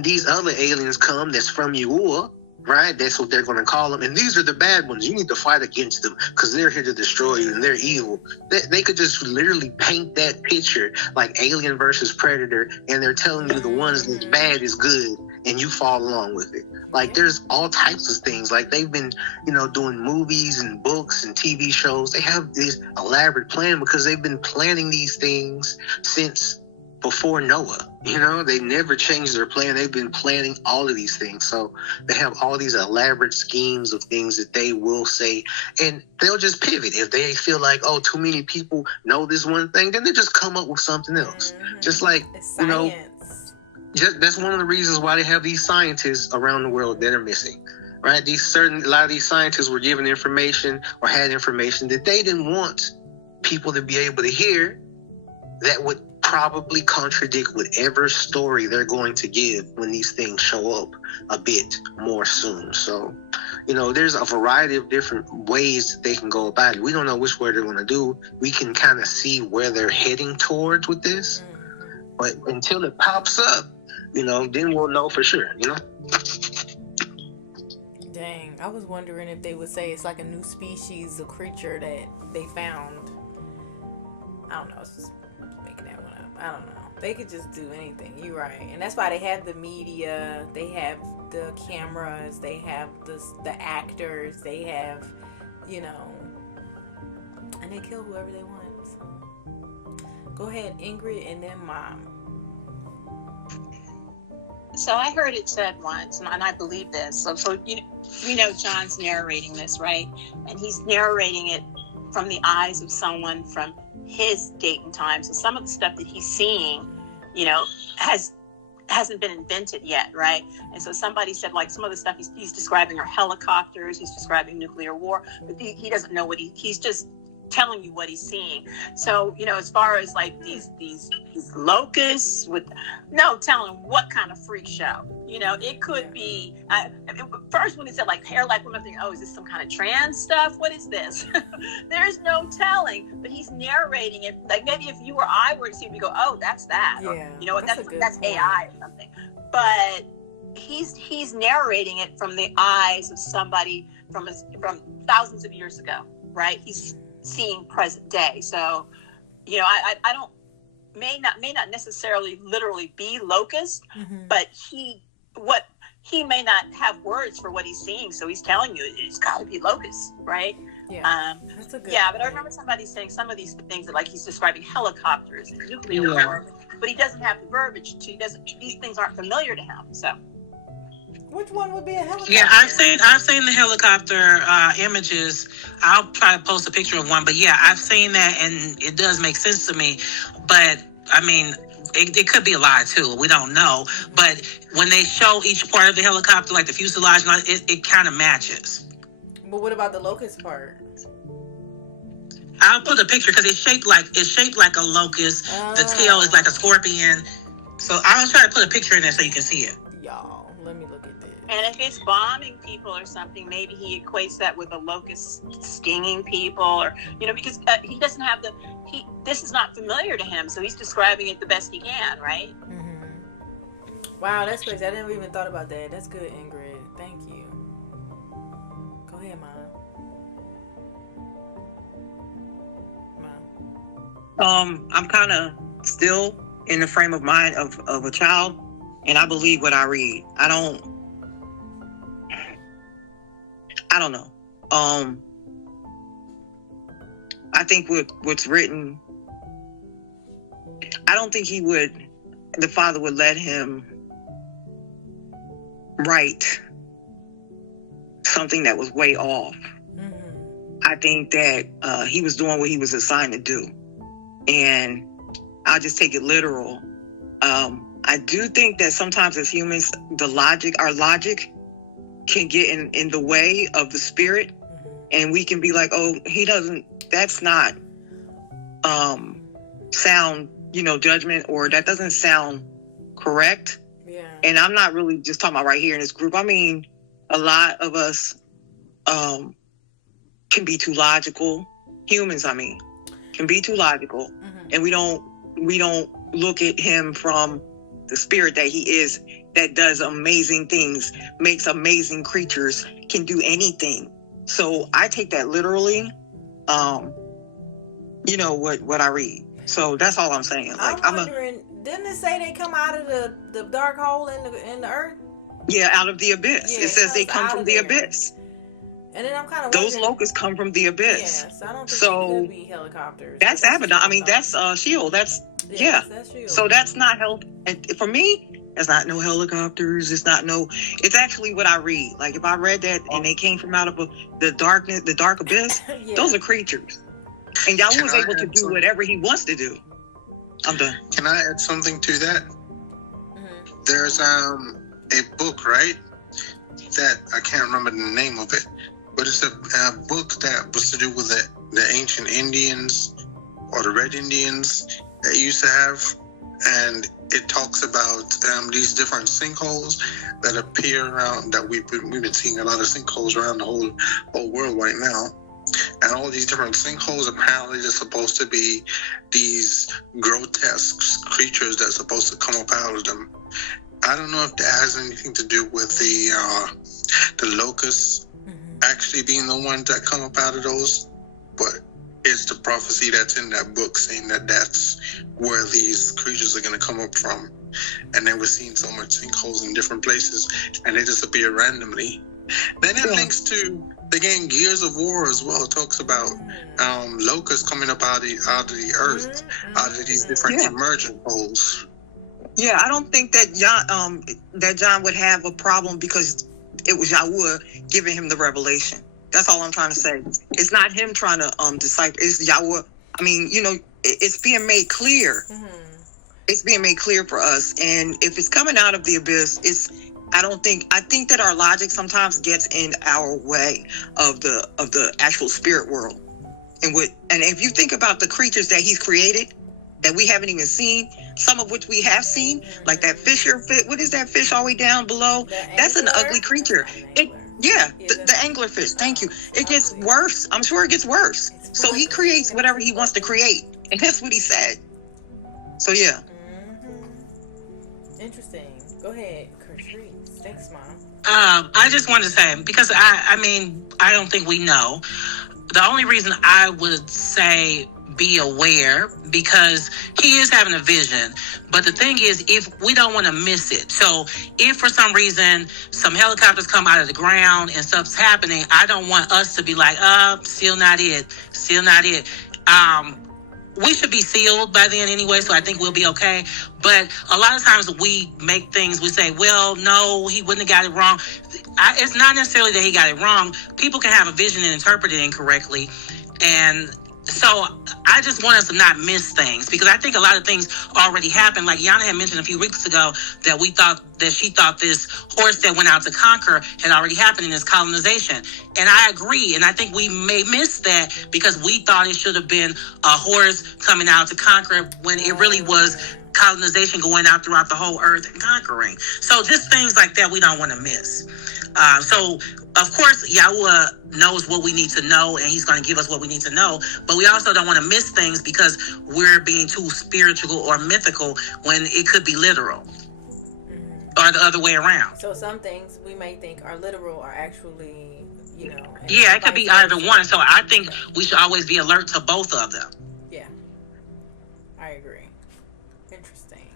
these other aliens come that's from Yahuah, right? That's what they're going to call them. And these are the bad ones. You need to fight against them because they're here to destroy you and they're evil. They could just literally paint that picture like Alien versus Predator, and they're telling you the ones that's bad is good, and you fall along with it. Like, there's all types of things. Like, they've been, doing movies and books and TV shows. They have this elaborate plan because they've been planning these things since before Noah. They never changed their plan. They've been planning all of these things. So they have all these elaborate schemes of things that they will say, and they'll just pivot. If they feel like, oh, too many people know this one thing, then they just come up with something else. Just like, that's one of the reasons why they have these scientists around the world that are missing. Right? A lot of these scientists were given information or had information that they didn't want people to be able to hear, that would probably contradict whatever story they're going to give when these things show up a bit more soon. So, there's a variety of different ways that they can go about it. We don't know which way they're going to do. We can kind of see where they're heading towards with this. But until it pops up, then we'll know for sure, Dang, I was wondering if they would say it's like a new species of creature that they found. I don't know. It's just making that one up. I don't know. They could just do anything. You're right. And that's why they have the media. They have the cameras. They have the actors. They have, and they kill whoever they want. So go ahead, Ingrid, and then Mom. So I heard it said once, and I believe this. So John's narrating this, right? And he's narrating it from the eyes of someone from his date and time. So some of the stuff that he's seeing, hasn't been invented yet, right? And so somebody said, like, some of the stuff he's describing are helicopters, he's describing nuclear war, but he doesn't know what he's just telling you what he's seeing. So, as far as like these locusts telling what kind of freak show, it could be, first when he said like hair like women, I'm thinking, oh, is this some kind of trans stuff? What is this? There's no telling, but he's narrating it. Like, maybe if you or I were to see him, you go, oh, that's that. Yeah, or, that's AI or something. But he's narrating it from the eyes of somebody from thousands of years ago, right? He's seeing present day. So, I don't, may not necessarily literally be locust, but he may not have words for what he's seeing. So he's telling you it's got to be locust, right? Yeah. That's a good but I remember somebody saying some of these things that, like, he's describing helicopters and nuclear war. but he doesn't have the verbiage. These things aren't familiar to him. So, which one would be a helicopter? Yeah, I've seen the helicopter images. I'll try to post a picture of one, but yeah, I've seen that, and it does make sense to me. But I mean, it could be a lie too. We don't know. But when they show each part of the helicopter, like the fuselage, and all, it kind of matches. But what about the locust part? I'll put a picture because it's shaped like a locust. The tail is like a scorpion. So I'll try to put a picture in there so you can see it. Y'all, let me look at this. And if it's bombing people or something, maybe he equates that with a locust stinging people, or because he doesn't have this is not familiar to him, so he's describing it the best he can, right? Mm-hmm. Wow, that's crazy. I never even thought about that. That's good, Ingrid. Thank you. Go ahead, Mom. I'm kind of still in the frame of mind of a child, and I believe what I read. I don't know. I think what's written, I don't think the Father would let him write something that was way off. Mm-hmm. I think that he was doing what he was assigned to do. And I'll just take it literal. I do think that sometimes as humans, our logic can get in the way of the spirit. And we can be like, oh, that's not sound, judgment, or that doesn't sound correct. Yeah. And I'm not really just talking about right here in this group. I mean, a lot of us can be too logical. Humans, can be too logical. Mm-hmm. And we don't look at him from the spirit that he is, that does amazing things, makes amazing creatures, can do anything. So I take that literally, what I read. So that's all I'm saying. Like, I'm wondering, didn't it say they come out of the dark hole in the earth? Yeah, out of the abyss. Yeah, it says they come from the abyss. And then I'm kind of those locusts come from the abyss. Yes, I don't think it could be helicopters. That's Abaddon. That's Sheol. That's Sheol. So that's not help. For me, it's not no helicopters. It's actually what I read. Like if I read that and they came from out of the dark abyss, those are creatures. And Yahuah was able to do whatever he wants to do. I'm done. Can I add something to that? Mm-hmm. There's a book, right? That I can't remember the name of it, but it's a book that was to do with the ancient Indians or the Red Indians that used to have, and it talks about these different sinkholes that appear around. That we've been seeing a lot of sinkholes around the whole world right now. And all these different sinkholes, apparently they're supposed to be these grotesque creatures that's supposed to come up out of them. I don't know if that has anything to do with the locusts actually being the ones that come up out of those, but it's the prophecy that's in that book saying that that's where these creatures are going to come up from. And they were seeing so much sinkholes in different places, and they disappear randomly. Then it links to the game Gears of War as well. It talks about locusts coming up out of the earth, out of these different emergent holes. Yeah, I don't think that John would have a problem because it was Yahuah giving him the revelation. That's all I'm trying to say. It's not him trying to decipher. It's Yahuah. It's being made clear. Mm-hmm. It's being made clear for us. And if it's coming out of the abyss, I think that our logic sometimes gets in our way of the actual spirit world. And if you think about the creatures that he's created that we haven't even seen, some of which we have seen, like that fisher, what is that fish all the way down below? That's an ugly creature. The anglerfish. Thank you. It gets worse. I'm sure it gets worse. So he creates whatever he wants to create, and that's what he said. So yeah. Mm-hmm. Interesting. Go ahead, Patrice. Thanks, Mom. I just wanted to say, because I don't think we know. The only reason I would say be aware, because he is having a vision. But the thing is, if we don't want to miss it. So if for some reason some helicopters come out of the ground and stuff's happening, I don't want us to be like, still not it. we should be sealed by then anyway, so I think we'll be okay. But a lot of times we make things, we say, well, no, he wouldn't have got it wrong. It's not necessarily that he got it wrong. People can have a vision and interpret it incorrectly. And so I just want us to not miss things, because I think a lot of things already happened. Like Yannah had mentioned a few weeks ago that she thought this horse that went out to conquer had already happened in this colonization. And I agree. And I think we may miss that because we thought it should have been a horse coming out to conquer when it really was colonization going out throughout the whole earth and conquering. So just things like that we don't want to miss. So, of course, Yahuah knows what we need to know, and he's going to give us what we need to know. But we also don't want to miss things because we're being too spiritual or mythical when it could be literal. Or the other way around. So some things we may think are literal are actually, Yeah, it could be either one. So I think we should always be alert to both of them. Yeah. I agree. Interesting.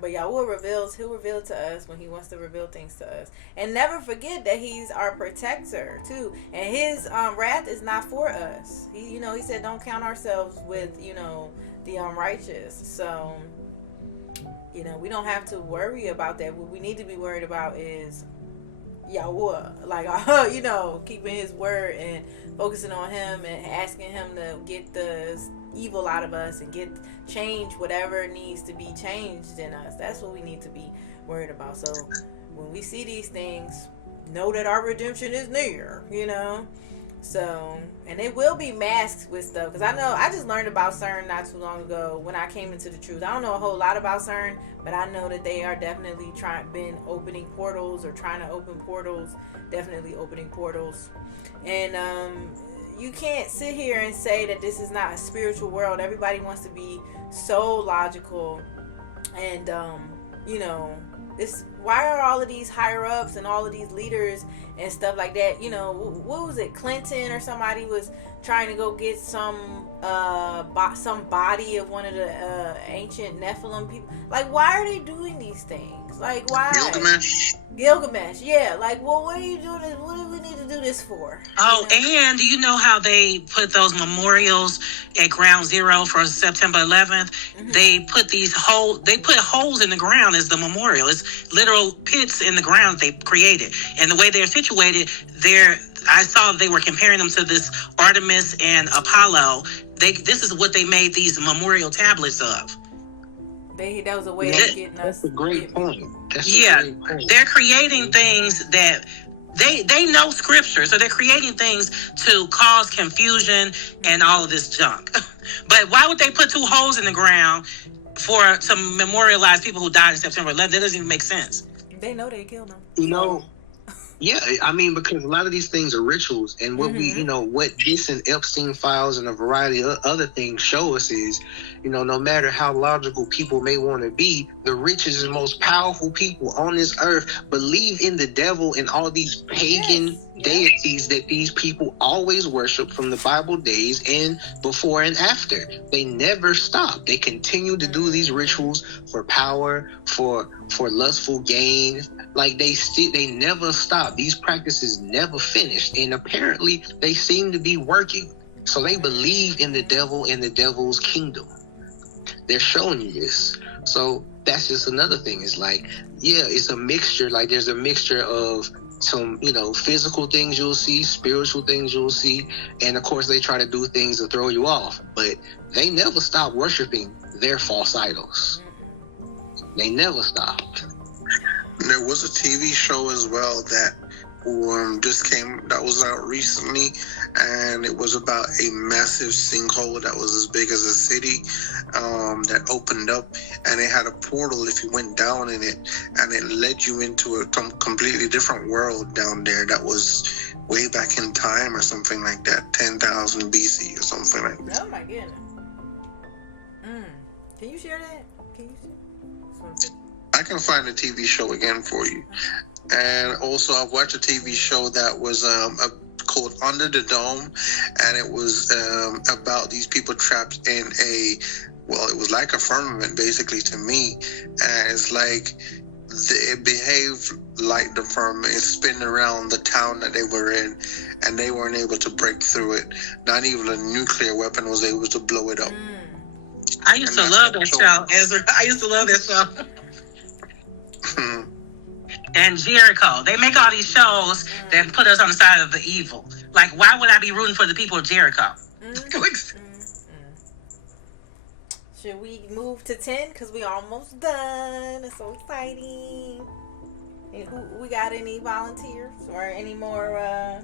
But Yahuah he'll reveal to us when he wants to reveal things to us. And never forget that he's our protector too. And his wrath is not for us. He said don't count ourselves with, the unrighteous. So we don't have to worry about that. What we need to be worried about is Yahuah, like keeping his word and focusing on him and asking him to get the evil out of us and change whatever needs to be changed in us. That's what we need to be worried about. So when we see these things, know that our redemption is near, So, and it will be masked with stuff. Because I just learned about CERN not too long ago when I came into the truth. I don't know a whole lot about CERN, but I know that they are definitely been opening portals or trying to open portals. Definitely opening portals. And you can't sit here and say that this is not a spiritual world. Everybody wants to be so logical. And, why are all of these higher ups and all of these leaders and stuff like that, what was it, Clinton or somebody was trying to go get some body of one of the ancient Nephilim people. Like, why are they doing these things? Like, why? Gilgamesh, yeah. Like, well, what are you doing this? What do we need to do this for? Oh, and do you know how they put those memorials at Ground Zero for September 11th? Mm-hmm. They put holes in the ground as the memorial. It's literal pits in the ground they created. And the way they're situated, I saw they were comparing them to this Artemis and Apollo. This is what they made these memorial tablets of. That was a way of getting us. That's a great point. They're creating things that they know scripture, so they're creating things to cause confusion and all of this junk. But why would they put 2 holes in the ground to memorialize people who died in September 11th? That doesn't even make sense. They know they killed them. Yeah, I mean, because a lot of these things are rituals, and what what this and Epstein files and a variety of other things show us is, no matter how logical people may want to be, the richest and most powerful people on this earth believe in the devil and all these pagan deities that these people always worship from the Bible days and before and after. They never stop. They continue to do these rituals for power, for lustful gain. Like they never stop. These practices never finish, and apparently they seem to be working. So they believe in the devil and the devil's kingdom. They're showing you this. So that's just another thing. It's like, it's a mixture. Like there's a mixture of some, physical things you'll see, spiritual things you'll see, and of course they try to do things to throw you off. But they never stop worshiping their false idols. They never stop. There was a TV show as well that that was out recently, and it was about a massive sinkhole that was as big as a city that opened up, and it had a portal if you went down in it, and it led you into a completely different world down there that was way back in time or something like that, 10,000 BC or something like that. Oh my goodness. Can you share that? I can find the TV show again for you. And also, I've watched a TV show that was called Under the Dome, and it was about these people trapped in it was like a firmament, basically, to me. And it's like it behaved like the firmament. It spin around the town that they were in, and they weren't able to break through it. Not even a nuclear weapon was able to blow it up. I used to love that show, Ezra. I used to love that show. And Jericho. They make all these shows that put us on the side of the evil. Like, why would I be rooting for the people of Jericho? Should we move to 10? Because we almost done. It's so exciting. And we got any volunteers or any more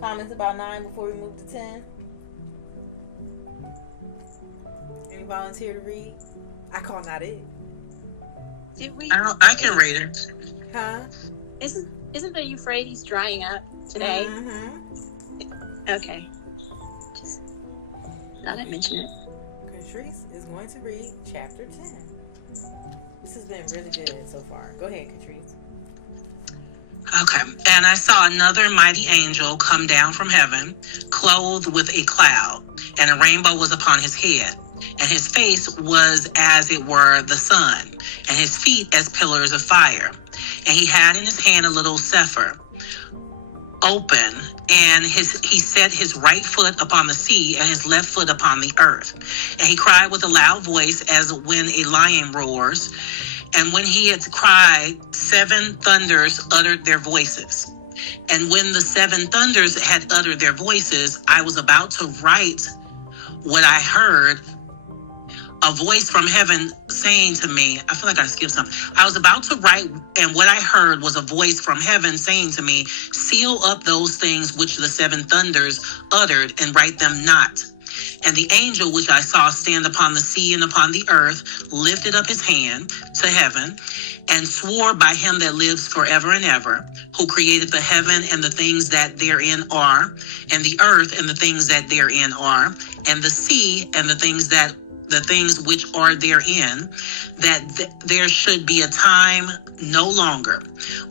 comments about 9 before we move to 10? Any volunteer to read? I call not it. Did we? I can read it. Huh? Isn't the Euphrates drying up today? Mm-hmm. Okay. Just thought I'd mention it. Catrice is going to read chapter 10. This has been really good so far. Go ahead, Catrice. Okay. And I saw another mighty angel come down from heaven, clothed with a cloud, and a rainbow was upon his head. And his face was as it were the sun, and his feet as pillars of fire. And he had in his hand a little cepher open, and he set his right foot upon the sea and his left foot upon the earth. And he cried with a loud voice as when a lion roars. And when he had cried, 7 thunders uttered their voices. And when the 7 thunders had uttered their voices, I was about to write what I heard, a voice from heaven saying to me, I feel like I skipped something. I was about to write, and what I heard was a voice from heaven saying to me, seal up those things which the 7 thunders uttered and write them not. And the angel which I saw stand upon the sea and upon the earth lifted up his hand to heaven and swore by him that lives forever and ever, who created the heaven and the things that therein are, and the earth and the things that therein are, and the sea and the things which are therein, that there should be a time no longer.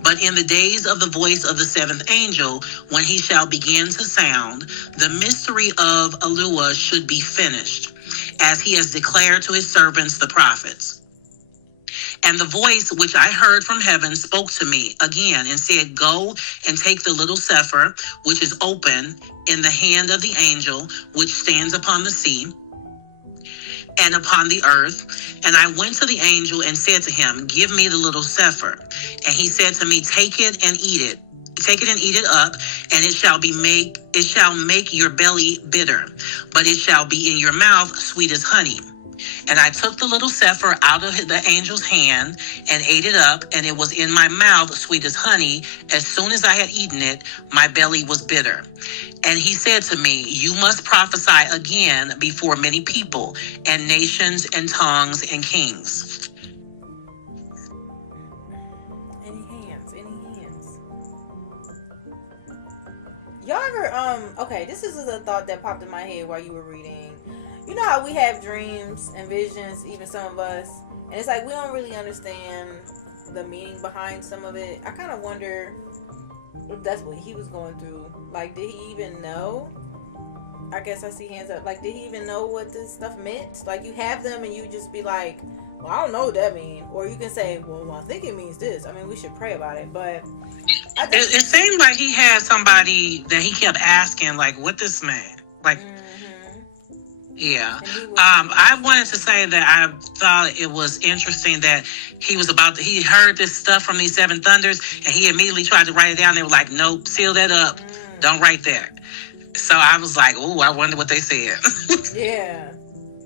But in the days of the voice of the 7th angel, when he shall begin to sound, the mystery of Yahuah should be finished, as he has declared to his servants the prophets. And the voice which I heard from heaven spoke to me again and said, go and take the little cepher, which is open in the hand of the angel, which stands upon the sea and upon the earth. And I went to the angel and said to him, give me the little cepher. And he said to me, take it and eat it. Take it and eat it up, and it shall make your belly bitter, but it shall be in your mouth sweet as honey. And I took the little cepher out of the angel's hand and ate it up, and it was in my mouth sweet as honey. As soon as I had eaten it, my belly was bitter. And he said to me, you must prophesy again before many people and nations and tongues and kings. Any hands? Y'all ever, okay, this is a thought that popped in my head while you were reading. You know how we have dreams and visions, even some of us, and it's like we don't really understand the meaning behind some of it. I kind of wonder if that's what he was going through. Like, did he even know? I guess I see hands up. Like, did he even know what this stuff meant? Like, you have them and you just be like, well, I don't know what that means. Or you can say, well, I think it means this. I mean, we should pray about it. But it seemed like he had somebody that he kept asking, like, what this mean? Like, yeah. I wanted to say that I thought it was interesting that he heard this stuff from these 7 thunders and he immediately tried to write it down. They were like, nope, seal that up. Don't write that. So I was like, ooh, I wonder what they said. Yeah.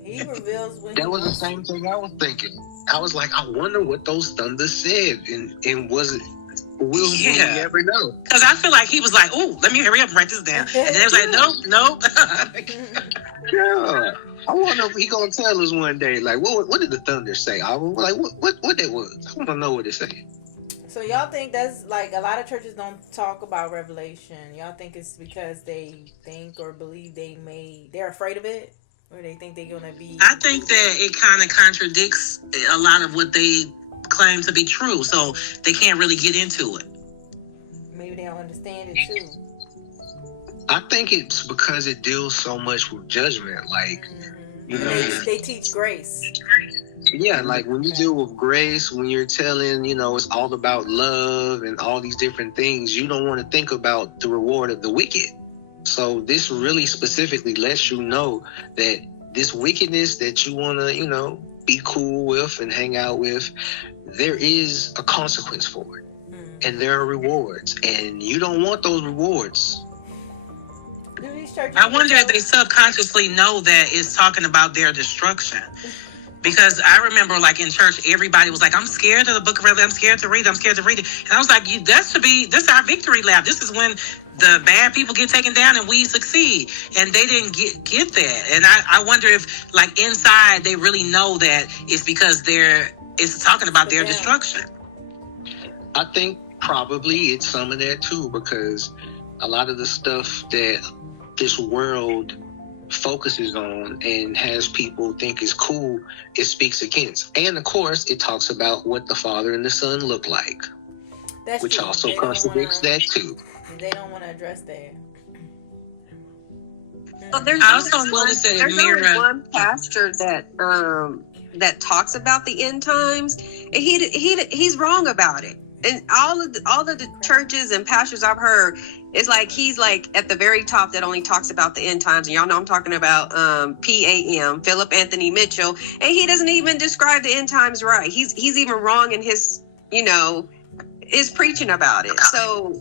He reveals when that was the same thing I was thinking. I was like, I wonder what those thunders said. And was it, will we ever know? Because I feel like he was like, ooh, let me hurry up and write this down. And then it was like, nope. Yeah. I wonder if he gonna tell us one day, like, what did the thunder say? I was like, what that was? I want to know what it said. So y'all think that's like a lot of churches don't talk about Revelation? Y'all think it's because they think or believe they're afraid of it, or they think they're gonna be? I think that it kind of contradicts a lot of what they claim to be true, so they can't really get into it. Maybe they don't understand it too. I think it's because it deals so much with judgment, like. You know, they teach grace. Yeah, like when you deal with grace, when you're telling, it's all about love and all these different things, you don't want to think about the reward of the wicked. So this really specifically lets you know that this wickedness that you want to, be cool with and hang out with, there is a consequence for it. And there are rewards. And you don't want those rewards. I wonder if they subconsciously know that it's talking about their destruction. Because I remember, like, in church, everybody was like, I'm scared of the book of Revelation. I'm scared to read it. I'm scared to read it. And I was like, this is our victory lap. This is when the bad people get taken down and we succeed. And they didn't get that. And I wonder if, like, inside they really know that it's because it's talking about their destruction. I think probably it's some of that too, because a lot of the stuff that this world focuses on and has people think is cool, it speaks against. And of course, it talks about what the Father and the Son look like, which also contradicts that too. They don't want to address that. So there's only one pastor that talks about the end times, and he's wrong about it. And all of the churches and pastors I've heard, it's like he's like at the very top that only talks about the end times. And y'all know I'm talking about PAM, Philip Anthony Mitchell, and he doesn't even describe the end times right. He's even wrong in his his preaching about it. So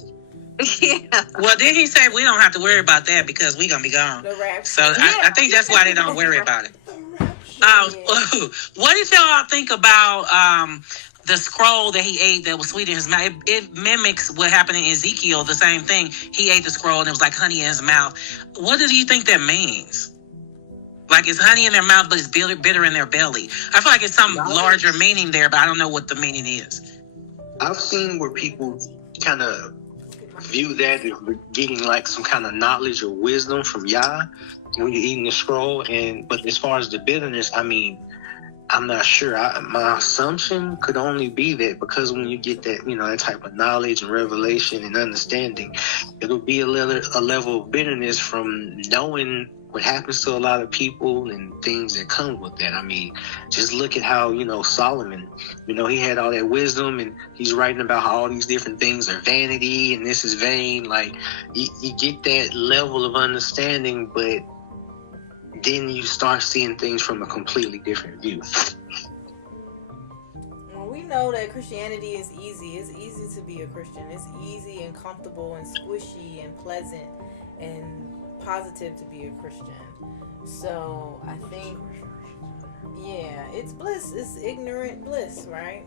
yeah. Well, then he said we don't have to worry about that because we're gonna be gone. So I think that's why they don't worry about it. What did y'all think about the scroll that he ate that was sweet in his mouth? It mimics what happened in Ezekiel, the same thing. He ate the scroll and it was like honey in his mouth. What do you think that means? Like, it's honey in their mouth, but it's bitter in their belly. I feel like it's some larger meaning there, but I don't know what the meaning is. I've seen where people kind of view that as getting like some kind of knowledge or wisdom from Yah when you're eating the scroll. But as far as the bitterness, I mean, I'm not sure. My assumption could only be that because when you get that, that type of knowledge and revelation and understanding, it'll be a level of bitterness from knowing what happens to a lot of people and things that come with that. I mean, just look at how, Solomon, he had all that wisdom and he's writing about how all these different things are vanity and this is vain. Like, you get that level of understanding, but then you start seeing things from a completely different view. Well, we know that Christianity is easy. It's easy to be a Christian. It's easy and comfortable and squishy and pleasant and positive to be a Christian. So I think, it's bliss. It's ignorant bliss, right?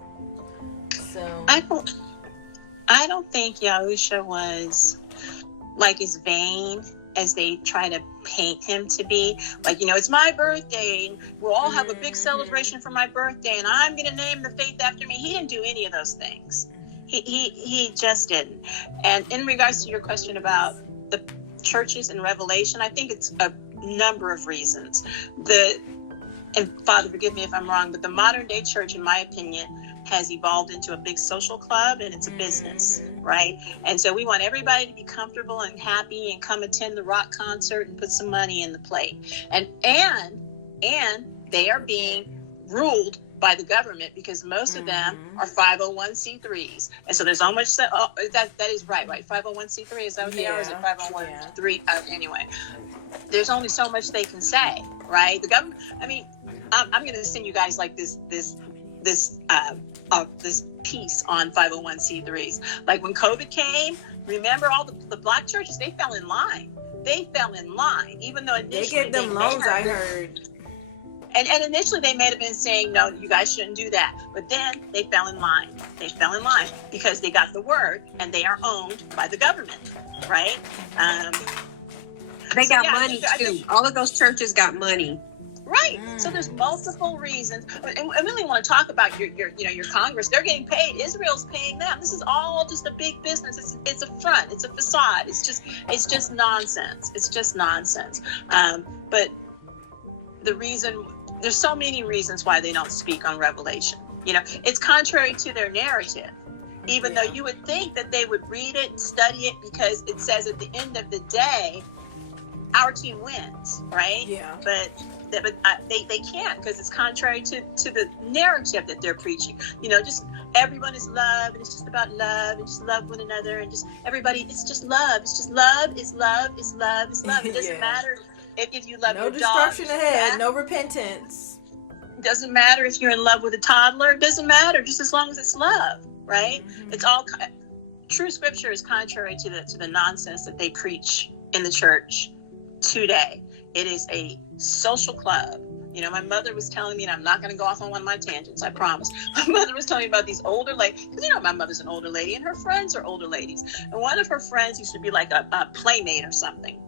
So I don't think Yahusha was like as vain as they try to paint him to be. Like, it's my birthday and we'll all have a big celebration for my birthday and I'm going to name the faith after me. He didn't do any of those things. He just didn't. And in regards to your question about the churches and Revelation, I think it's a number of reasons. And Father, forgive me if I'm wrong, but the modern day church, in my opinion, has evolved into a big social club and it's a business, right? And so we want everybody to be comfortable and happy and come attend the rock concert and put some money in the plate. And they are being ruled by the government because most of them are 501c3s. And so there's so much that is right? 501c3, is that what they are? Or is it 501c3? Anyway, there's only so much they can say, right? The government, I mean, I'm going to send you guys like this piece on 501c3s. Like when COVID came, remember all the black churches, they fell in line. Even though initially they gave them loans, I heard. And initially they may have been saying, no, you guys shouldn't do that. But then they fell in line. Because they got the word and they are owned by the government, right? They got money too. All of those churches got money. Right. So there's multiple reasons. And I really want to talk about your Congress. They're getting paid. Israel's paying them. This is all just a big business. It's a front. It's a facade. It's just nonsense. But the reason, there's so many reasons why they don't speak on Revelation. It's contrary to their narrative. Even though you would think that they would read it, study it, because it says at the end of the day, our team wins, right? Yeah. But they can't, because it's contrary to the narrative that they're preaching. Just everyone is love, and it's just about love, and just love one another, and just everybody. It's just love. It's just love. It's love. It's love. It's love. It doesn't matter. if you love no your destruction dog, ahead, no repentance. Doesn't matter if you're in love with a toddler. It doesn't matter, just as long as it's love, right? Mm-hmm. It's all true. Scripture is contrary to the nonsense that they preach in the church today. It is a social club. You know, my mother was telling me, and I'm not going to go off on one of my tangents, I promise. My mother was telling me about these older ladies, because you know my mother's an older lady, and her friends are older ladies. And one of her friends used to be like a playmate or something.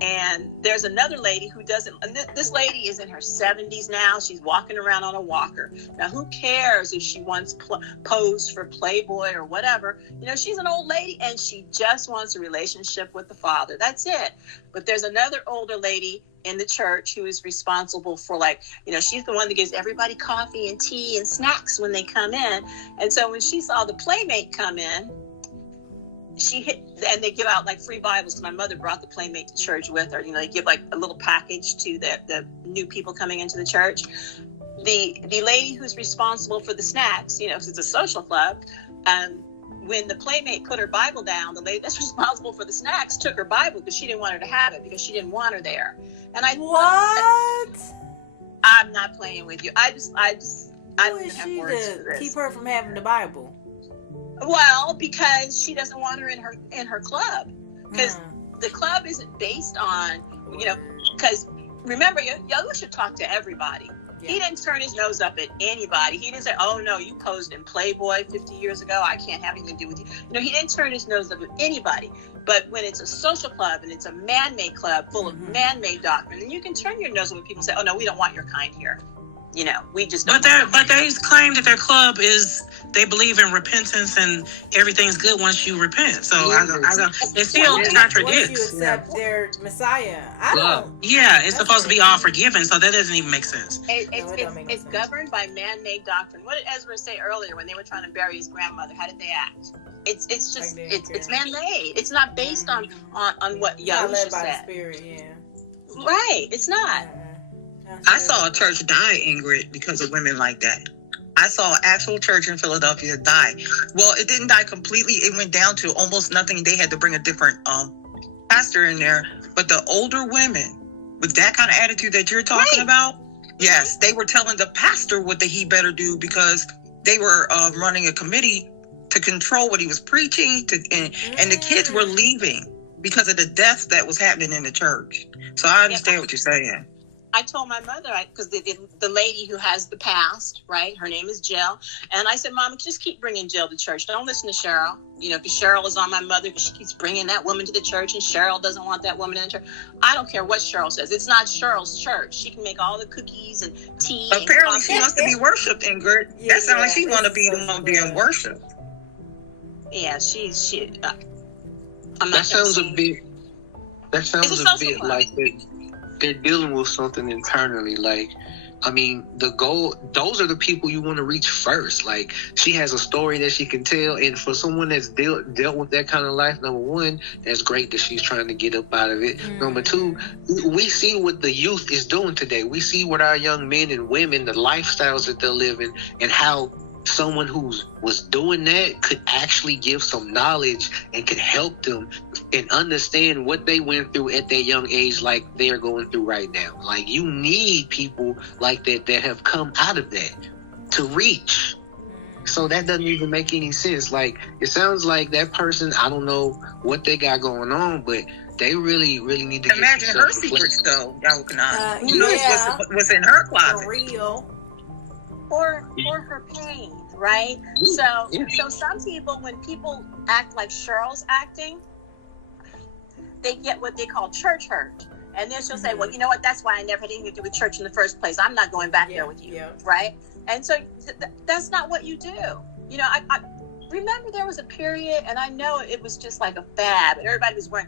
And there's another lady who doesn't, and this lady is in her 70s now. She's walking around on a walker. Now, who cares if she once posed for Playboy or whatever? You know, she's an old lady and she just wants a relationship with the Father. That's it. But there's another older lady in the church who is responsible for, like, you know, she's the one that gives everybody coffee and tea and snacks when they come in. And so when she saw the playmate come in, she hit, and they give out like free Bibles. My mother brought the playmate to church with her. You know, they give like a little package to the new people coming into the church. The lady who's responsible for the snacks, you know, 'cause it's a social club, when the playmate put her Bible down, the lady that's responsible for the snacks took her Bible because she didn't want her to have it, because she didn't want her there. And I'm not playing with you. I don't even have words for this. Keep her from having the Bible. Well, because she doesn't want her in her club, because the club isn't based on, you know, because remember, Yahusha talked to everybody. Yeah. He didn't turn his nose up at anybody. He didn't say, "Oh no, you posed in Playboy 50 years ago. I can't have anything to do with you." You know, he didn't turn his nose up at anybody. But when it's a social club and it's a man-made club full of man-made doctrine, then you can turn your nose up at people and say, "Oh no, we don't want your kind here." You know, we just don't. But they claim that their club is, they believe in repentance and everything's good once you repent. So I don't, it still contradicts. Once you accept their Messiah, I don't. Yeah, it's supposed to be all forgiven, so that doesn't even make sense. It's governed by man-made doctrine. What did Ezra say earlier when they were trying to bury his grandmother? How did they act? It's just it's man-made. It's not based on what Yahusha said. Spirit, yeah. Right. It's not. I saw a church die, Ingrid, because of women like that. I saw an actual church in Philadelphia die. Well, it didn't die completely. It went down to almost nothing. They had to bring a different pastor in there. But the older women with that kind of attitude that you're talking about, yes, they were telling the pastor what he better do, because they were running a committee to control what he was preaching. And the kids were leaving because of the death that was happening in the church. So I understand what you're saying. I told my mother, because the lady who has the past, right? Her name is Jill. And I said, "Mama, just keep bringing Jill to church. Don't listen to Cheryl. You know, because Cheryl is on my mother, because she keeps bringing that woman to the church, and Cheryl doesn't want that woman in the church." I don't care what Cheryl says. It's not Cheryl's church. She can make all the cookies and tea. Apparently, she wants to be worshipped, Ingrid. That sounds like she want to be the one being worshipped. Yeah, she. That sounds a bit like they're dealing with something internally. Like, I mean, the goal, those are the people you want to reach first. Like, she has a story that she can tell, and for someone that's dealt with that kind of life, number one, that's great that she's trying to get up out of it. Number two, we see what the youth is doing today. We see what our young men and women, the lifestyles that they're living, and how someone who was doing that could actually give some knowledge and could help them and understand what they went through at their young age, like they're going through right now. Like, you need people like that have come out of that to reach. So that doesn't even make any sense. Like, it sounds like that person, I don't know what they got going on, but they really, really need to imagine her secrets, though. Who knows what's in her closet? For real. Or her pain, right? So some people, when people act like Cheryl's acting, they get what they call church hurt. And then she'll say, "Well, you know what? That's why I never had anything to do with church in the first place. I'm not going back there with you," right? And so that's not what you do. You know, I remember there was a period, and I know it was just like a fad, and everybody was wearing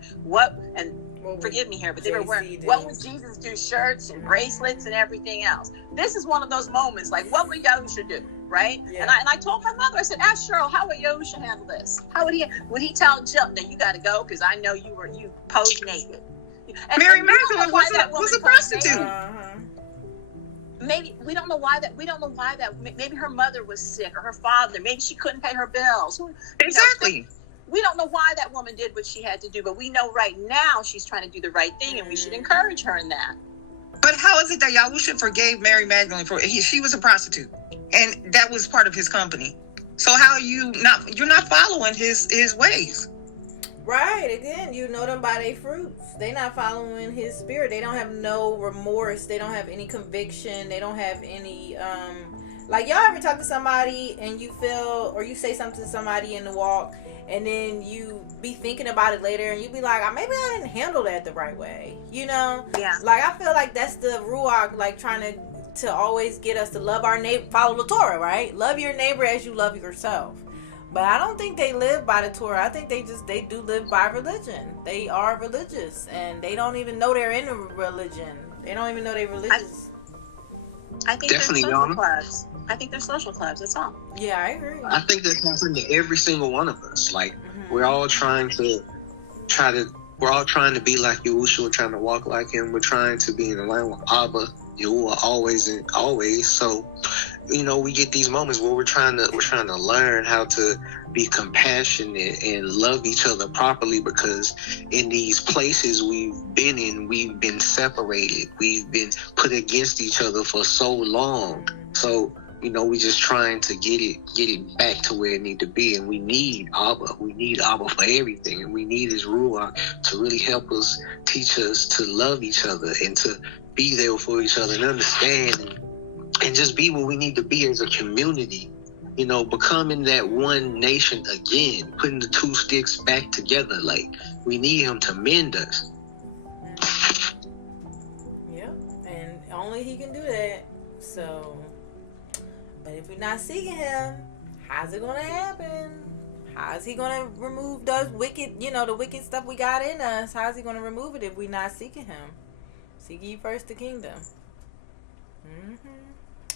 forgive me here, but they were wearing "What Would Jesus Do" shirts and bracelets and everything else. This is one of those moments, like, what would Yahusha do, right? Yeah. And I told my mother, I said, "Ask Cheryl, how would Yahusha handle this? How would he tell Jill, now you got to go because I know you posed naked." And Mary Magdalene was a prostitute. Maybe we don't know why that. Maybe her mother was sick, or her father. Maybe she couldn't pay her bills. Exactly. we don't know why that woman did what she had to do, but we know right now she's trying to do the right thing, and we should encourage her in that. But how is it that Yahusha forgave Mary Magdalene for she was a prostitute, and that was part of his company? So how are you're not following his ways? Right. Again, you know them by their fruits. They not following his spirit. They don't have no remorse. They don't have any conviction. They don't have any like, y'all ever talk to somebody and you feel, or you say something to somebody in the walk, and then you be thinking about it later and you be like, maybe I didn't handle that the right way, you know? Yeah. Like, I feel like that's the Ruach, like, trying to always get us to love our neighbor, follow the Torah, right? Love your neighbor as you love yourself. But I don't think they live by the Torah. I think they do live by religion. They are religious, and they don't even know they're in a religion. They don't even know they're religious. I think Definitely, they're social Yannah. clubs. I think they're social clubs. That's all. Yeah, I agree. I think that's happening to every single one of us. Like, we're all trying to be like Yahusha. We're trying to walk like him. We're trying to be in the line with Abba, Yahuah, always and always. So, you know, we get these moments where we're trying to learn how to be compassionate and love each other properly, because in these places we've been separated. We've been put against each other for so long. So, you know, we just trying to get it back to where it need to be, and we need Abba. We need Abba for everything, and we need his Ruach to really help us, teach us to love each other and to be there for each other and understand and just be what we need to be as a community. You know, becoming that one nation again, putting the two sticks back together. Like, we need him to mend us. Yeah, and only he can do that. So, but if we're not seeking him, how's it gonna happen? How's he gonna remove those wicked, the wicked stuff we got in us? How's he gonna remove it if we're not seeking him? Seek ye first the kingdom.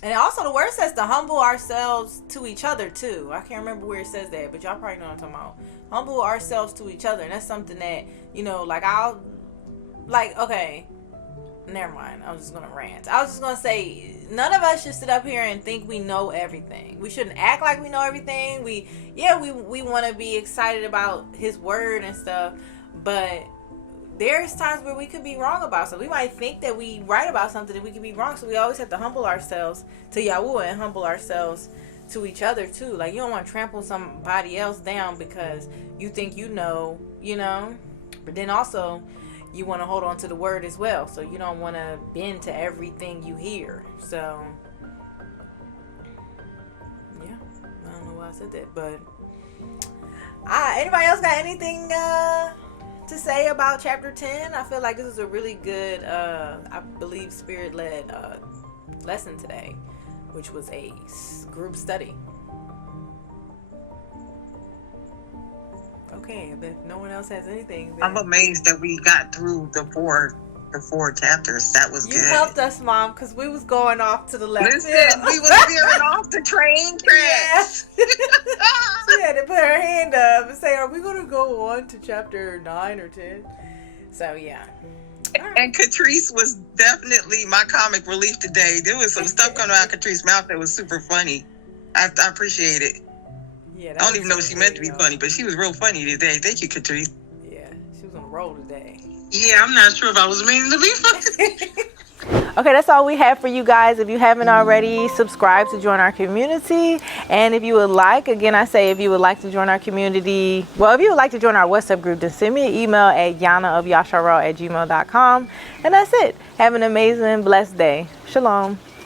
And also the word says to humble ourselves to each other too. I can't remember where it says that, but y'all probably know what I'm talking about. Humble ourselves to each other. And that's something that, okay, never mind. I was just going to rant. I was just going to say, none of us should sit up here and think we know everything. We shouldn't act like we know everything. We want to be excited about his word and stuff, but there's times where we could be wrong about something. We might think that we right about something and we could be wrong. So we always have to humble ourselves to Yahuah and humble ourselves to each other too. Like, you don't want to trample somebody else down because you think you know. But then also you want to hold on to the word as well. So you don't want to bend to everything you hear. So yeah, I don't know why I said that, but anybody else got anything to say about chapter 10? I feel like this is a really good I believe spirit-led lesson today, which was a group study. Okay, but if no one else has anything, then I'm amazed that we got through the four chapters. That was good. You helped us, Mom, because we was going off to the left. Listen, we was veering off the train tracks. Yeah. She had to put her hand up and say, are we going to go on to chapter 9 or 10? So, yeah. And Catrice was definitely my comic relief today. There was some stuff coming out of Catrice's mouth that was super funny. I appreciate it. Yeah, I don't even know if she meant to be funny, but she was real funny today. Thank you, Catrice. Yeah, she was on a roll today. Yeah, I'm not sure if I was meaning to be funny. Okay, that's all we have for you guys. If you haven't already, subscribe to join our community. And if you would like, again, I say if you would like to join our community, well, if you would like to join our WhatsApp group, then send me an email at Yannah of Yashar'al@gmail.com. And that's it. Have an amazing, blessed day. Shalom.